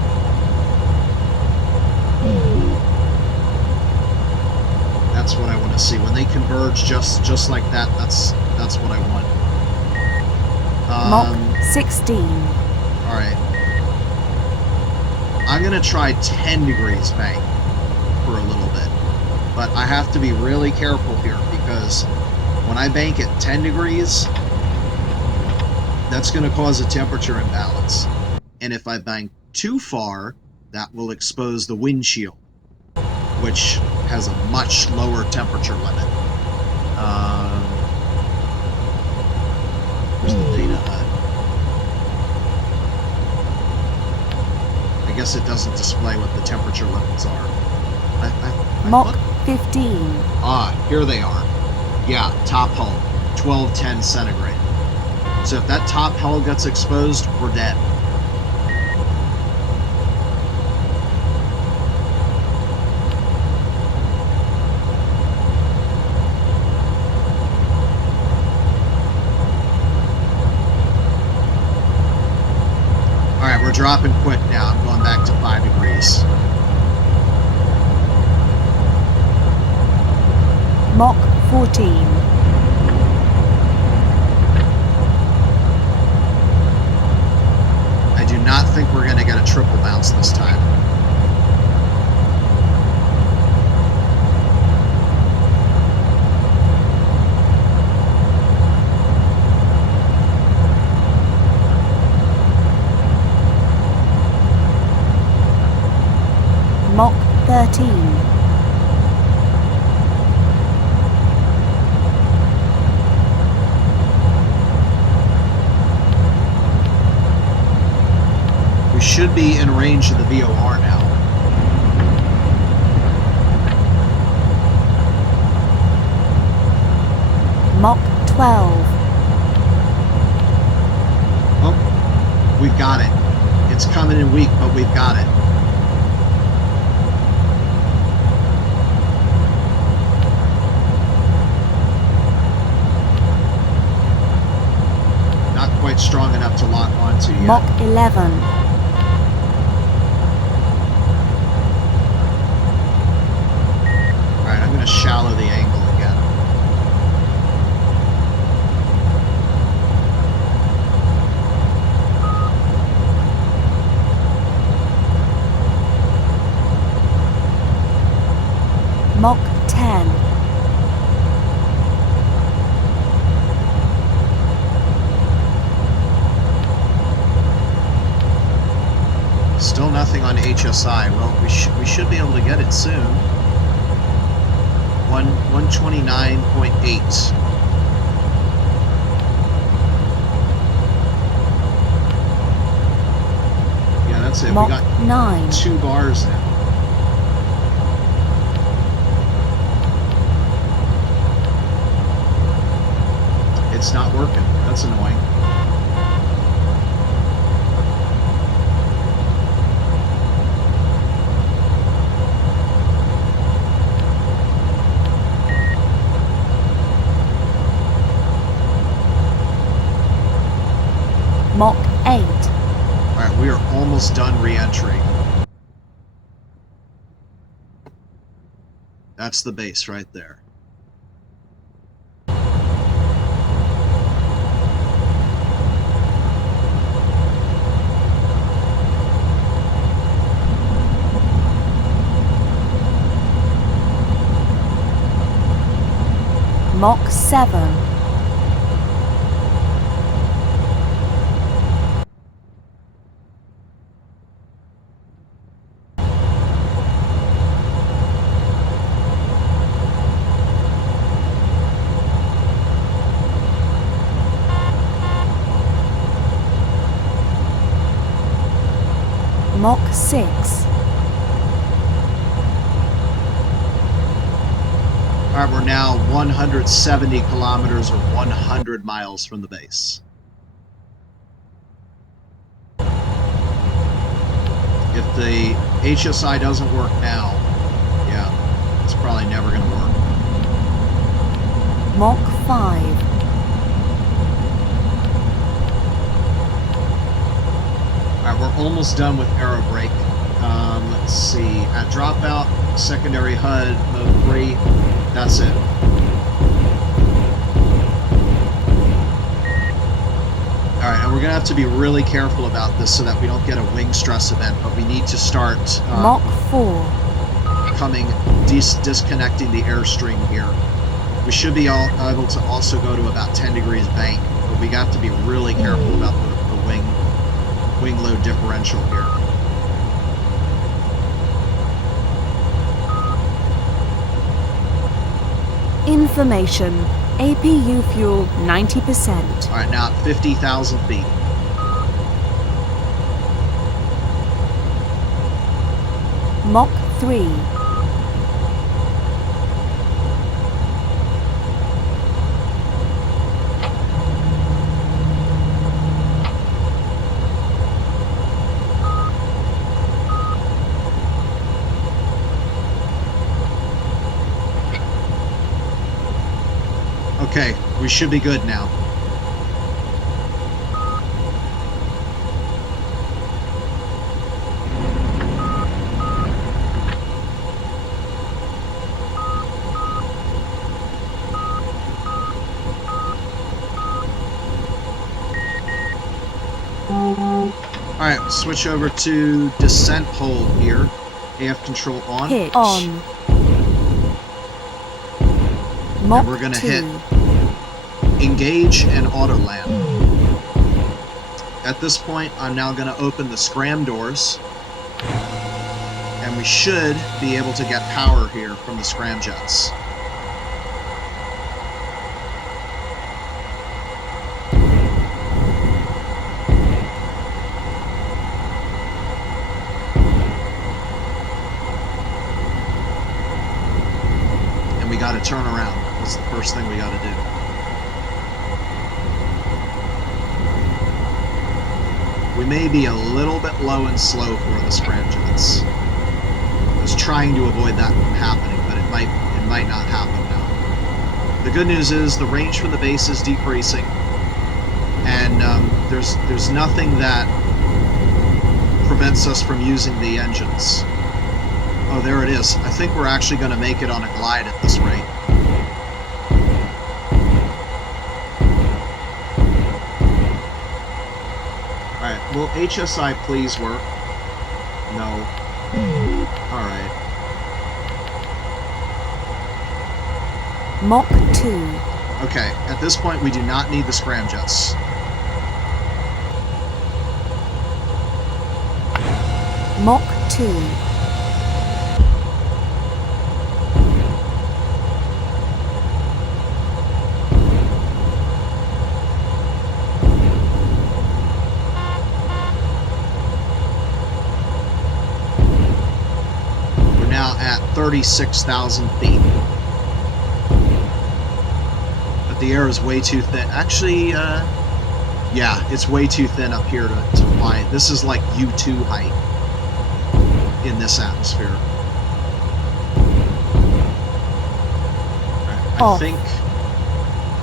That's what I want to see. When they converge just like that, that's what I want. Mach 16. Alright. I'm going to try 10 degrees bank for a little bit. But I have to be really careful here because when I bank at 10 degrees, that's going to cause a temperature imbalance. And if I bank too far, that will expose the windshield, which has a much lower temperature limit. Where's the data HUD? I guess it doesn't display what the temperature limits are. Mach 15. Ah, here they are. Yeah, top hull, 1210 centigrade. So if that top hull gets exposed, we're dead. Alright, we're dropping quick now. I'm going back to 5 degrees. Mach 14. I do not think we're going to get a triple bounce this time. Mach 13. We should be in range of the VOR now. Mach 12. Oh, we've got it. It's coming in weak, but we've got it. Not quite strong enough to lock onto yet. Mach 11. Alright, I'm going to shallow the angle again. Mach 10. Still nothing on HSI. Well, we should be able to get it soon. 129.8. Yeah, that's it. Mach We got 9. 2 bars now. It's not working. That's annoying. Mach 8. Alright, we are almost done re-entry. That's the base right there. Mach 7. Mach 6. Alright, we're now 170 kilometers or 100 miles from the base. If the HSI doesn't work now, yeah, it's probably never going to work. Mach 5. Alright, we're almost done with aero brake. Let's see. At dropout, secondary HUD, mode 3. That's it. Alright, and we're going to have to be really careful about this so that we don't get a wing stress event, but we need to start Mach 4. disconnecting the airstream here. We should be able to also go to about 10 degrees bank, but we got to be really careful about the wing load differential here. Information. APU fuel 90%. Alright, now at 50,000 feet. Mach 3. we should be good now. Alright, switch over to descent hold here. AF control on. Hitch. On. Mach And we're going to 2. hit engage and auto land. At this point, I'm now going to open the scram doors. And we should be able to get power here from the scram jets. Got to turn around. That's the first thing we got to do. We may be a little bit low and slow for the scram jets. I was trying to avoid that from happening, but it might not happen now. The good news is the range from the base is decreasing, and there's nothing that prevents us from using the engines. Oh, there it is. I think we're actually going to make it on a glide at this rate. Alright, will HSI please work? No. Alright. Mach 2. Okay, at this point we do not need the scram jets. Mach 2. At 36,000 feet. But the air is way too thin. Actually, yeah, it's way too thin up here to fly. This is like U2 height in this atmosphere. Right, I think,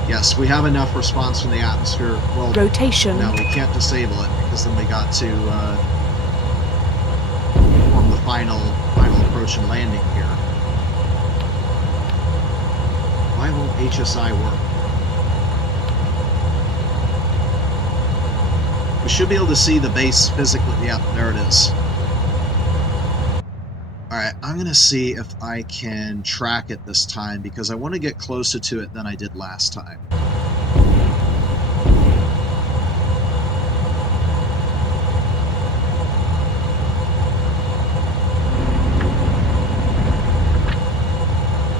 yes, we have enough response from the atmosphere. Well, rotation. No, we can't disable it because then we got to perform the final approach and landing here. Why won't HSI work? We should be able to see the base physically. Yeah, there it is. Alright, I'm going to see if I can track it this time because I want to get closer to it than I did last time.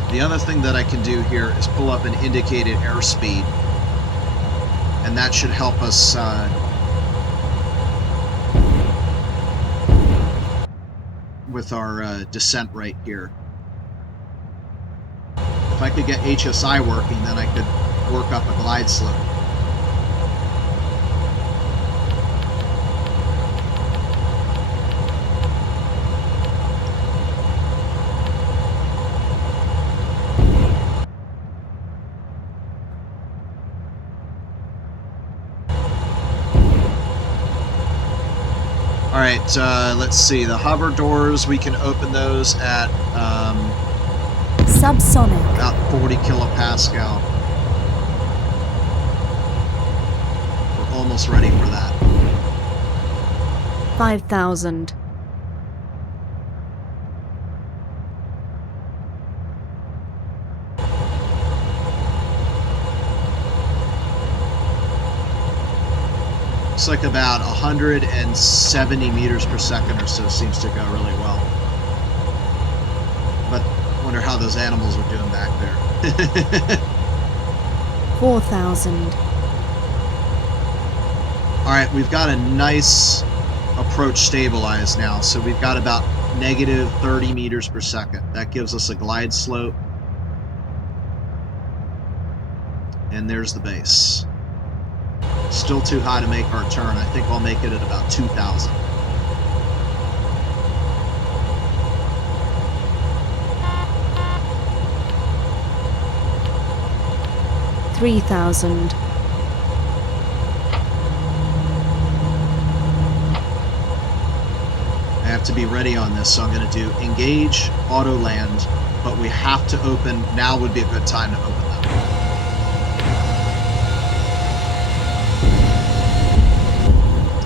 The other thing that I can do here is pull up an indicated airspeed, and that should help us with our descent right here. If I could get HSI working, then I could work up a glide slope. Alright, let's see. The hover doors, we can open those at subsonic. About 40 kilopascal. We're almost ready for that. 5,000. Looks like about 170 meters per second or so seems to go really well. But I wonder how those animals are doing back there. 4,000. Alright, we've got a nice approach stabilized now, so we've got about negative 30 meters per second. That gives us a glide slope. And there's the base. Still too high to make our turn. I think I'll make it at about 2,000. 3,000. I have to be ready on this, so I'm going to do engage, auto land, but we have to open. Now would be a good time to open them.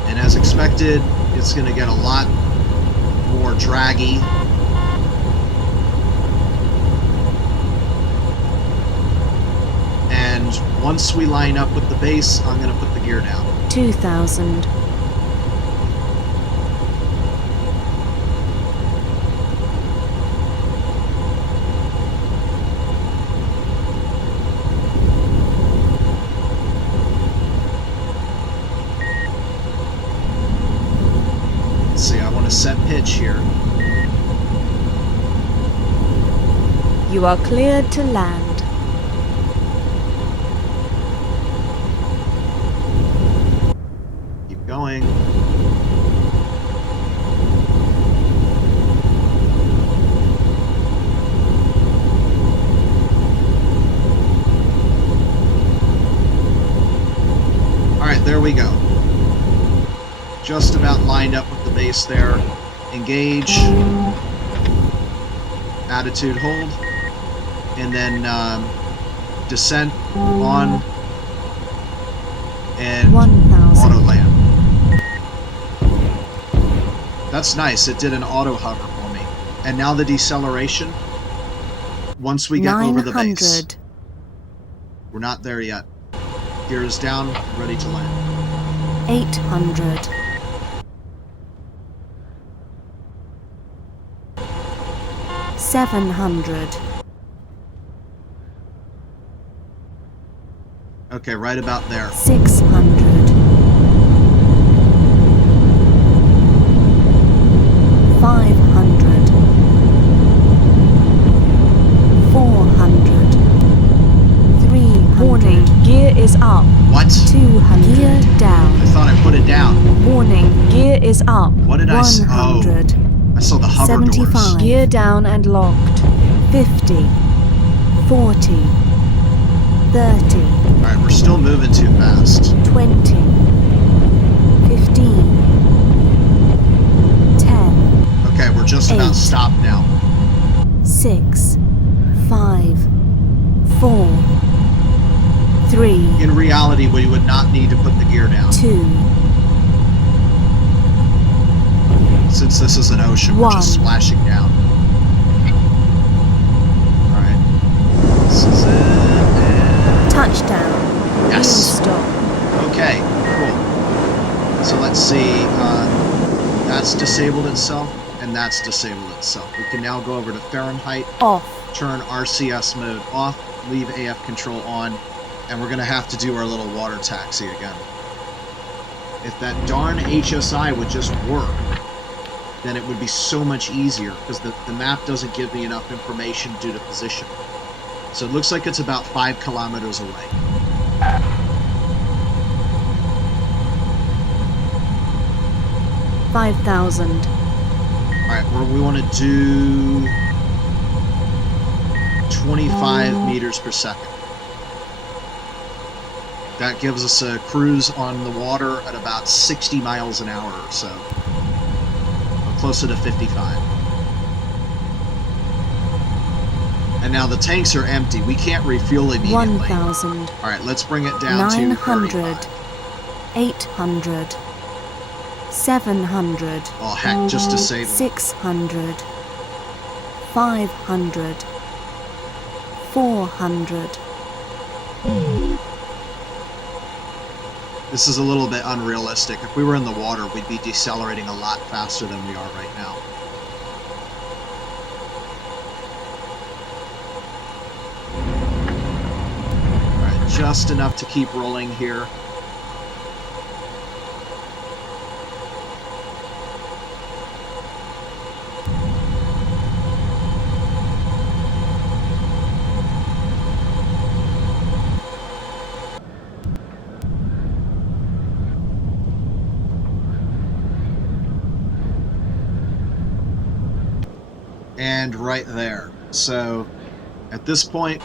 And as expected, it's going to get a lot more draggy. And once we line up with the base, I'm going to put the gear down. 2,000. Let's see, I want to set pitch here. You are cleared to land. Keep going. Alright, there we go. Just about lined up with the base there. Engage. Attitude hold. And then descent on. And 1,000. auto land. That's nice. It did an auto hover for me. And now the deceleration. Once we get over the base. 900. We're not there yet. Gear is down, ready to land. 800. 700. Okay, right about there. 600. 500. 400. 300. Warning, gear is up. What? 200. Gear down. I thought I put it down. Warning, gear is up. What did I say? Oh, 100. I saw the hover 75. doors. Gear down and locked. 50. 40. 30. Alright, we're still moving too fast. 20. 15. 10. Okay, we're just about 8. stopped now. 6. 5. 4. 3. In reality, we would not need to put the gear down. 2. Since this is an ocean, we're just 1. splashing down. Alright. This is it. And Touchdown. yes. Wheel stop. Okay, cool. So let's see. That's disabled itself, and that's disabled itself. We can now go over to Fahrenheit, Off. turn RCS mode off, leave AF control on, and we're going to have to do our little water taxi again. If that darn HSI would just work, then it would be so much easier, because the map doesn't give me enough information due to position. So it looks like it's about 5 kilometers away. $5,000. Alright, we want to do 25 meters per second. That gives us a cruise on the water at about 60 miles an hour or so. Or closer to 55. And now the tanks are empty. We can't refuel immediately. 1,000. Alright, let's bring it down 900. to 35. 800. 700. Oh heck, just disable. 600. 500. 400. This is a little bit unrealistic. If we were in the water, we'd be decelerating a lot faster than we are right now. Alright, just enough to keep rolling here. And right there. So At this point,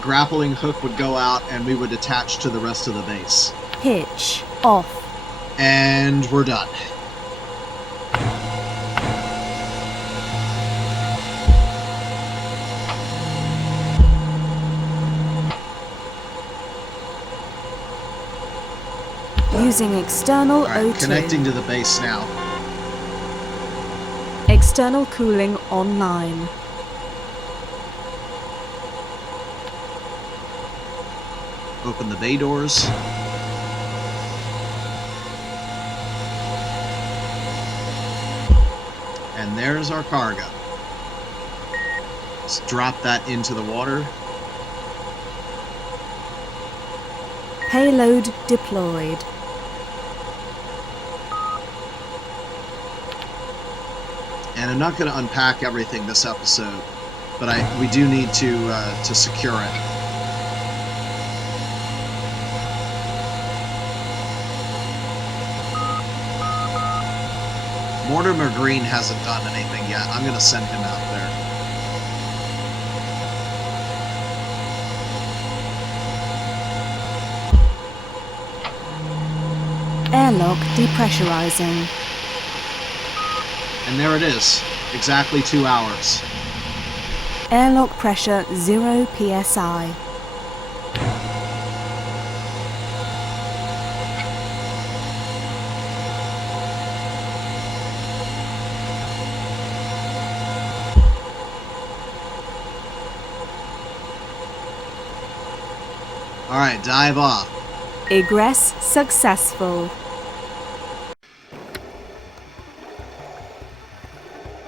grappling hook would go out and we would attach to the rest of the base. Pitch off. And we're done. Using external All right, O2. connecting to the base now. External cooling online. Open the bay doors. And there's our cargo. Let's drop that into the water. Payload deployed. And I'm not going to unpack everything this episode, but we do need to secure it. Mortimer Green hasn't done anything yet. I'm going to send him out there. Airlock depressurizing. And there it is. Exactly 2 hours. Airlock pressure 0 psi. Alright, dive off. Egress successful.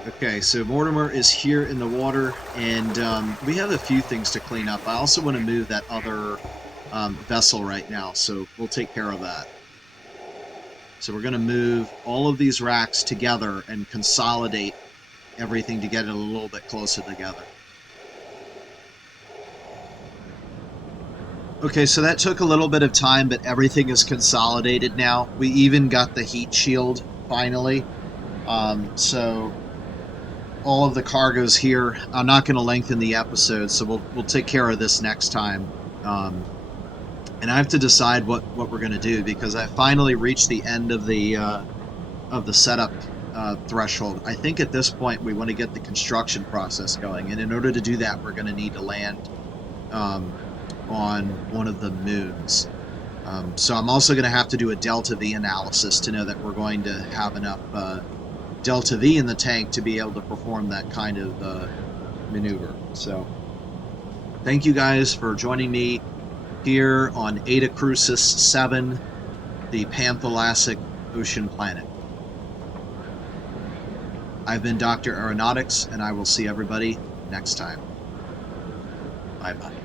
Okay, so Mortimer is here in the water, and we have a few things to clean up. I also want to move that other vessel right now, so we'll take care of that. So we're going to move all of these racks together and consolidate everything to get it a little bit closer together. Okay, so that took a little bit of time, but everything is consolidated now. We even got the heat shield, finally. So all of the cargo's here. I'm not going to lengthen the episode, so we'll take care of this next time. And I have to decide what we're going to do, because I finally reached the end of the setup threshold. I think at this point we want to get the construction process going, and in order to do that, we're going to need to land on one of the moons. So I'm also going to have to do a delta V analysis to know that we're going to have enough delta V in the tank to be able to perform that kind of maneuver. So thank you guys for joining me here on Eta Crucis 7, the Panthalassic ocean planet. I've been Dr. Aeronautics, and I will see everybody next time. Bye-bye.